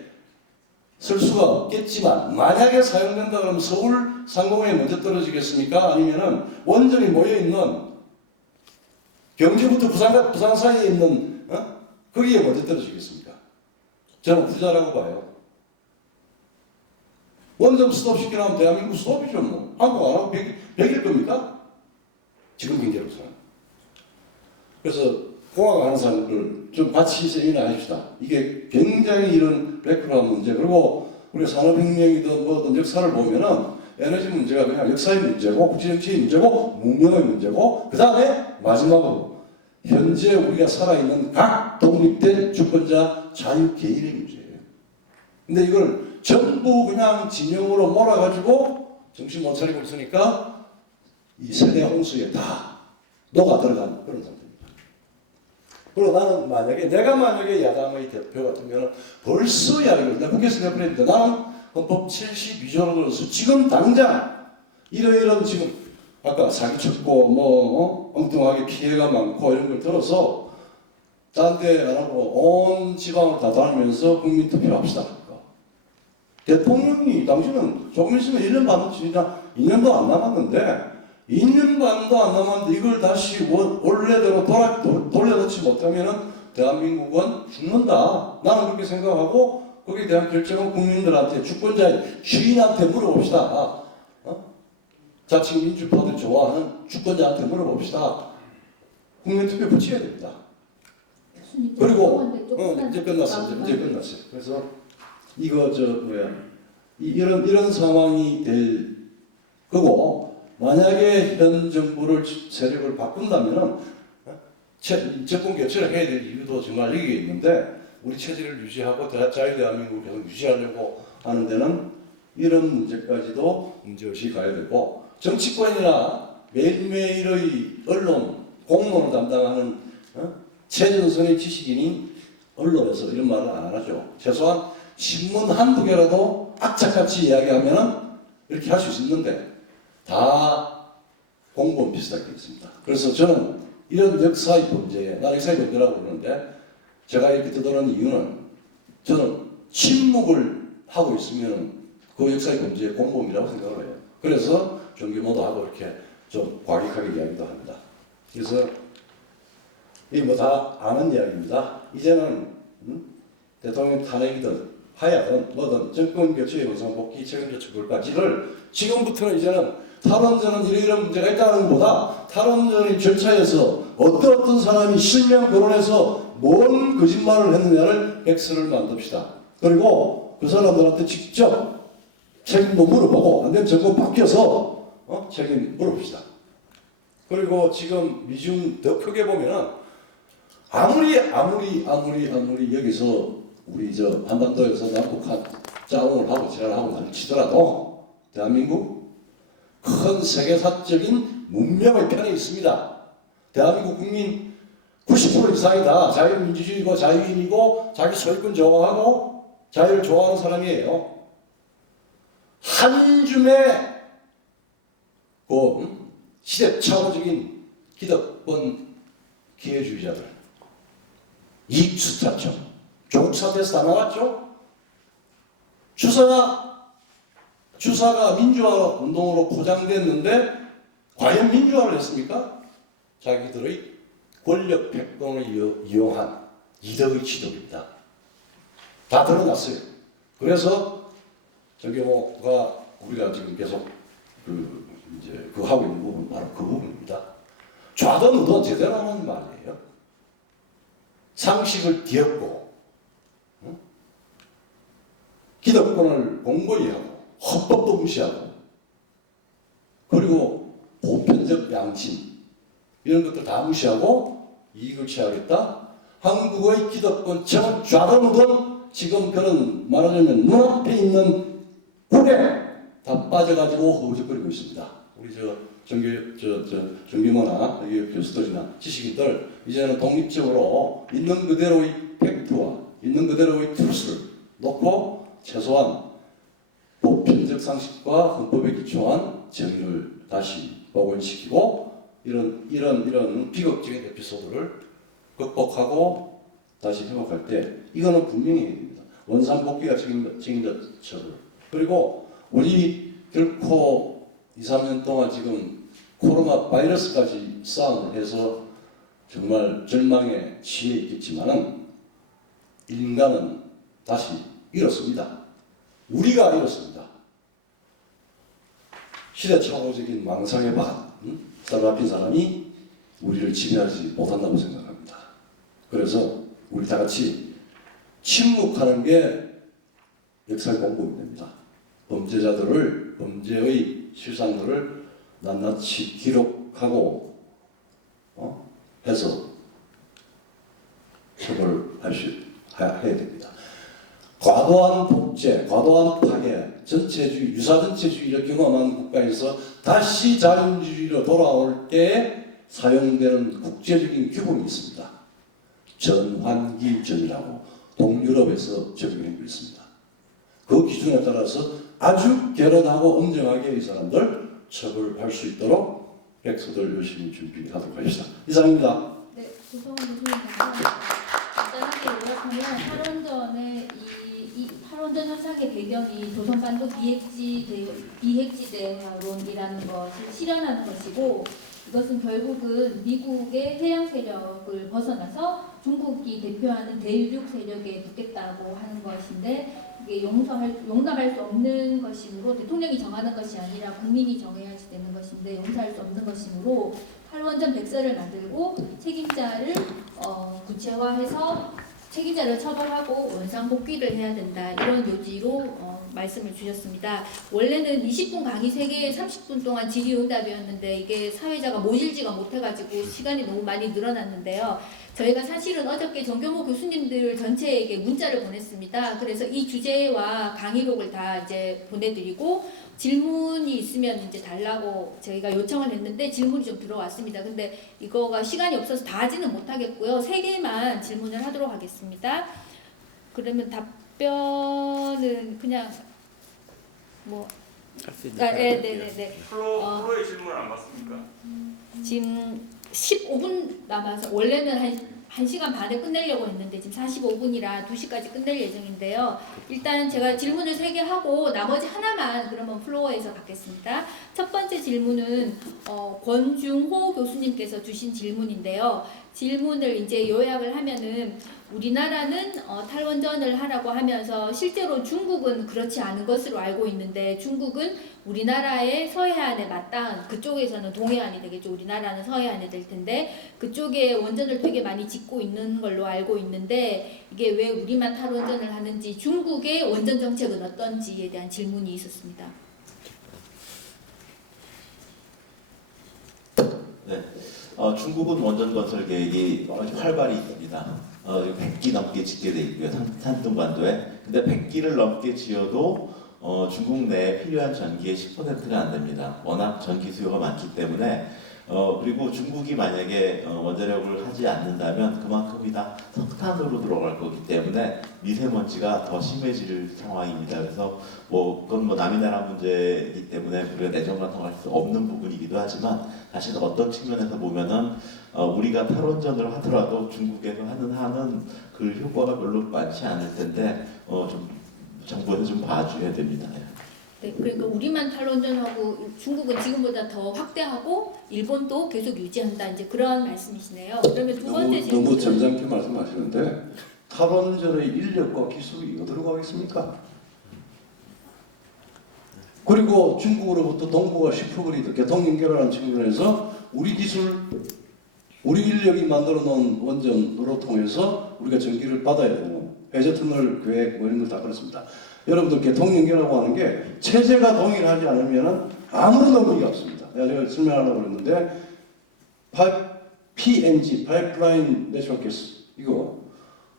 쓸 수가 없겠지만 만약에 사용된다 그러면 서울 상공에 먼저 떨어지겠습니까? 아니면은 원전이 모여 있는 경주부터 부산 사이에 있는 거기에 먼저 떨어지겠습니까? 저는 후자라고 봐요. 원전 스톱 시키려면 대한민국 스톱이죠 뭐. 한국 안 하고 100일 겁니까? 지금 경제로서는. 그래서 공학 하는 사람들 좀 같이 세미나 해줍시다. 이게 굉장히 이런 매크로한 문제. 그리고 우리 산업혁명이든 뭐든 역사를 보면은 에너지 문제가 그냥 역사의 문제고 국제정치의 문제고 문명의 문제고 그 다음에 마지막으로 현재 우리가 살아있는 각 독립된 주권자 자유 개인의 문제예요. 근데 이걸 전부 그냥 진영으로 몰아가지고 정신 못 차리고 있으니까 이 세대 홍수에 다 녹아 들어간 그런 상태입니다. 그리고 나는 내가 만약에 야당의 대표 같으면 벌써 이야기를 나 국회에서 내보냈는데 나는 헌법 72조를 들어서 지금 당장 이런 지금 아까 사기쳤고 엉뚱하게 피해가 많고 이런 걸 들어서 딴 데 안 하고 온 지방을 다 다니면서 국민 투표합시다. 대통령이 당신은 조금 있으면 1년 반 지나 2년도 안 남았는데 2년 반도 안 남았는데 이걸 다시 원래대로 돌려놓지 못하면은 대한민국은 죽는다. 나는 그렇게 생각하고 거기에 대한 결정은 국민들한테 주권자인 주인한테 물어봅시다. 자칭 민주파들 좋아하는 주권자한테 물어봅시다. 국민투표 붙여야 됩니다. 그리고 이제 끝났어요. 이제 끝났어요. 그래서 이거 이런 상황이 될 거고 만약에 현 정부를 세력을 바꾼다면은 정권 교체를 해야 될 이유도 정말 여기에 있는데 우리 체제를 유지하고 자유대한민국을 계속 유지하려고 하는 데는 이런 문제까지도 문제없이 가야 되고 정치권이나 매일매일의 언론 공론을 담당하는 최전선의 지식인이 언론에서 이런 말을 안 하죠. 최소한 신문 한두 개라도 악착같이 이야기하면은 이렇게 할 수 있는데 다 공무원 비슷하게 있습니다. 그래서 저는 이런 역사의 범죄에, 난 역사의 범죄라고 그러는데 제가 이렇게 떠드는 이유는 저는 침묵을 하고 있으면 그 역사의 범죄의 공범이라고 생각을 해요. 그래서 정규모도 하고 이렇게 좀 과격하게 이야기도 합니다. 그래서 이 뭐 다 아는 이야기입니다. 이제는 대통령 탄핵이든 하야든 뭐든 정권 교체의 원상복귀 책임자 처벌까지를 지금부터는 이제는 탈원전은 이런 문제가 있다는 것보다 탈원전의 절차에서 어떤 사람이 실명 거론해서 뭔 거짓말을 했느냐를 백서를 만듭시다. 그리고 그 사람들한테 직접 책임도 물어보고 안 되면 정권 바뀌어서 책임 물어봅시다. 그리고 지금 미중 더 크게 보면은 아무리 여기서 우리 저 한반도에서 남북한 짜움을 하고 지랄을 하고 난치더라도 대한민국 큰 세계사적인 문명의 편에 있습니다. 대한민국 국민 90% 이상이 다 자유민주주의고 자유인이고 자기 소유권 좋아하고 자유를 좋아하는 사람이에요. 한 줌의 시대착오적인 기득권 기회주의자들 이익수사처 조국 사태에서 다 나왔죠. 주사가 민주화 운동으로 포장됐는데 과연 민주화를 했습니까? 자기들의 권력 백권을 이용한 이덕의 지도입니다. 다 드러났어요. 그래서 정경호가 우리가 지금 계속 그 하고 있는 부분 바로 그 부분입니다. 좌든 우든 제대로 하는 말이에요. 상식을 뒤엎고 기득권을 공고히 하고 헌법도 무시하고 그리고 보편적 양심 이런 것들 다 무시하고 이익을 취하겠다. 한국의 기득권 좌든 우든 지금 그런 말하자면 눈앞에 있는 굴에 다 빠져가지고 허우적거리고 있습니다. 우리 정규모나 교수들이나 지식인들 이제는 독립적으로 있는 그대로의 팩트와 있는 그대로의 트루스를 놓고 최소한 보편적 상식과 헌법에 기초한 정의를 다시 복원시키고 이런 비극적인 에피소드를 극복하고 다시 회복할 때 이거는 분명히 해야 됩니다. 원산복귀가 책임자 처벌. 그리고 우리 결코 2, 3년 동안 지금 코로나 바이러스까지 싸움을 해서 정말 절망에 취해 있겠지만은 인간은 다시 일었습니다. 우리가 일었습니다. 시대착오적인 망상에 사로잡힌 사람이 우리를 지배하지 못한다고 생각합니다. 그래서 우리 다 같이 침묵하는 게 역사의 공범이 됩니다. 범죄의 실상들을 낱낱이 기록하고 해서 처벌해야 됩니다. 과도한 복제, 과도한 파괴, 전체주의, 유사전체주의를 경험한 국가에서 다시 자유민주주의로 돌아올 때 사용되는 국제적인 규범이 있습니다. 전환기전이라고 동유럽에서 적용되고 있습니다. 그 기준에 따라서 아주 결연하고 엄정하게 이 사람들 처벌할 수 있도록 백서들 열심히 준비하도록 하겠습니다. 이상입니다. 네, 조성훈 교수님 감사합니다. 간단하게 요약하면 탈원전의 이 탈원전 현상의 배경이 조선반도 비핵지대화론이라는 것을 실현하는 것이고 이것은 결국은 미국의 해양 세력을 벗어나서 중국이 대표하는 대륙 세력에 붙겠다고 하는 것인데 이게 용납할 수 없는 것이므로 대통령이 정하는 것이 아니라 국민이 정해야 되는 것인데 용서할 수 없는 것이므로 탈원전 백서를 만들고 책임자를 구체화해서 책임자를 처벌하고 원상복귀를 해야 된다 이런 요지로 말씀을 주셨습니다. 원래는 20분 강의 3개에 30분 동안 질의응답이었는데 이게 사회자가 모실지가 못해가지고 시간이 너무 많이 늘어났는데요. 저희가 사실은 어저께 정경호 교수님들 전체에게 문자를 보냈습니다. 그래서 이 주제와 강의록을 다 이제 보내드리고 질문이 있으면 이제 달라고 저희가 요청을 했는데 질문이 좀 들어왔습니다. 근데 이거가 시간이 없어서 다 하지는 못하겠고요. 3개만 질문을 하도록 하겠습니다. 그러면 답변은 그냥 네네네. 프로의 질문을 안 받습니까? 지금 15분 남아서 원래는 한 1시간 반에 끝내려고 했는데 지금 45분이라 2시까지 끝낼 예정인데요. 일단 제가 질문을 3개 하고 나머지 하나만 그러면 플로어에서 받겠습니다. 첫 번째 질문은 권중호 교수님께서 주신 질문인데요. 질문을 이제 요약을 하면은 우리나라는 탈원전을 하라고 하면서 실제로 중국은 그렇지 않은 것으로 알고 있는데 중국은 우리나라의 서해안에 마땅한 그쪽에서는 동해안이 되겠죠. 우리나라는 서해안이 될 텐데 그쪽에 원전을 되게 많이 짓고 있는 걸로 알고 있는데 이게 왜 우리만 탈원전을 하는지 중국의 원전 정책은 어떤지에 대한 질문이 있었습니다. 네. 중국은 원전 건설 계획이 아주 활발히 있습니다. 100기 넘게 짓게 돼 있고요. 산둥반도에. 근데 100기를 넘게 지어도 중국 내에 필요한 전기의 10%가 안 됩니다. 워낙 전기 수요가 많기 때문에 그리고 중국이 만약에 원자력을 하지 않는다면 그만큼이 다 석탄으로 들어갈 거기 때문에 미세먼지가 더 심해질 상황입니다. 그래서 그건 남의 나라 문제이기 때문에 우리가 내정간통할 수 없는 부분이기도 하지만 사실 어떤 측면에서 보면은 우리가 탈원전을 하더라도 중국에서 하는 한은 그 효과가 별로 많지 않을 텐데 좀 정부에서 좀 봐줘야 됩니다. 네, 그러니까 우리만 탈원전하고 중국은 지금보다 더 확대하고 일본도 계속 유지한다 이제 그런 말씀이시네요. 그러면 두 번째 질문 너무 점잖게 말씀하시는데 탈원전의 인력과 기술이 어디로 가겠습니까? 그리고 중국으로부터 동북아 10%거리도 교통 연결하는 측면에서 우리 기술, 우리 인력이 만들어 놓은 원전으로 통해서 우리가 전기를 받아야 되는 해저터널 계획 이런 걸 다 그렇습니다. 여러분들 교통 연결하고 하는 게 체제가 동일하지 않으면 아무런 의미가 없습니다. 제가 설명하려고 그랬는데 PNG, 파이프라인 내추럴 가스 이거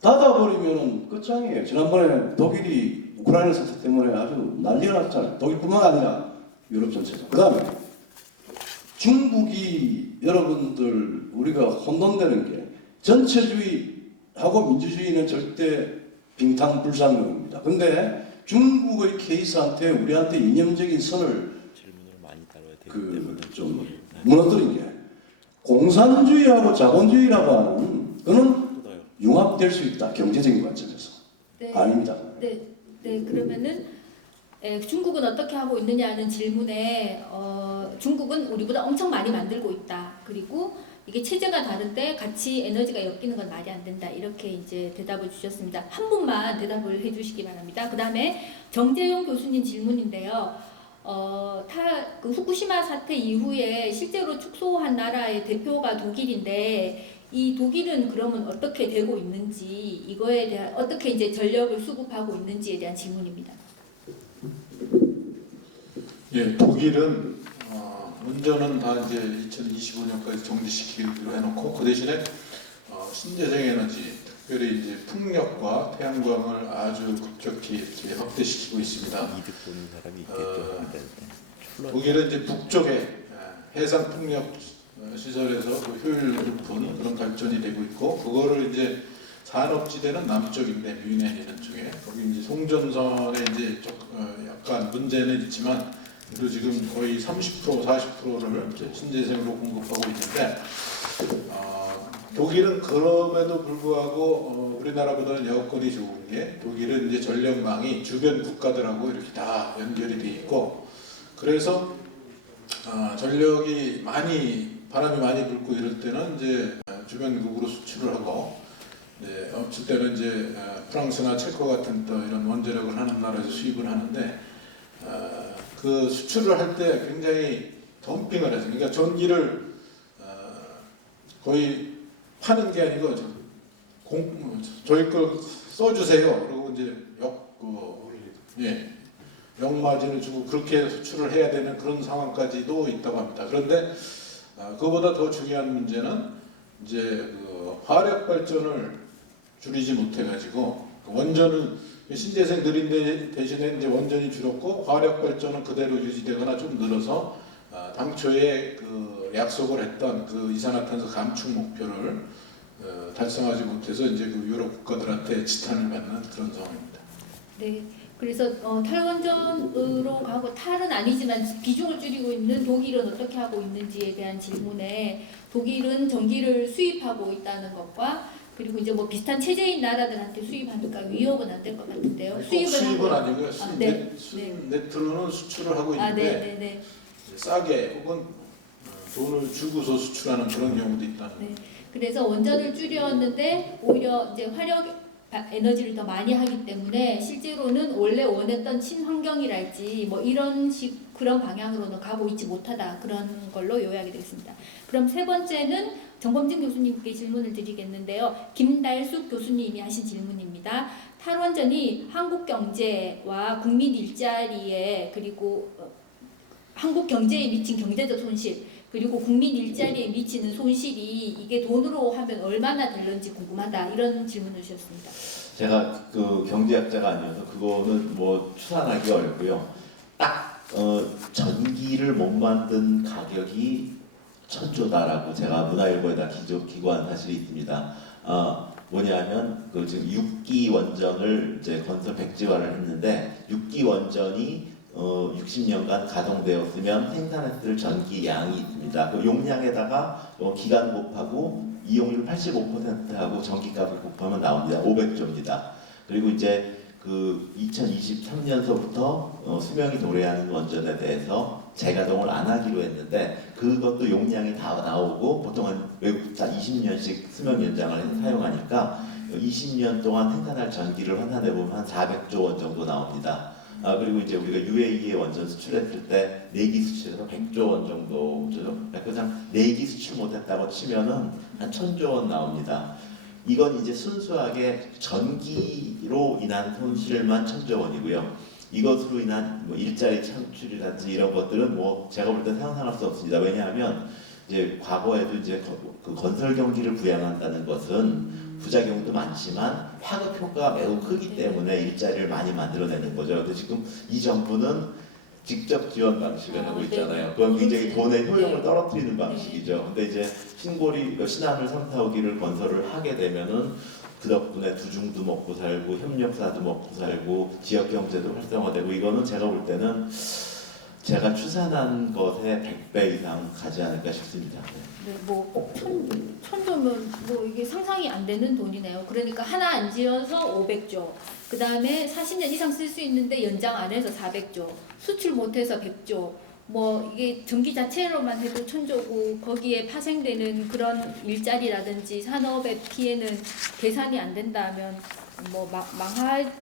닫아버리면 끝장이에요. 지난번에 독일이 우크라이나 사태 때문에 아주 난리가 났잖아요. 독일뿐만 아니라 유럽 전체가. 그 다음에 중국이 여러분들 우리가 혼돈되는 게 전체주의하고 민주주의는 절대 빙탕불상용입니다. 근데 중국의 케이스한테 우리한테 이념적인 선을 좀 무너뜨린 게 공산주의하고 자본주의라고 하는 그는 융합될 수 있다. 경제적인 관점에서. 네. 아닙니다. 네, 그러면은 중국은 어떻게 하고 있느냐는 질문에 중국은 우리보다 엄청 많이 만들고 있다. 그리고 이게 체제가 다른데 같이 에너지가 엮이는 건 말이 안 된다. 이렇게 이제 대답을 주셨습니다. 한 분만 대답을 해주시기 바랍니다. 그 다음에 정재용 교수님 질문인데요. 그 후쿠시마 사태 이후에 실제로 축소한 나라의 대표가 독일인데 이 독일은 그러면 어떻게 되고 있는지 이거에 대한 어떻게 이제 전력을 수급하고 있는지에 대한 질문입니다. 예, 독일은 원전은 다 이제 2025년까지 정지시키기로 해놓고 그 대신에 신재생 에너지, 특별히 이제 풍력과 태양광을 아주 급격히 이렇게 확대시키고 있습니다. 이득 보는 사람이 있겠죠. 독일은 이제 북쪽에 해상 풍력 시설에서 그 효율 높은 그런 발전이 되고 있고 그거를 이제 산업지대는 남쪽인데 뮌헨이라는 쪽에 거기 이제 송전선에 이제 약간 문제는 있지만 그래도 지금 거의 30% 40%를 신재생으로 공급하고 있는데 독일은 그럼에도 불구하고 우리나라보다는 여건이 좋은 게 독일은 이제 전력망이 주변 국가들하고 이렇게 다 연결이 돼 있고 그래서 전력이 바람이 많이 불고 이럴 때는 이제 주변국으로 수출을 하고 없을 때는 이제 프랑스나 체코 같은 또 이런 원자력을 하는 나라에서 수입을 하는데 그 수출을 할 때 굉장히 덤핑을 해서 그러니까 전기를 거의 파는 게 아니고 저희 걸 써주세요. 그리고 이제 역마진을 주고 그렇게 수출을 해야 되는 그런 상황까지도 있다고 합니다. 그런데 그보다 더 중요한 문제는 이제 그 화력 발전을 줄이지 못해가지고 원전은 신재생 느린 대신에 이제 원전이 줄었고 화력 발전은 그대로 유지되거나 좀 늘어서 당초에 그 약속을 했던 그 이산화탄소 감축 목표를 달성하지 못해서 이제 그 유럽 국가들한테 지탄을 받는 그런 상황입니다. 네. 그래서 탈원전으로 가고 탈은 아니지만 비중을 줄이고 있는 독일은 어떻게 하고 있는지에 대한 질문에 독일은 전기를 수입하고 있다는 것과 그리고 이제 뭐 비슷한 체제인 나라들한테 수입하니까 위협은 안 될 것 같은데요. 수입은 하고- 아니고요. 네. 네트로는 수출을 하고 아, 있는데 네. 싸게 혹은 돈을 주고서 수출하는 그런 경우도 있다는. 네. 그래서 원전을 줄였는데 오히려 이제 화력 에너지를 더 많이 하기 때문에 실제로는 원래 원했던 친환경이랄지 뭐 이런 식 그런 방향으로는 가고 있지 못하다 그런 걸로 요약이 되겠습니다. 그럼 세 번째는 정범진 교수님께 질문을 드리겠는데요. 김달숙 교수님이 하신 질문입니다. 탈원전이 한국 경제와 국민 일자리에 그리고 한국 경제에 미친 경제적 손실 그리고 국민 일자리에 미치는 손실이 이게 돈으로 하면 얼마나 될는지 궁금하다 이런 질문을 주셨습니다. 제가 그 경제학자가 아니어서 그거는 뭐 추산하기 어렵고요. 딱 전기를 못 만든 가격이 1,000조다라고 제가 문화일보에다 기고한 사실이 있습니다. 뭐냐면 그 지금 6기 원전을 이제 건설 백지화를 했는데 6기 원전이 60년간 가동되었으면 생산했을 전기 양이 있습니다. 그 용량에다가 기간 곱하고 이용률 85%하고 전기값을 곱하면 나옵니다. 500조입니다. 그리고 이제 그 2023년서부터 수명이 도래하는 원전에 대해서 재가동을 안 하기로 했는데 그것도 용량이 다 나오고 보통은 외국 다 20년씩 수명 연장을 해서 사용하니까 20년 동안 생산할 전기를 환산해 보면 한 400조 원 정도 나옵니다. 그리고 이제 우리가 UAE에 원전 수출했을 때 내기 수출해서 100조 원 정도, 그냥 내기 수출 못했다고 치면은 한 1,000조 원 나옵니다. 이건 이제 순수하게 전기로 인한 손실만 1,000조 원이고요. 이것으로 인한 뭐 일자리 창출이라든지 이런 것들은 뭐 제가 볼 때 상상할 수 없습니다. 왜냐하면 이제 과거에도 이제 그 건설 경기를 부양한다는 것은 부작용도 많지만 파급 효과가 매우 크기 때문에 일자리를 많이 만들어내는 거죠. 근데 지금 이 정부는 직접 지원 방식을 하고 있잖아요. 그건 굉장히 돈의 효용을 떨어뜨리는 방식이죠. 근데 이제 신고리 신한울 3, 4호기를 건설을 하게 되면은 그 덕분에 두중도 먹고 살고 협력사도 먹고 살고 지역 경제도 활성화되고 이거는 제가 볼 때는 제가 추산한 것의 100배 이상 가지 않을까 싶습니다. 네, 뭐 천조면 뭐 이게 상상이 안 되는 돈이네요. 그러니까 하나 안 지어서 500조, 그 다음에 40년 이상 쓸 수 있는데 연장 안 해서 400조, 수출 못해서 100조. 뭐 이게 전기 자체로만 해도 1,000조고 거기에 파생되는 그런 일자리라든지 산업의 피해는 계산이 안 된다면 뭐 망할